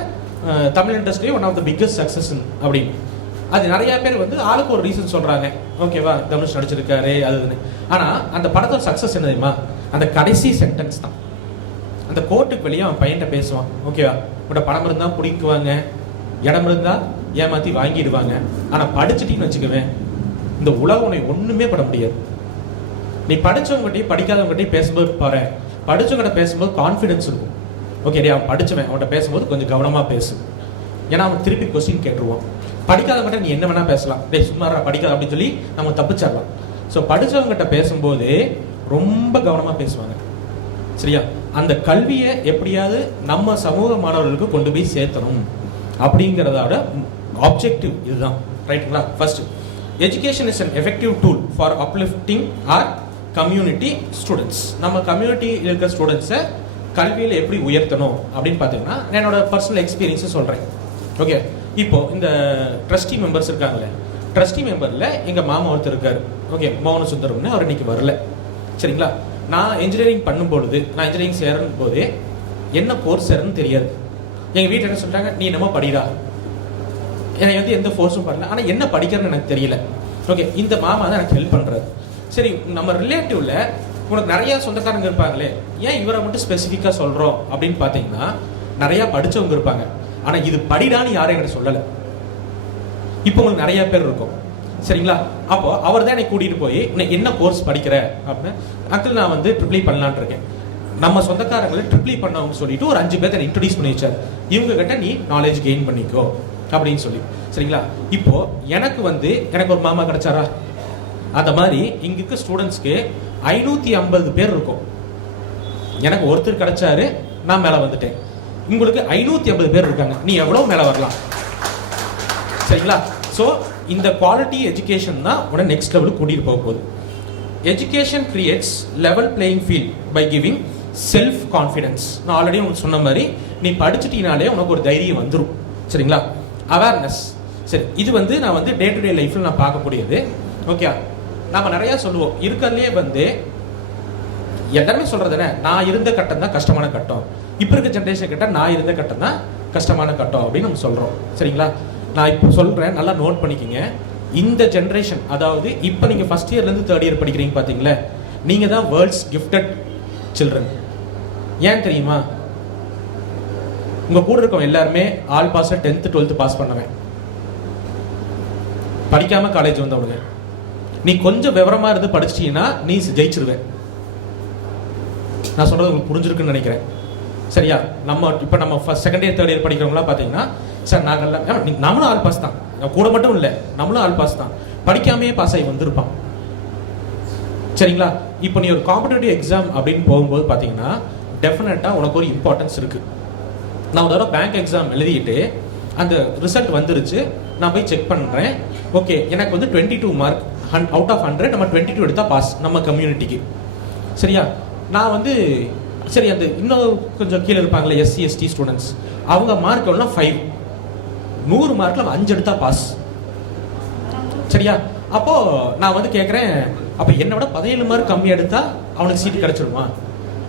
Tamil industry one of the biggest success அப்படின்னு. அது நிறைய பேர் ஆளுக்கு ஒரு ரீசன் சொல்றாங்க. ஓகேவா, தனுஷ் நடிச்சிருக்காரு அதுன்னு. ஆனா அந்த படத்தோட சக்சஸ் என்ன தெரியுமா? அந்த கடைசி சென்டென்ஸ் தான். அந்த கோர்ட்டுக்கு வெளியே அவன் பையன்கிட்ட பேசுவான், ஓகேவா, உன்னோட பணம் இருந்தால் பிடிக்குவாங்க, இடம் இருந்தால் ஏமாற்றி வாங்கிடுவாங்க, ஆனால் படிச்சுட்டின்னு வச்சுக்குவேன், இந்த உலகம் உன்னை ஒன்றுமே பண்ண முடியாது. நீ படித்தவங்ககிட்டையும் படிக்காதவங்ககிட்டையும் பேசும்போது பாரு, படித்தவங்ககிட்ட பேசும்போது கான்ஃபிடென்ஸ் இருக்கும். ஓகே, அவன் படித்தவன், அவன்கிட்ட பேசும்போது கொஞ்சம் கவனமாக பேசு, ஏன்னா அவன் திருப்பி கொஸ்டின் கேட்டுருவான். படிக்காதவங்கிட்ட நீ என்ன வேணால் பேசலாம், டேய் சும்மா படிக்காத அப்படின்னு சொல்லி நம்ம தப்பிச்சிடலாம். ஸோ படித்தவங்ககிட்ட பேசும்போது ரொம்ப கவனமாக பேசுவாங்க. சரியா? அந்த கல்வியை எப்படியாவது நம்ம சமூக மாணவர்களுக்கு கொண்டு போய் சேர்த்தணும் அப்படிங்கிறதோட ஆப்ஜெக்டிவ் இதுதான். ரைட்டுங்களா? First, education is an effective tool for uplifting our community students. நம்ம கம்யூனிட்டியில் இருக்கிற ஸ்டூடெண்ட்ஸை கல்வியில் எப்படி உயர்த்தணும் அப்படின்னு பார்த்தீங்கன்னா, என்னோட பர்சனல் எக்ஸ்பீரியன்ஸை சொல்கிறேன். ஓகே, இப்போ இந்த ட்ரஸ்டி மெம்பர்ஸ் இருக்காங்களே, ட்ரஸ்டி மெம்பரில் எங்கள் மாமா ஒருத்தர் இருக்கார். ஓகே, மௌன சுந்தரம்னு, அவர் இன்னைக்கு வரல. சரிங்களா? நான் இன்ஜினியரிங் பண்ணும்பொழுது, நான் இன்ஜினியரிங் சேரும் போதே என்ன கோர்ஸ் சேரன்னு தெரியாது. எங்கள் வீட்டில் என்ன சொல்லிட்டாங்க, நீ என்னமோ படிடா. எனக்கு வந்து எந்த ஃபோர்ஸும் பண்ணல, ஆனால் என்ன படிக்கிறேன்னு எனக்கு தெரியல. ஓகே, இந்த மாமா தான் எனக்கு ஹெல்ப் பண்ணுறாரு. சரி, நம்ம ரிலேட்டிவ்ல உனக்கு நிறைய சொந்தக்காரங்க இருப்பாங்களே, ஏன் இவரை மட்டும் ஸ்பெசிஃபிக்காக சொல்கிறோம் அப்படின்னு பார்த்தீங்கன்னா, நிறையா படித்தவங்க இருப்பாங்க, ஆனால் இது படிடான்னு யாரும் எனக்கு சொல்லலை. இப்போ உங்களுக்கு நிறைய பேர் இருக்கும். சரிங்களா? அப்போ அவர் தான் என்னை கூட்டிகிட்டு போய் என்ன கோர்ஸ் படிக்கிற அப்படின்னு, அங்கிள் நான் வந்து ட்ரிபிள் இ பண்ணலான் இருக்கேன். நம்ம சொந்தக்காரங்களை ட்ரிபிள் இ பண்ணவங்க சொல்லிட்டு ஒரு 5 பேர்த்த இன்ட்ரடியூஸ் பண்ணி வச்சார். இவங்க கிட்ட நீ நாலேஜ் கெயின் பண்ணிக்கோ அப்படின்னு சொல்லி. சரிங்களா? இப்போ எனக்கு ஒரு மாமா கிடைச்சாரா? அந்த மாதிரி இங்க இருக்க ஸ்டூடெண்ட்ஸ்க்கு 550 பேர் இருக்கும். எனக்கு ஒருத்தர் கிடைச்சாரு, நான் மேலே வந்துட்டேன். உங்களுக்கு 550 பேர் இருக்காங்க, நீ எவ்வளோ மேலே வரலாம். சரிங்களா? ஸோ இந்த குவாலிட்டி எஜுகேஷன் தான் உடனே நெக்ஸ்ட் லெவலுக்கு கூட்டிகிட்டு போக போகுது. Education creates level playing field by giving self confidence. நான் ஆல்ரெடி உங்களுக்கு சொன்ன மாதிரி, நீ படிச்சுட்டீனாலே உனக்கு ஒரு தைரியம் வந்துடும். சரிங்களா? அவேர்னஸ். சரி, இது நான் டே டு டே லைஃப்பில் நான் பார்க்கக்கூடியது. ஓகே, நம்ம நிறையா சொல்லுவோம், இருக்கிறதுலே எல்லாருமே சொல்கிறது என்ன, நான் இருந்த கட்டம் தான் கஷ்டமான கட்டம், இப்போ இருக்க ஜென்ரேஷன் கிட்ட நான் இருந்த கட்டம் தான் கஷ்டமான கட்டம் அப்படின்னு நம்ம சொல்கிறோம். சரிங்களா? நான் இப்போ சொல்கிறேன், நல்லா நோட் பண்ணிக்கோங்க. இந்த ஜென்ரேஷன், அதாவது இப்போ நீங்கள் ஃபர்ஸ்ட் இயர்லேருந்து தேர்ட் இயர் படிக்கிறீங்க பார்த்தீங்களா, நீங்கள் தான் வேர்ல்ட்ஸ் கிஃப்டட் சில்ட்ரன். ஏன் தெரியுமா? உங்கள் கூட இருக்கவங்க எல்லாருமே all pass 10th 12th pass பண்ணவன், படிக்காமல் காலேஜ் வந்தவனுங்க. நீ கொஞ்சம் விவரமாக இருந்து படிச்சிட்டீங்கன்னா நீ ஜெயிச்சிருவேன். நான் சொல்கிறது உங்களுக்கு புரிஞ்சிருக்குன்னு நினைக்கிறேன். சரியா? இப்போ நம்ம first second year third year படிக்கிறவங்களாம் பார்த்தீங்கன்னா, சார் நாங்கள்லாம் நம்மளும் ஆல் பாஸ் தான், கூட மட்டும் இல்லை, நம்மளும் ஆல் பாஸ் தான், படிக்காமையே பாஸ் ஆகி வந்திருப்பான். சரிங்களா? இப்போ நீ ஒரு காம்படிட்டிவ் எக்ஸாம் அப்படின்னு போகும்போது பார்த்தீங்கன்னா, டெஃபினட்டாக உனக்கு ஒரு இம்பார்ட்டன்ஸ் இருக்குது. நான் ஒரு தடவை பேங்க் எக்ஸாம் எழுதிட்டு அந்த ரிசல்ட் வந்துருச்சு, நான் போய் செக் பண்ணுறேன். ஓகே, எனக்கு 22 மார்க் அவுட் ஆஃப் 100, நம்ம 22 எடுத்தால் பாஸ் நம்ம கம்யூனிட்டிக்கு. சரியா? நான் சரி, அந்த இன்னும் கொஞ்சம் கீழே இருப்பாங்களே SC ST ஸ்டூடெண்ட்ஸ், அவங்க மார்க் எவ்வளோ 5, 100 மார்க்கில் 5 எடுத்தா பாஸ். சரியா? அப்போது நான் கேட்குறேன், அப்போ என்னை விட 17 மார்க் கம்மி எடுத்தா அவனுக்கு சீட்டு கிடச்சிருமா,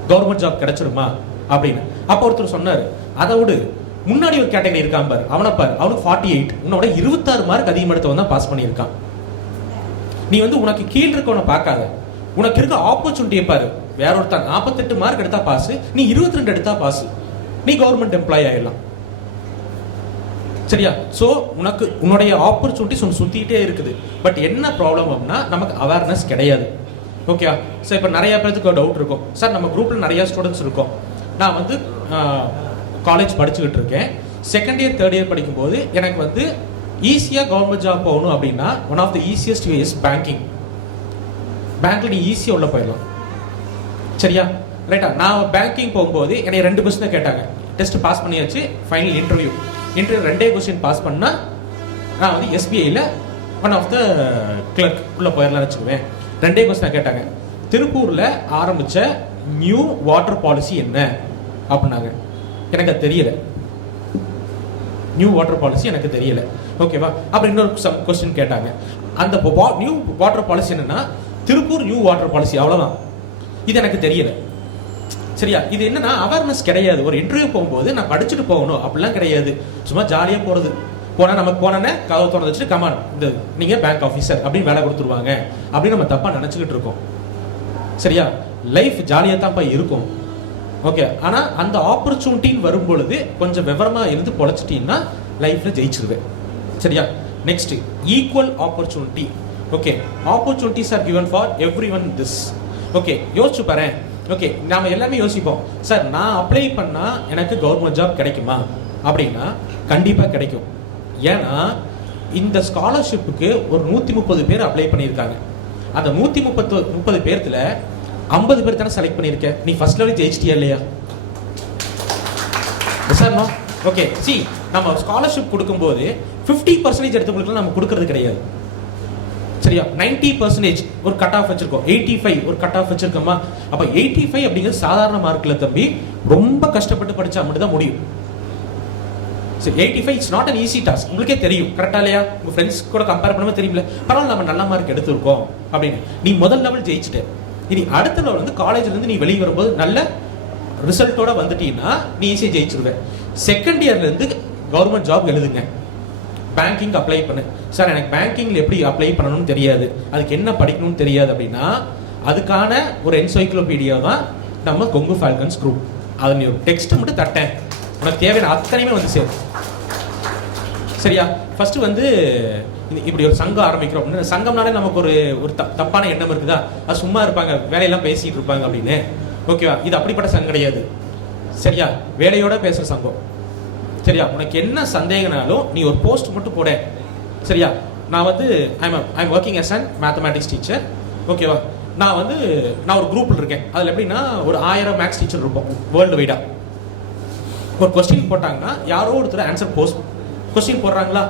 கவர்மெண்ட் ஜாப் கிடச்சிருமா அப்படின்னு. அப்போ ஒருத்தர் சொன்னார், அதை விடு, முன்னாடி ஒரு கேட்டகரி இருக்கான் பாரு, அவனை பாரு, அவனுக்கு 48, உன்னோட 26 மார்க் அதிகமாக எடுத்தவன் தான் பாஸ் பண்ணியிருக்கான். நீ உனக்கு கீழ் இருக்கவனை பார்க்காத, உனக்கு இருக்க ஆப்பர்ச்சுனிட்டியை பாரு. வேற ஒருத்தன் 48 மார்க் எடுத்தா பாஸ், நீ 22 எடுத்தா பாஸ், நீ கவர்மெண்ட் எம்ப்ளாயி ஆயிடலாம். சரியா? ஸோ உன்னுடைய ஆப்பர்ச்சுனிட்டிஸ் ஒன்று சுற்றிக்கிட்டே இருக்குது. பட் என்ன ப்ராப்ளம் அப்படின்னா, நமக்கு அவேர்னஸ் கிடையாது. ஓகே, சார் இப்போ நிறைய பேருக்கு ஒரு டவுட் இருக்கும், சார் நம்ம குரூப்பில் நிறைய ஸ்டூடெண்ட்ஸ் இருக்கோம், நான் காலேஜ் படிச்சுக்கிட்டு இருக்கேன், செகண்ட் இயர் தேர்ட் இயர் படிக்கும்போது எனக்கு ஈஸியாக கவர்மெண்ட் ஜாப் போகணும் அப்படின்னா, one of the easiest way is banking. பேங்க்ல நீ ஈஸியாக உள்ள போயிடலாம். சரியா? ரைட்டா? நான் பேங்கிங் போகும்போது என்னை 2 கொஸ்டின் கேட்டாங்க. டெஸ்ட் பாஸ் பண்ணியாச்சு, ஃபைனல் இன்டர்வியூ 2 கொஸ்டின் பாஸ் பண்ணால் நான் SBIயில் ஒன் ஆஃப் த கிளர்க் உள்ளே போயிடலாம்னு வச்சுக்குவேன். 2 கொஸ்டின் கேட்டாங்க. திருப்பூரில் ஆரம்பித்த நியூ வாட்டர் பாலிசி என்ன அப்படின்னாங்க. எனக்கு அது தெரியல, நியூ வாட்டர் பாலிசி எனக்கு தெரியல. ஓகேவா? அப்புறம் இன்னொரு கொஸ்டின் கேட்டாங்க, அந்த நியூ வாட்டர் பாலிசி என்னன்னா திருப்பூர் நியூ வாட்டர் பாலிசி, அவ்வளோதான். இது எனக்கு தெரியல. சரியா? இது என்னன்னா அவேர்னஸ் கிடையாது. ஒரு இன்டர்வியூ போகும்போது நான் படிச்சுட்டு போகணும் அப்படிலாம் கிடையாது, சும்மா ஜாலியாக போகிறது. போனால் நமக்கு போனோன்னே கதவை திறந்து வச்சுட்டு கமான் நீங்கள் பேங்க் ஆஃபீஸர் அப்படின்னு வேலை கொடுத்துருவாங்க அப்படின்னு நம்ம தப்பாக நினச்சிக்கிட்டு இருக்கோம். சரியா? லைஃப் ஜாலியாக தான்ப்பா இருக்கும். ஓகே. ஆனால் அந்த ஆப்பர்ச்சுனிட்டின்னு வரும்பொழுது கொஞ்சம் விவரமாக இருந்து பொழைச்சிட்டிங்கன்னா லைஃப்பில் ஜெயிச்சிருவேன். சரியா? Next, equal opportunity. Okay, opportunities are given for every one this. Okay, யோசிச்சு பாரு. ஓகே, நாம எல்லாமே யோசிப்போம், சார் நான் அப்ளை பண்ணால் எனக்கு கவர்மெண்ட் ஜாப் கிடைக்குமா அப்படின்னா கண்டிப்பாக கிடைக்கும். ஏன்னா இந்த ஸ்காலர்ஷிப்புக்கு ஒரு 130 பேர் அப்ளை பண்ணியிருக்காங்க. அந்த 130 பேர்த்துல 50 பேர் தானே செலக்ட் பண்ணியிருக்க. நீ ஃபர்ஸ்ட் லெவல் ஜெயிச்சிட்டியா இல்லையா? Sir no. ஓகே, சி, நம்ம ஸ்காலர்ஷிப் கொடுக்கும்போது 50% எடுத்தவங்களுக்கு நம்ம கொடுக்கறது கிடையாது. சரியா? 90% ஒரு கட் ஆஃப் வச்சிருக்கோம், 85 ஒரு கட் ஆஃப் வச்சிருக்கோமா? அப்ப 85 அப்படிங்கிறது சாதாரண மார்க்ல தம்பி, ரொம்ப கஷ்டப்பட்டு படிச்சா மட்டும் தான் முடியும். 85 it's not an easy task. உங்களுக்கே தெரியும், கரெக்டா இல்லையா? உங்க ஃப்ரெண்ட்ஸ் கூட கம்பேர் பண்ணும்போது தெரியும்ல, பரவாயில்ல நம்ம நல்ல மார்க் எடுத்திருக்கோம் அப்படின்னு. நீ முதல் லெவல் ஜெயிச்சுட்ட, இனி அடுத்த லெவல் வந்து காலேஜ்ல இருந்து நீ வெளியே வரும்போது நல்ல ரிசல்ட்டோட வந்துட்டீங்கன்னா நீ ஈஸியாக ஜெயிச்சிருவேன். செகண்ட் இயர்ல இருந்து கவர்மெண்ட் ஜாப் எழுதுங்க, பேங்கிங் அப்ளை பண்ணு. சார் எனக்கு பேங்கிங்ல எப்படி அப்ளை பண்ணணும்னு தெரியாது, அதுக்கு என்ன படிக்கணும்னு தெரியாது அப்படின்னா அதுக்கான ஒரு என்சைக்ளோபீடியா தான் நம்ம கொங்கு ஃபால்கன்ஸ் குரூப். அதை நீ ஒரு டெக்ஸ்ட் மட்டும் தட்டேன், உனக்கு தேவையான அத்தனையுமே வந்து சேரும். சரியா? ஃபர்ஸ்ட் வந்து இப்படி ஒரு சங்கம் ஆரம்பிக்கிறோம் அப்படின்னு, சங்கம்னாலே நமக்கு ஒரு தப்பான எண்ணம் இருக்குதா, அது சும்மா இருப்பாங்க வேலையெல்லாம் பேசிட்டு இருப்பாங்க அப்படின்னு. ஓகேவா? இது அப்படிப்பட்ட சங்கம் கிடையாது. சரியா? வேலையோட பேசுற சங்கம். சரியா? உனக்கு என்ன சந்தேகனாலும் நீ ஒரு போஸ்ட் மட்டும் போட. சரியா? நான் வந்து I'm working as an mathematics teacher. ஓகேவா? நான் ஒரு குரூப்ல இருக்கேன். அதில் எப்படின்னா ஒரு 1000 மேக்ஸ் டீச்சர் இருப்போம் வேர்ல்டு வைடா. ஒரு கொஸ்டின் போட்டாங்கன்னா யாரோ ஒருத்தர் ஆன்சர் கொஸ்டின் போடுறாங்களா,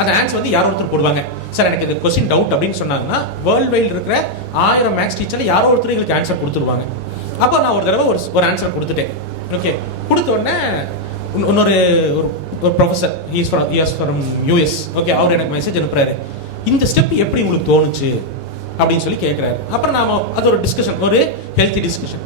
அந்த ஆன்சர் வந்து யாரோ ஒருத்தர் போடுவாங்க. சார் எனக்கு இந்த கொஸ்டின் டவுட் அப்படின்னு சொன்னாங்கன்னா வேர்ல்டு வைடு இருக்கிற 1000 மேக்ஸ் டீச்சர்ல யாரோ ஒருத்தர் எங்களுக்கு ஆன்சர் கொடுத்துருவாங்க. அப்போ நான் ஒரு தடவை ஒரு ஆன்சர் கொடுத்துட்டேன். ஓகே, கொடுத்த உடனே இன்னொரு ஒரு professor, he's from US. Okay, அவர் எனக்கு மெசேஜ் அனுப்புறாரு, இந்த ஸ்டெப் எப்படி உங்களுக்கு தோணுச்சு அப்படின்னு சொல்லி கேட்குறாரு. அப்புறம் நாம அது ஒரு டிஸ்கஷன், ஒரு ஹெல்த்தி டிஸ்கஷன்.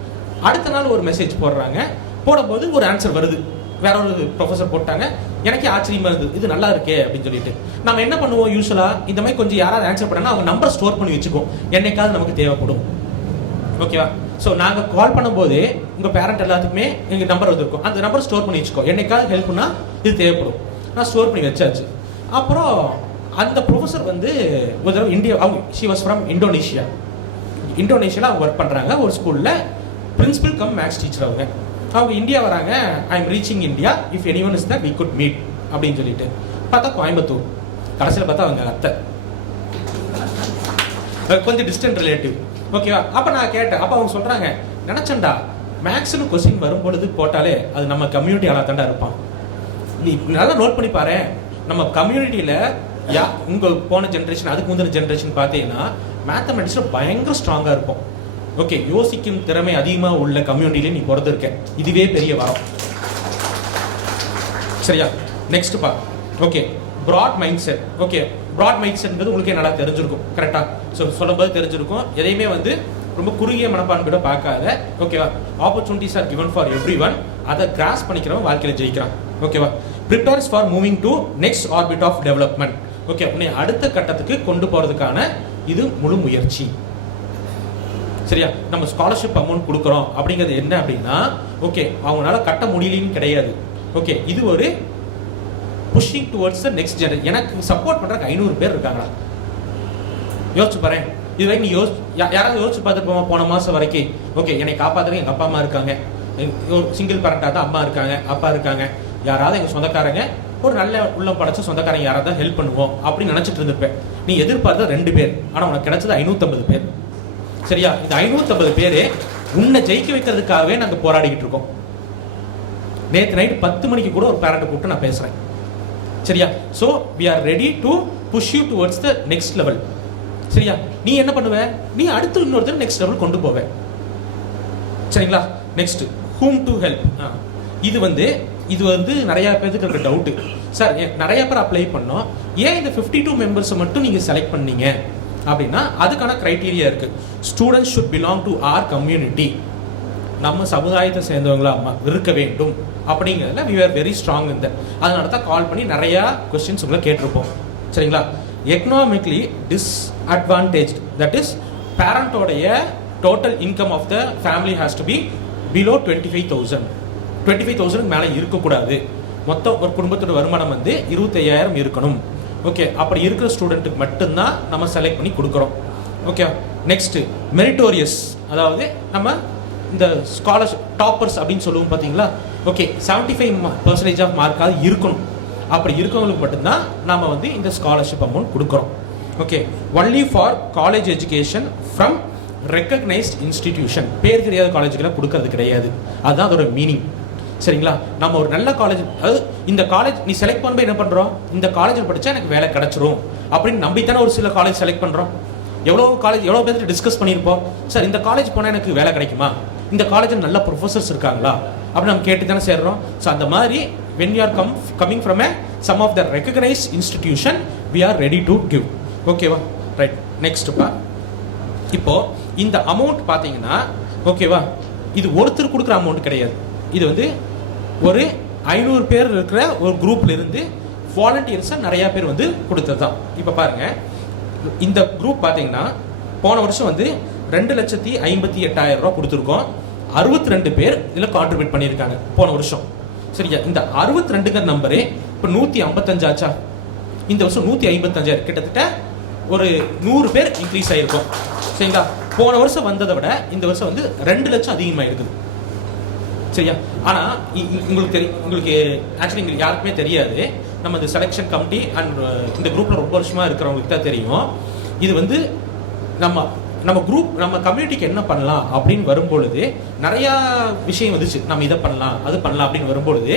அடுத்த நாள் ஒரு மெசேஜ் போடுறாங்க, போடும்போது ஒரு ஆன்சர் வருது, வேற ஒரு ப்ரொஃபஸர் போட்டாங்க. எனக்கே ஆச்சரியமா இருந்தது, இது நல்லா இருக்கே அப்படின்னு சொல்லிட்டு. நம்ம என்ன பண்ணுவோம் யூஸ்வலா, இந்த மாதிரி கொஞ்சம் யாராவது ஆன்சர் பண்ணா அவங்க நம்பர் ஸ்டோர் பண்ணி வச்சுக்கோம், என்னைக்காவது நமக்கு தேவைப்படும். ஓகேவா? ஸோ நாங்கள் கால் பண்ணும்போது உங்கள் பேரண்ட் எல்லாத்துக்குமே எங்கள் நம்பர் வந்துருக்கும், அந்த நம்பர் ஸ்டோர் பண்ணி வச்சுக்கோ, என்னைக்காவது ஹெல்ப்னா இது தேவைப்படும். நான் ஸ்டோர் பண்ணி வச்சாச்சு. அப்புறம் அந்த ப்ரொஃபஸர் வந்து ஒரு தடவை இந்தியா, அவங்க ஷி வாஸ் ஃப்ரம் இந்தோனேஷியாவில் அவங்க ஒர்க் பண்ணுறாங்க ஒரு ஸ்கூலில், பிரின்சிபல் கம் மேக்ஸ் டீச்சர். அவங்க இந்தியா வராங்க, I am reaching India, if anyone is that we could meet அப்படின்னு சொல்லிட்டு பார்த்தா கோயம்புத்தூர். கடைசியில் பார்த்தா அவங்க அத்தை, கொஞ்சம் டிஸ்டன்ட் ரிலேட்டிவ். ஓகேவா? அப்போ நான் கேட்டேன். அப்போ அவங்க சொல்கிறாங்க, நினச்சண்டா மேக்ஸ்னு கொஸ்டின் வரும்பொழுது போட்டாலே அது நம்ம கம்யூனிட்டி ஆளாக தாண்டா இருப்பான். நீ நல்லா நோட் பண்ணி பாரு, நம்ம கம்யூனிட்டியில் உங்கள் போன ஜென்ரேஷன் அதுக்கு முந்தின ஜென்ரேஷன் பார்த்தீங்கன்னா மேத்தமெட்டிக்ஸில் பயங்கர ஸ்ட்ராங்காக இருப்போம். ஓகே, யோசிக்கும் திறமை அதிகமாக உள்ள கம்யூனிட்டியில நீ பிறந்திருக்க, இதுவே பெரிய வரம். சரியா? நெக்ஸ்ட் பா. Okay, broad mindset. Okay, broad mind செட்ன்றது உங்களுக்கே நல்லா தெரிஞ்சிருக்கும், கரெக்டா? ஸோ சொல்லும்போது தெரிஞ்சிருக்கும், எதையுமே ரொம்ப குறுகிய மனப்பான்மையோட பார்க்காத. ஓகேவா? Opportunities are given for every one, அதை கிராஸ் பண்ணிக்கிறவன் வாழ்க்கையில் ஜெயிக்கிறான். ஓகேவா? Prepares for moving to next orbit of development. Okay, உன்னை அடுத்த கட்டத்துக்கு கொண்டு போறதுக்கான இது முழு முயற்சி. சரியா? நம்ம ஸ்காலர்ஷிப் அமௌண்ட் கொடுக்குறோம் அப்படிங்கிறது என்ன அப்படின்னா, ஓகே அவங்களால கட்ட முடியலன்னு கிடையாது. ஓகே, இது ஒரு pushing towards the next generation. எனக்கு சப்போர்ட் பண்றதுக்கு 500 பேர் இருக்காங்களா? யோசிச்சு பாரு. இது வரைக்கும் நீ யாராவது யோசிச்சு பார்த்துருப்போமா போன மாசம் வரைக்கும்? ஓகே, என்னை காப்பாற்றுறதுக்கு எங்கள் அப்பா அம்மா இருக்காங்க, சிங்கிள் பேரண்டாக தான் அம்மா இருக்காங்க, அப்பா இருக்காங்க, யாராவது எங்கள் சொந்தக்காரங்க, ஒரு நல்ல உள்ளம் படைச்ச சொந்தக்காரங்க யாராவது ஹெல்ப் பண்ணுவோம் அப்படின்னு நினச்சிட்டு இருந்திருப்பேன். நீ எதிர்பார்த்த 2 பேர், ஆனால் உனக்கு கிடைச்சது 550 பேர். சரியா? இந்த 550 பேரு உன்னை ஜெயிக்க வைக்கிறதுக்காகவே நாங்கள் போராடிக்கிட்டு இருக்கோம். நேற்று நைட்டு 10 மணிக்கு கூட ஒரு பேரண்ட்டை கூப்பிட்டு நான் பேசுகிறேன். சரியா? So we are ready to push you towards the next level. சரியா? நீ என்ன பண்ணுவ? நீ அடுத்து இன்னொருத்தர் நெக்ஸ்ட் லெவல் கொண்டு போவ. சரிங்களா? Next, whom to help. இது நிறைய பேருக்கு இருக்க டவுட்டு. சார் நிறைய பேர் அப்ளை பண்ணோம், ஏன் இந்த 52 மெம்பர்ஸை மட்டும் நீங்கள் செலக்ட் பண்ணீங்க அப்படின்னா அதுக்கான கிரைட்டீரியா இருக்கு. Students should belong to our community, நம்ம சமுதாயத்தை சேர்ந்தவங்களா இருக்க வேண்டும் அப்படிங்கிறதுல we were very strong in that. அதனால தான் கால் பண்ணி நிறைய கொஸ்டின்ஸ் உங்களை கேட்டிருப்போம். சரிங்களா? எக்கனாமிக்லி டிஸ்அட்வான்டேஜ், தட் இஸ் பேரண்டோடைய total income of the family has to be below 25,000 மேலே இருக்கக்கூடாது. மொத்தம் ஒரு குடும்பத்தோட வருமானம் வந்து 25,000 இருக்கணும். ஓகே, அப்படி இருக்கிற ஸ்டூடெண்ட்டுக்கு மட்டும்தான் நம்ம செலக்ட் பண்ணி கொடுக்குறோம். ஓகே, நெக்ஸ்ட்டு மெரிட்டோரியஸ், அதாவது நம்ம இந்த ஸ்காலர்ஷிப் டாப்பர்ஸ் அப்படின்னு சொல்லுவோம் பார்த்தீங்களா. ஓகே, 75% ஆஃப் மார்க்காக இருக்கணும். அப்படி இருக்கவங்களுக்கு மட்டும்தான் நம்ம வந்து இந்த ஸ்காலர்ஷிப் அமௌண்ட் கொடுக்குறோம். Okay, only for college education from recognised institution. பேர் தெரியாத காலேஜுகளை கொடுக்கறது கிடையாது. அதுதான் அதோட மீனிங். சரிங்களா? நம்ம ஒரு நல்ல காலேஜ், அதாவது இந்த காலேஜ் நீ செலக்ட் பண்ணும்போது என்ன பண்ணுறோம், இந்த காலேஜில் படித்தா எனக்கு வேலை கிடச்சிரும் அப்படின்னு நம்பித்தானே ஒரு சில காலேஜ் செலக்ட் பண்ணுறோம். எவ்வளோ பேர்த்து டிஸ்கஸ் பண்ணியிருப்போம், சார் இந்த காலேஜ் போனால் எனக்கு வேலை கிடைக்குமா, இந்த காலேஜில் நல்ல ப்ரொஃபஸர்ஸ் இருக்காங்களா அப்படின்னு நம்ம கேட்டு தானே சேர்றோம். ஸோ அந்த மாதிரி when you are coming from some of the recognized institution, we are ready to give. ஓகேவா? ரைட், நெக்ஸ்ட்டுப்பா. இப்போ இந்த அமௌண்ட் பார்த்தீங்கன்னா ஓகேவா, இது ஒருத்தர் கொடுக்குற அமௌண்ட் கிடையாது. இது வந்து ஒரு 500 பேர் இருக்கிற ஒரு குரூப்ல இருந்து வாலண்டியர்ஸாக நிறையா பேர் வந்து கொடுத்தது தான். இப்போ பாருங்க, இந்த குரூப் பார்த்தீங்கன்னா போன வருஷம் வந்து 2,58,000 ரூபா கொடுத்துருக்கோம். 62 பேர் இதில் கான்ட்ரிபியூட் பண்ணியிருக்காங்க போன வருஷம். சரியா? இந்த 62ங்கிற நம்பரே இப்போ 155 ஆச்சா? இந்த வருஷம் 155, கிட்டத்தட்ட ஒரு 100 பேர் இன்க்ரீஸ் ஆகிருக்கும். சரிங்களா? போன வருஷம் வந்ததை விட இந்த வருஷம் வந்து 2 லட்சம் அதிகமாக இருக்குது. சரியா? ஆனால் உங்களுக்கு ஆக்சுவலி எங்களுக்கு யாருக்குமே தெரியாது. நம்ம இந்த செலெக்ஷன் கமிட்டி அண்ட் இந்த குரூப்பில் ரொம்ப வருஷமாக இருக்கிறவங்களுக்கு தான் தெரியும். இது வந்து நம்ம குரூப், நம்ம கம்யூனிட்டிக்கு என்ன பண்ணலாம் அப்படின்னு வரும்பொழுது நிறையா விஷயம் வந்துச்சு. நம்ம இதை பண்ணலாம், அது பண்ணலாம் அப்படின்னு வரும்பொழுது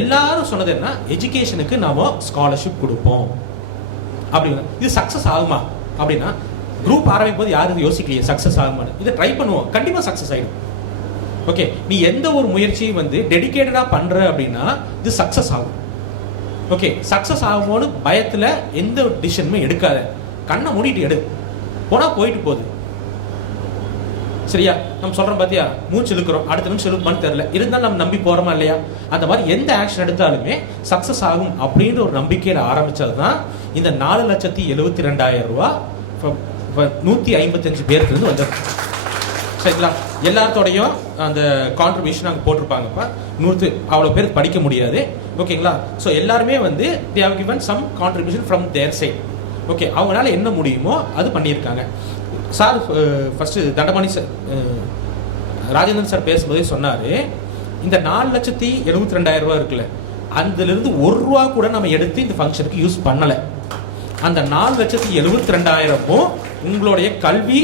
எல்லாரும் சொன்னது என்ன, எஜுகேஷனுக்கு நாம ஸ்காலர்ஷிப் கொடுப்போம் அப்படின்னா. இது சக்ஸஸ் ஆகுமா அப்படின்னா, குரூப் ஆரம்பிக்கும் போது யாரும் யோசிக்கலையே சக்ஸஸ் ஆகுமான்னு. இதை ட்ரை பண்ணுவோம், கண்டிப்பாக சக்ஸஸ் ஆகிடும். ஓகே, நீ எந்த ஒரு முயற்சியும் வந்து டெடிகேட்டடாக பண்ணுற அப்படின்னா இது சக்ஸஸ் ஆகும். ஓகே, சக்ஸஸ் ஆகும்போது பயத்தில் எந்த ஒரு டிசிஷனுமே எடுக்காத, கண்ணை மூடிட்டு எடு, போனால் போயிட்டு போகுது. சரியா? நம்ம சொல்கிறோம் பார்த்தியா, மூச்சு இழுக்கிறோம், அடுத்த நிமிஷம் இழுக்குமான்னு தெரியல, இருந்தாலும் நம்ம நம்பி போகிறோமா இல்லையா? அந்த மாதிரி எந்த ஆக்ஷன் எடுத்தாலுமே சக்ஸஸ் ஆகும் அப்படின்ற ஒரு நம்பிக்கையில் ஆரம்பித்தது தான் இந்த 4,72,000 ரூபா 155 பேர்லேருந்து வந்தது. சரிங்களா? எல்லாத்தோடையும் அந்த கான்ட்ரிபியூஷன் அங்கே போட்டிருப்பாங்கப்பா. 100 அவ்வளோ பேர் படிக்க முடியாது. ஓகேங்களா? ஸோ எல்லாருமே வந்து they have given some contribution from their side. Okay, அவங்களால என்ன முடியுமோ அது பண்ணியிருக்காங்க. Sir first Thandapani sir, Rajendran sir பேசும்போதே சொன்னார், இந்த 4,72,000 ரூபா இருக்குல்ல, அதுலேருந்து 1 ரூபா கூட நம்ம எடுத்து இந்த ஃபங்க்ஷனுக்கு யூஸ் பண்ணலை. அந்த 4,72,000 உங்களுடைய கல்வி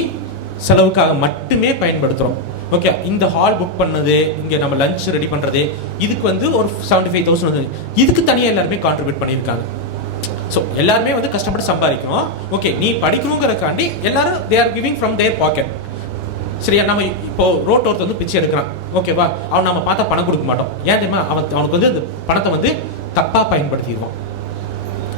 செலவுக்காக மட்டுமே பயன்படுத்துகிறோம். ஓகே, இந்த ஹால் புக் பண்ணது, இங்கே நம்ம லஞ்ச் ரெடி பண்ணுறது, இதுக்கு வந்து ஒரு 75,000 வந்து இதுக்கு தனியாக எல்லாருமே கான்ட்ரிபியூட் பண்ணியிருக்காங்க. ஸோ எல்லாருமே வந்து கஷ்டப்பட்டு சம்பாதிக்கணும். ஓகே, நீ படிக்கணுங்கிறக்காண்டி எல்லாரும் they are giving from their pocket. சரியா? நம்ம இப்போ ரோட் ஒருத்தர் வந்து பிச்சை எடுக்கிறான், ஓகேவா, அவன் நம்ம பார்த்தா பணம் கொடுக்க மாட்டோம். ஏன் தெரியுமா? அவனுக்கு வந்து அந்த பணத்தை வந்து தப்பாக பயன்படுத்திடுவான்.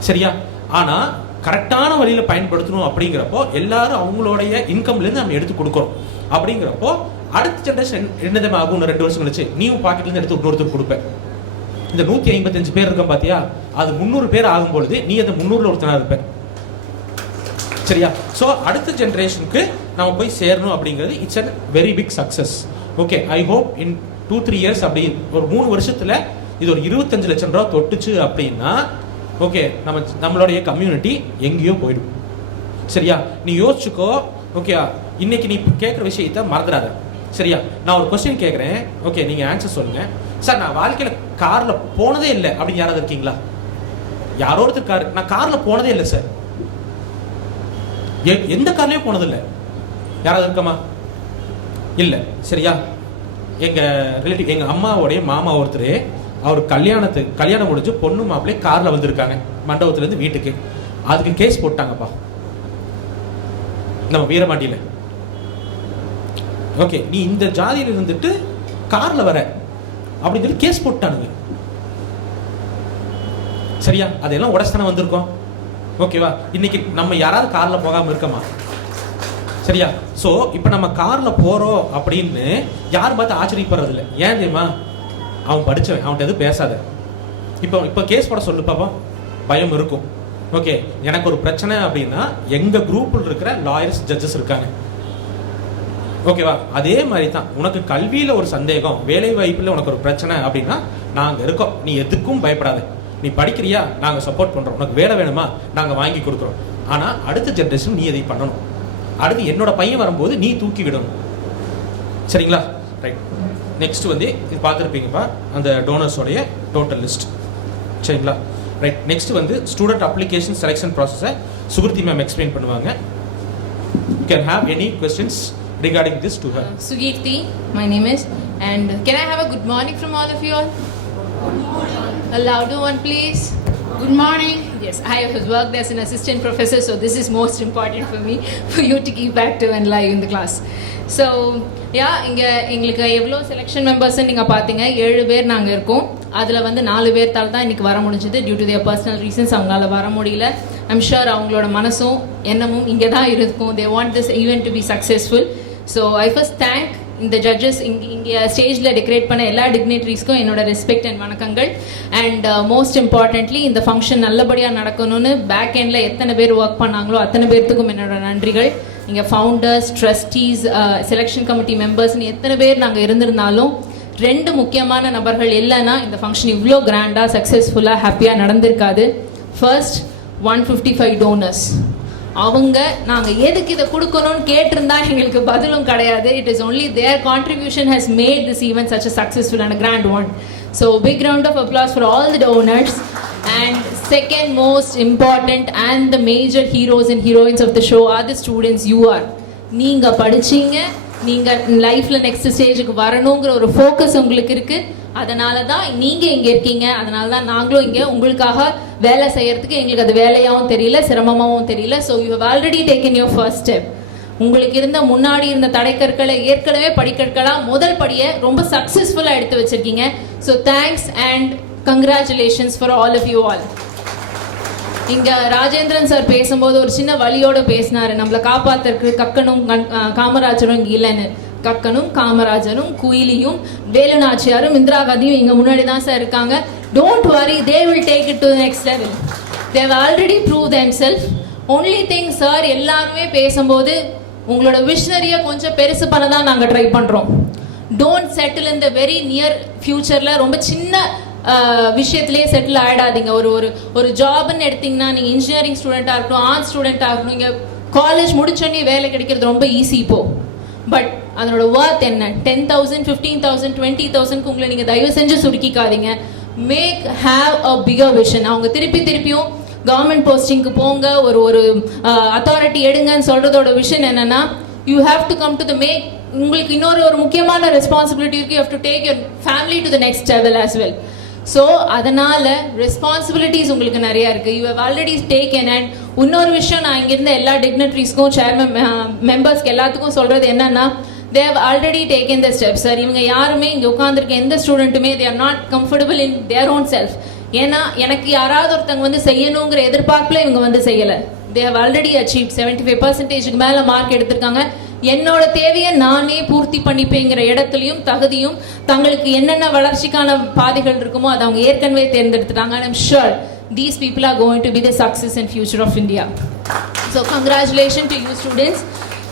சரியா? ஆனால் கரெக்டான வழியில் பயன்படுத்தணும் அப்படிங்கிறப்போ எல்லாரும் அவங்களுடைய இன்கம்லேருந்து நம்ம எடுத்து கொடுக்குறோம். அப்படிங்கிறப்போ அடுத்த ஜென்ரேஷன் என்னதே ஆகும், 2 வருஷம் கழிச்சு நீயும் பாக்கெட்லேருந்து எடுத்து இன்னொருத்தர் கொடுப்பேன். இந்த 155 பேர் இருக்க பார்த்தியா, அது 300 பேர் ஆகும்பொழுது நீ அந்த 300ல் ஒருத்தனா இருப்ப. சரியா? ஸோ அடுத்த ஜென்ரேஷனுக்கு நம்ம போய் சேரணும் அப்படிங்கிறது it's a very big success. Okay, I hope in 2-3 years, அப்படி ஒரு 3 வருஷத்தில் இது ஒரு 25 லட்சம் ரூபா தொட்டுச்சு அப்படின்னா ஓகே, நம்மளுடைய கம்யூனிட்டி எங்கேயோ போயிடும். சரியா? நீ யோசிச்சுக்கோ. ஓகே, இன்னைக்கு நீ கேட்குற விஷயத்த மறந்துடாத. சரியா? நான் ஒரு கொஸ்டின் கேட்குறேன், ஓகே, நீங்கள் ஆன்சர் சொல்லுங்கள். சார், நான் வாழ்க்கையில் காரில் போனதே இல்லை அப்படின்னு யாராவது இருக்கீங்களா? யாரோ ஒருத்தர் நான் காரில் போனதே இல்லை சார், எந்த கார்லேயும் போனதில்லை, யாராவது இருக்கமா? இல்லை. சரியா? எங்கள் ரிலேட்டிவ், எங்கள் அம்மாவோடைய மாமா ஒருத்தர், அவர் கல்யாணம் முடிஞ்சு பொண்ணு மாப்பிள்ளை காரில் வந்திருக்காங்க மண்டபத்துலேருந்து வீட்டுக்கு. அதுக்கு கேஸ் போட்டாங்கப்பா நம்ம வீரபாண்டியில். ஓகே, நீ இந்த ஜாதியில் இருந்துட்டு காரில் வர அப்படின்னு சொல்லி கேஸ் போட்டானுங்க. சரியா? அதெல்லாம் உடச்சானே வந்திருக்கோம். ஓகேவா? இன்னைக்கு நம்ம யாராவது காரில் போகாமல் இருக்கமா? சரியா? ஸோ இப்போ நம்ம காரில் போகிறோம் அப்படின்னு யாரும் பார்த்து ஆச்சரியப்படுறதில்லை. ஏன் தெரியுமா? அவன் படித்தவன், அவன்கிட்ட எதுவும் பேசாத. இப்போ கேஸ் போட சொல்லு பாப்பா, பயம் இருக்கும். ஓகே, எனக்கு ஒரு பிரச்சனை அப்படின்னா எங்கள் குரூப்பில் இருக்கிற லாயர்ஸ், ஜட்ஜஸ் இருக்காங்க. ஓகேவா? அதே மாதிரி தான் உனக்கு கல்வியில் ஒரு சந்தேகம், வேலை வாய்ப்பில் உனக்கு ஒரு பிரச்சனை அப்படின்னா நாங்கள் இருக்கோம், நீ எதுக்கும் பயப்படாத. நீ படிக்கிறியா, நாங்கள் சப்போர்ட் பண்ணுறோம். உனக்கு வேலை வேணுமா, நாங்கள் வாங்கி கொடுக்குறோம். ஆனால் அடுத்த ஜென்ரேஷன் நீ எதை பண்ணணும், அடுத்து என்னோட பையன் வரும்போது நீ தூக்கி விடணும். சரிங்களா? ரைட். நெக்ஸ்ட் வந்து இது பார்த்துருப்பீங்கப்பா அந்த டோனர்ஸோடைய டோட்டல் லிஸ்ட். சரிங்களா? ரைட். நெக்ஸ்ட் வந்து ஸ்டூடெண்ட் அப்ளிகேஷன் செலெக்ஷன் ப்ராசஸை சுகிருதி மேம் எக்ஸ்பிளைன் பண்ணுவாங்க. You can have any questions regarding this to her. Sugirti, my name is, and can I have a good morning from all of you all? A louder one, please. Good morning. Yes, I have worked as an assistant professor, so this is most important for me, for you to keep active and live in the class. So, yeah, எங்களுக்கு எவ்வளோ செலெக்ஷன் மெம்பர்ஸ்ன்னு நீங்கள் பார்த்தீங்க, 7 பேர் நாங்கள் இருக்கோம். அதில் வந்து 4 பேர்த்தால் தான் இன்றைக்கி வர முடிஞ்சது. Due to their personal reasons அவங்களால வர முடியல. ஐம் ஷுர் அவங்களோட மனசும் எண்ணமும் இங்கே தான் இருக்கும். They want this event to be successful. So I first thank இந்த ஜட்ஜஸ் இங்கே ஸ்டேஜில் டெக்கரேட் பண்ண எல்லா டிக்னிட்ரிஸ்க்கும் என்னோட ரெஸ்பெக்ட் அண்ட் வணக்கங்கள். அண்ட் மோஸ்ட் இம்பார்ட்டன்ட்லி இந்த ஃபங்க்ஷன் நல்லபடியாக நடக்கணும்னு பேக் எண்டில் எத்தனை பேர் ஒர்க் பண்ணாங்களோ அத்தனை பேர்த்துக்கும் என்னோட நன்றிகள். இங்கே ஃபவுண்டர்ஸ், ட்ரஸ்டீஸ், செலெக்ஷன் கமிட்டி மெம்பர்ஸ்னு எத்தனை பேர் நாங்கள் இருந்திருந்தாலும் 2 முக்கியமான நபர்கள் இல்லைன்னா இந்த ஃபங்க்ஷன் இவ்வளோ கிராண்டாக சக்ஸஸ்ஃபுல்லாக ஹாப்பியாக நடந்திருக்காது. First 155 donors. அவங்க நாங்கள் எதுக்கு இதை கொடுக்கணும்னு கேட்டிருந்தா எங்களுக்கு பதிலும் கிடையாது. It is only their contribution has made this event such a successful and grand one. So big round of applause for all the donors. And second most important and the major heroes and heroines of the show are the students. You are. நீங்கள் படிச்சீங்க, நீங்கள் லைஃப்பில் நெக்ஸ்ட் ஸ்டேஜுக்கு வரணுங்கிற ஒரு ஃபோக்கஸ் உங்களுக்கு இருக்குது. அதனால தான் நீங்கள் இங்கே இருக்கீங்க. அதனால தான் நாங்களும் இங்கே உங்களுக்காக வேலை செய்யறதுக்கு எங்களுக்கு அது வேலையாகவும் தெரியல, சிரமமாகவும் தெரியல. So you have already taken your first step. உங்களுக்கு இருந்த முன்னாடி இருந்த தடைக்கற்களை ஏற்கனவே படிக்கற்களாக முதல் படியை ரொம்ப சக்ஸஸ்ஃபுல்லாக எடுத்து வச்சிருக்கீங்க. So thanks and congratulations for all of you all. இங்கே ராஜேந்திரன் சார் பேசும்போது ஒரு சின்ன வழியோடு பேசினார். நம்மளை காப்பாற்றுறதுக்கு கக்கனும் காமராஜரும் இங்கே இல்லைன்னு. கக்கனும் காமராஜரும் குயிலியும் வேலு நாச்சியாரும் இந்திரா காந்தியும் இங்கே முன்னாடி தான் சார் இருக்காங்க. Don't worry, they will take it to the next level. They have already prove them self. Only thing sir எல்லாருமே பேசும்போது உங்களோட விஷனரியை கொஞ்சம் பெருசு பண்ண தான் நாங்கள் ட்ரை பண்ணுறோம். Don't settle in the very near ஃபியூச்சரில் ரொம்ப சின்ன விஷயத்துலேயே செட்டில் ஆகிடாதீங்க. ஒரு ஜாப்னு எடுத்திங்கன்னா நீங்கள் இன்ஜினியரிங் ஸ்டூடெண்ட்டாக இருக்கட்டும், ஆர்ட்ஸ் ஸ்டூடெண்ட்டாக இருக்கட்டும், இங்கே காலேஜ் முடிச்சோன்னே வேலை கிடைக்கிறது ரொம்ப ஈஸி இப்போது. பட் அதனோட ஒர்த் என்ன? 10,000, 15,000, 20,000க்கு உங்களை நீங்கள் தயவு செஞ்சு சுருக்கிக்காதீங்க. Make have a bigger vision. அவங்க திருப்பியும் கவர்மெண்ட் போஸ்டிங்க்கு போங்க, ஒரு அத்தாரிட்டி எடுங்கன்னு சொல்கிறதோட விஷன் என்னென்னா, you have to come to the make. உங்களுக்கு இன்னொரு முக்கியமான ரெஸ்பான்சிபிலிட்டி இருக்குது. You have to take your family to the next level as well. So அதனால் ரெஸ்பான்சிபிலிட்டிஸ் உங்களுக்கு நிறையா இருக்குது. You have already taken. And இன்னொரு விஷயம் நான் இங்கிருந்த எல்லா டிக்னிட்ரிஸ்க்கும், சேர்மன் மெம்பர்ஸ்க்கு எல்லாத்துக்கும் சொல்கிறது என்னென்னா, they have already taken the steps. Sir இவங்க யாருமே இங்கே உட்காந்துருக்க எந்த ஸ்டூடெண்ட்டுமே they are not comfortable in their own self. ஏன்னா எனக்கு யாராவது ஒருத்தங்க வந்து செய்யணுங்கிற எதிர்பார்ப்பில் இவங்க வந்து செய்யலை. they have already achieved 75%க்கு மேலே மார்க் எடுத்திருக்காங்க. என்னோட தேவையை நானே பூர்த்தி பண்ணிப்பேங்கிற இடத்துலையும் தகுதியும் தங்களுக்கு என்னென்ன வளர்ச்சிக்கான பாதைகள் இருக்குமோ அதை அவங்க ஏற்கனவே தேர்ந்தெடுத்துட்டாங்க. and I'm sure these people are going to be the success and future of India. So congratulations to you students.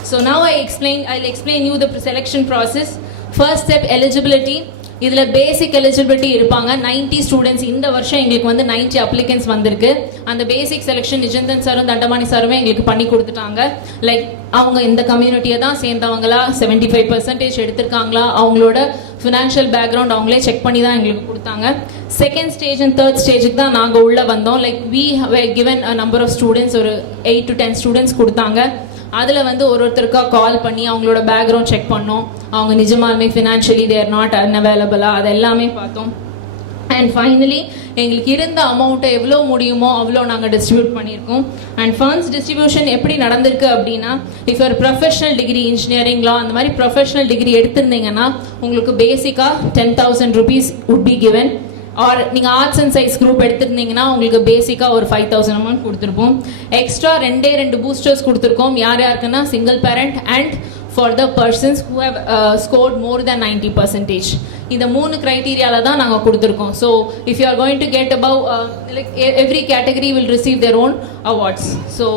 So now I'll explain you the selection process. First step, eligibility. இதில் பேசிக் எலிஜிபிலிட்டி இருப்பாங்க. 90 ஸ்டூடெண்ட்ஸ் இந்த வருஷம் எங்களுக்கு வந்து 90 அப்ளிகன்ஸ் வந்திருக்கு. அந்த பேசிக் செலெக்ஷன் நிஜந்தன் சாரும் தண்டமாணி சாருமே எங்களுக்கு பண்ணி கொடுத்துட்டாங்க. லைக் அவங்க இந்த கம்யூனிட்டியை தான் சேர்ந்தவங்களா, 75% எடுத்திருக்காங்களா, அவங்களோட ஃபினான்ஷியல் பேக்ரவுண்ட் அவங்களே செக் பண்ணி தான் எங்களுக்கு கொடுத்தாங்க. செகண்ட் ஸ்டேஜ் அண்ட் தேர்ட் ஸ்டேஜுக்கு தான் நாங்கள் உள்ளே வந்தோம். Like we have given a number of students, ஒரு 8 to 10 ஸ்டூடெண்ட்ஸ் கொடுத்தாங்க. அதில் வந்து ஒருத்தருக்காக கால் பண்ணி அவங்களோட பேக்ரவுண்ட் செக் பண்ணோம். அவங்க நிஜமாலுமே ஃபினான்ஷியலி தேர் நாட் அன்அவைலபிளா, அது எல்லாமே பார்த்தோம். அண்ட் ஃபைனலி எங்களுக்கு இருந்த அமௌண்ட்டை எவ்வளோ முடியுமோ அவ்வளோ நாங்கள் டிஸ்ட்ரிபியூட் பண்ணியிருக்கோம். அண்ட் ஃபண்ட்ஸ் டிஸ்ட்ரிபியூஷன் எப்படி நடந்திருக்கு அப்படின்னா, இஃப் ஒரு ப்ரொஃபஷனல் டிகிரி, இன்ஜினியரிங், லா அந்த மாதிரி ப்ரொஃபஷனல் டிகிரி எடுத்திருந்தீங்கன்னா உங்களுக்கு பேசிக்காக 10,000 rupees would be given. Or நீங்கள் ஆர்ட்ஸ் அண்ட் சயின்ஸ் குரூப் எடுத்துருந்தீங்கன்னா உங்களுக்கு பேசிக்காக ஒரு 5,000 அமௌண்ட் கொடுத்துருப்போம். எக்ஸ்ட்ரா 2 பூஸ்டர்ஸ் கொடுத்துருக்கோம். யாருக்குன்னா single parent and for the persons who have scored more than 90%. இந்த 3 க்ரைட்டீரியாவில் தான் நாங்கள் கொடுத்துருக்கோம். So if you are going to get above like every category will receive their own awards. So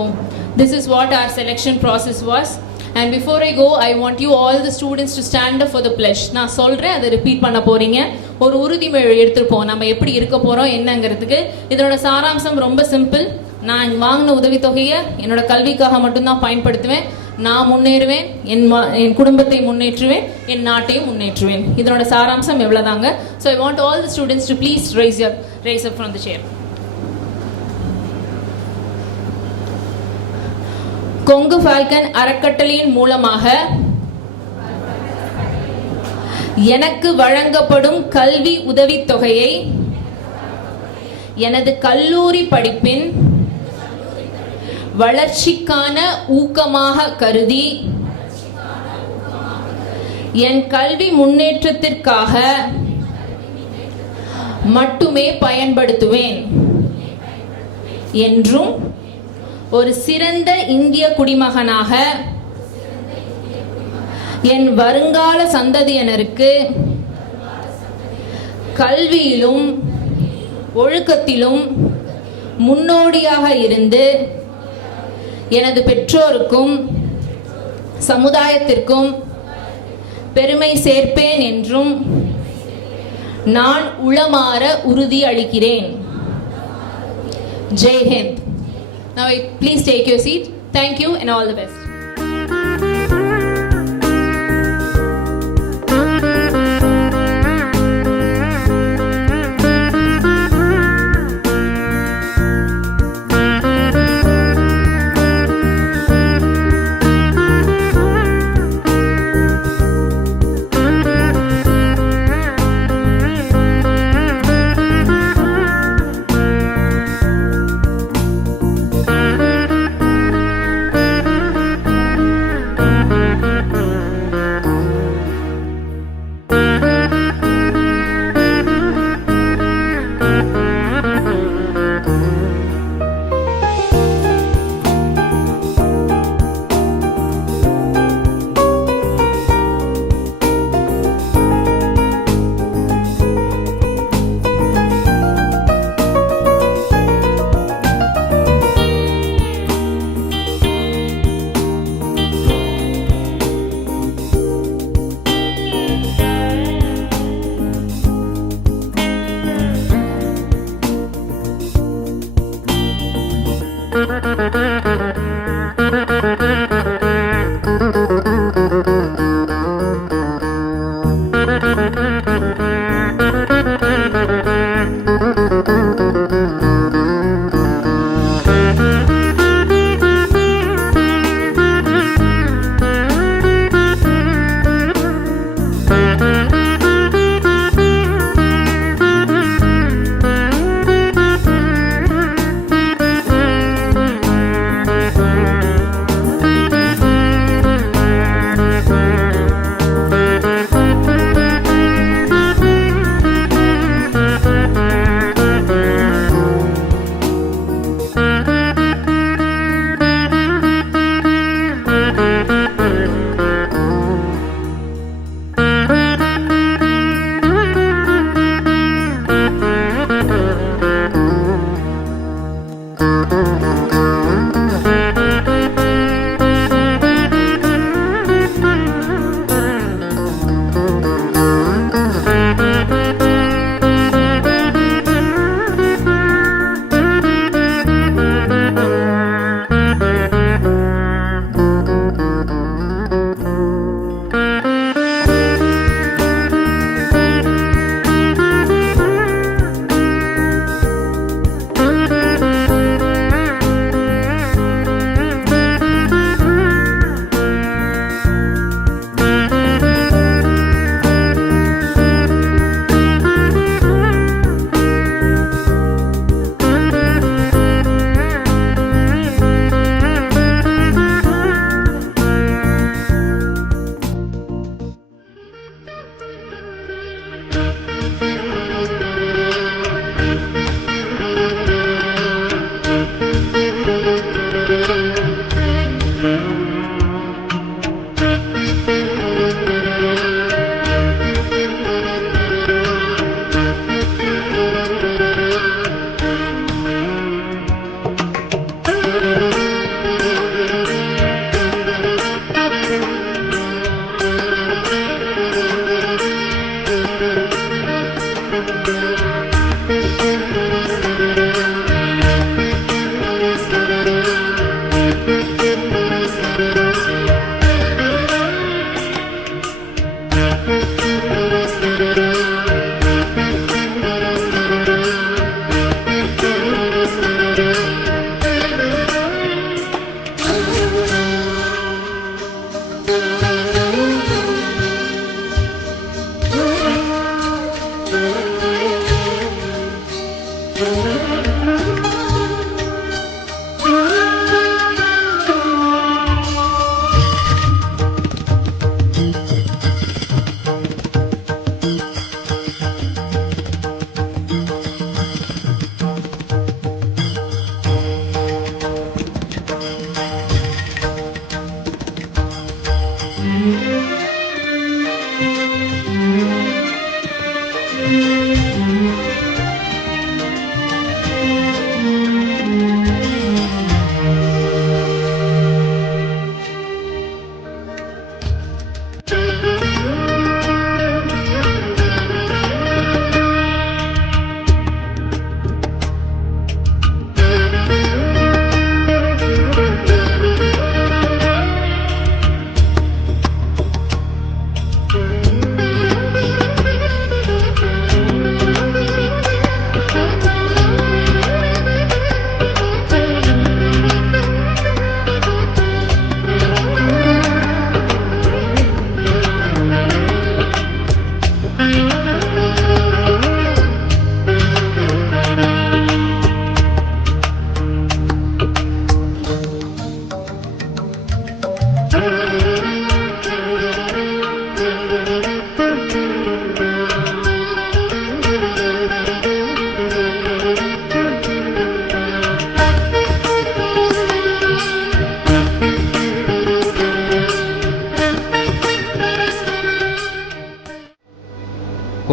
this is what our selection process was. And before I go, I want you all the students to stand up for the pledge. நான் சொல்கிறேன், அதை ரிப்பீட் பண்ண போகிறீங்க. ஒரு உறுதிமொழி எடுத்துருப்போம், நம்ம எப்படி இருக்க போகிறோம் என்னங்கிறதுக்கு. இதனோட சாராம்சம் ரொம்ப சிம்பிள். நான் வாங்கின உதவித்தொகையை என்னோட கல்விக்காக மட்டும்தான் பயன்படுத்துவேன். நான் முன்னேறுவேன், என் குடும்பத்தை முன்னேற்றுவேன், என் நாட்டையும் முன்னேற்றுவேன். இதனோட சாராம்சம் எவ்வளோதாங்க. So I want all the students to please rise up from the chair. Kongu Falcon அறக்கட்டளையின் மூலமாக எனக்கு வழங்கப்படும் கல்வி உதவித்தொகையை எனது கல்லூரி படிப்பின் வளர்ச்சிக்கான ஊக்கமாக கருதி என் கல்வி முன்னேற்றத்திற்காக மட்டுமே பயன்படுத்துவேன் என்றும் ஒரு சிறந்த இந்திய குடிமகனாக என் வருங்கால சந்ததியினருக்கு கல்வியிலும் ஒழுக்கத்திலும் முன்னோடியாக இருந்து எனது பெற்றோருக்கும் சமுதாயத்திற்கும் பெருமை சேர்ப்பேன் என்றும் நான் உளமாற உறுதி அளிக்கிறேன். Jai Hind. Now please take your seat. Thank you and all the best.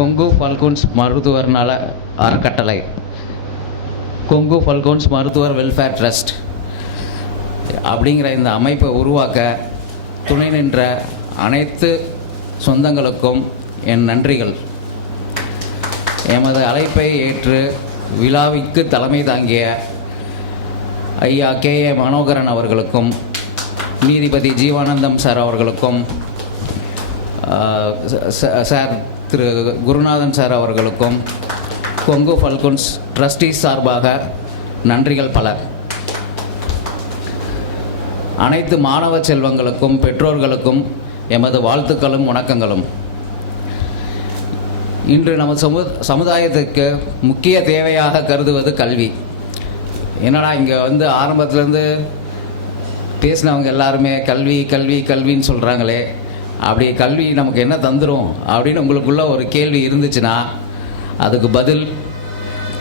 Kongu ஃபல்கோன்ஸ் மருத்துவர் நல அறக்கட்டளை, கொங்கு ஃபல்கோன்ஸ் மருத்துவர் வெல்ஃபேர் ட்ரஸ்ட் அப்படிங்கிற இந்த அமைப்பை உருவாக்க துணை நின்ற அனைத்து சொந்தங்களுக்கும் என் நன்றிகள். எமது அழைப்பை ஏற்று விழாவிற்கு தலைமை தாங்கிய ஐயா K.A. மனோகரன் அவர்களுக்கும், நீதிபதி ஜீவானந்தம் சார் அவர்களுக்கும், சார் திரு குருநாதன் சார் அவர்களுக்கும், கொங்கு ஃபல்கோன்ஸ் ட்ரஸ்டீஸ் சார்பாக நன்றிகள் பல. அனைத்து மாணவ செல்வங்களுக்கும் பெற்றோர்களுக்கும் எமது வாழ்த்துக்களும் வணக்கங்களும். இன்று நம்ம சமுதாயத்துக்கு முக்கிய தேவையாக கருதுவது கல்வி. என்னடா இங்கே வந்து ஆரம்பத்துலேருந்து பேசினவங்க எல்லாருமே கல்வி கல்வி கல்வின்னு சொல்கிறாங்களே, அப்படி கல்வி நமக்கு என்ன தந்துடும் அப்படின்னு உங்களுக்குள்ள ஒரு கேள்வி இருந்துச்சுன்னா அதுக்கு பதில்,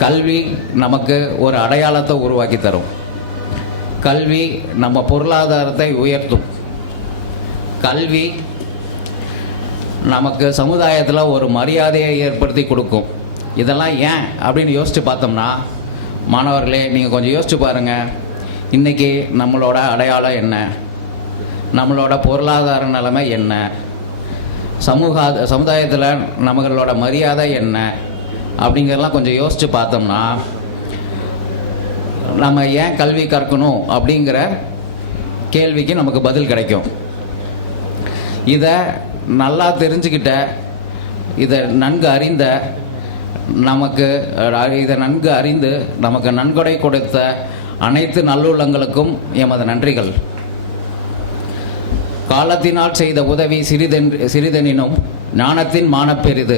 கல்வி நமக்கு ஒரு அடையாளத்தை உருவாக்கி தரும். கல்வி நம்ம பொருளாதாரத்தை உயர்த்தும். கல்வி நமக்கு சமுதாயத்தில் ஒரு மரியாதையை ஏற்படுத்தி கொடுக்கும். இதெல்லாம் ஏன் அப்படின்னு யோசித்து பார்த்தோம்னா, மாணவர்களே நீங்கள் கொஞ்சம் யோசித்து பாருங்கள். இன்றைக்கி நம்மளோட அடையாளம் என்ன, நம்மளோட பொருளாதார நிலைமை என்ன, சமுதாயத்தில் நம்மளோட மரியாதை என்ன அப்படிங்கிறதெல்லாம் கொஞ்சம் யோசித்து பார்த்தோம்னா, நம்ம ஏன் கல்வி கற்கணும் அப்படிங்கிற கேள்விக்கு நமக்கு பதில் கிடைக்கும். இதை நல்லா தெரிஞ்சுக்கிட்ட, இதை நன்கு அறிந்த நமக்கு நன்கொடை கொடுத்த அனைத்து நல்லுள்ளங்களுக்கும் எமது நன்றிகள். காலத்தினால் செய்த உதவி சிறிதெனினும் ஞானத்தின் மானப்பெரிது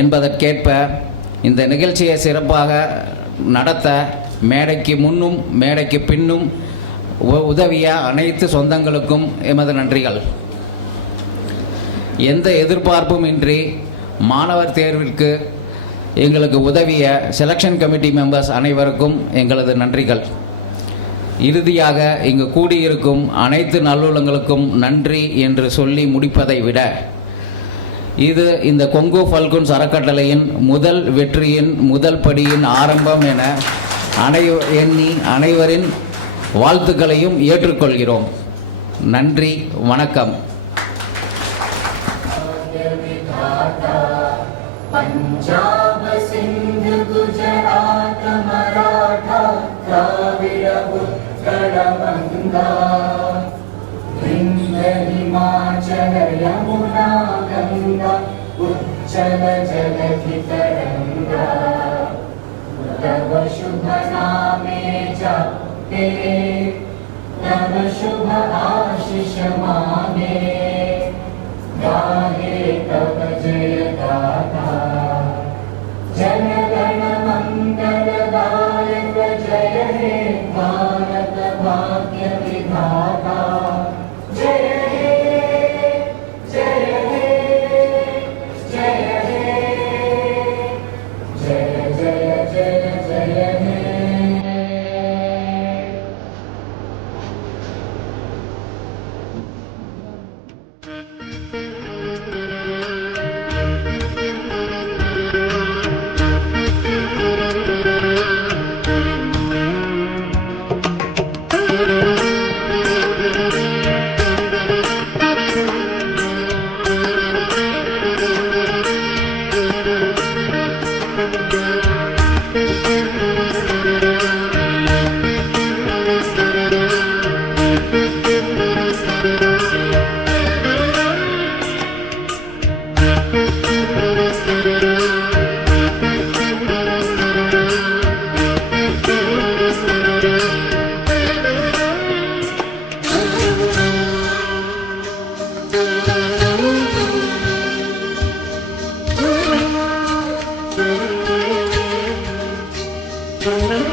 என்பதற்கேற்ப இந்த நிகழ்ச்சியை சிறப்பாக நடத்த மேடைக்கு முன்னும் மேடைக்கு பின்னும் உதவிய அனைத்து சொந்தங்களுக்கும் எமது நன்றிகள். எந்த எதிர்பார்ப்பும் இன்றி மாணவர் தேர்விற்கு எங்களுக்கு உதவிய செலெக்ஷன் கமிட்டி மெம்பர்ஸ் அனைவருக்கும் எங்களது நன்றிகள். இறுதியாக இங்கு கூடியிருக்கும் அனைத்து நல்லுள்ளங்களுக்கும் நன்றி என்று சொல்லி முடிப்பதை விட, இது இந்த கொங்கு ஃபல்கோன்ஸ் அறக்கட்டளையின் முதல் வெற்றியின் முதல் படியின் ஆரம்பம் என எண்ணி அனைவரின் வாழ்த்துக்களையும் ஏற்றுக்கொள்கிறோம். நன்றி, வணக்கம். पंजाब सिंध गुजरात मराठा द्राविड उत्कल गंगा विंध्य हिमाचल यमुना गंगा उच्चल जलधि तरंगा तव शुभ नामे जापे तव शुभ आशीष मांगे गाहे तव जय गाथा जन गण मंगल Thank you.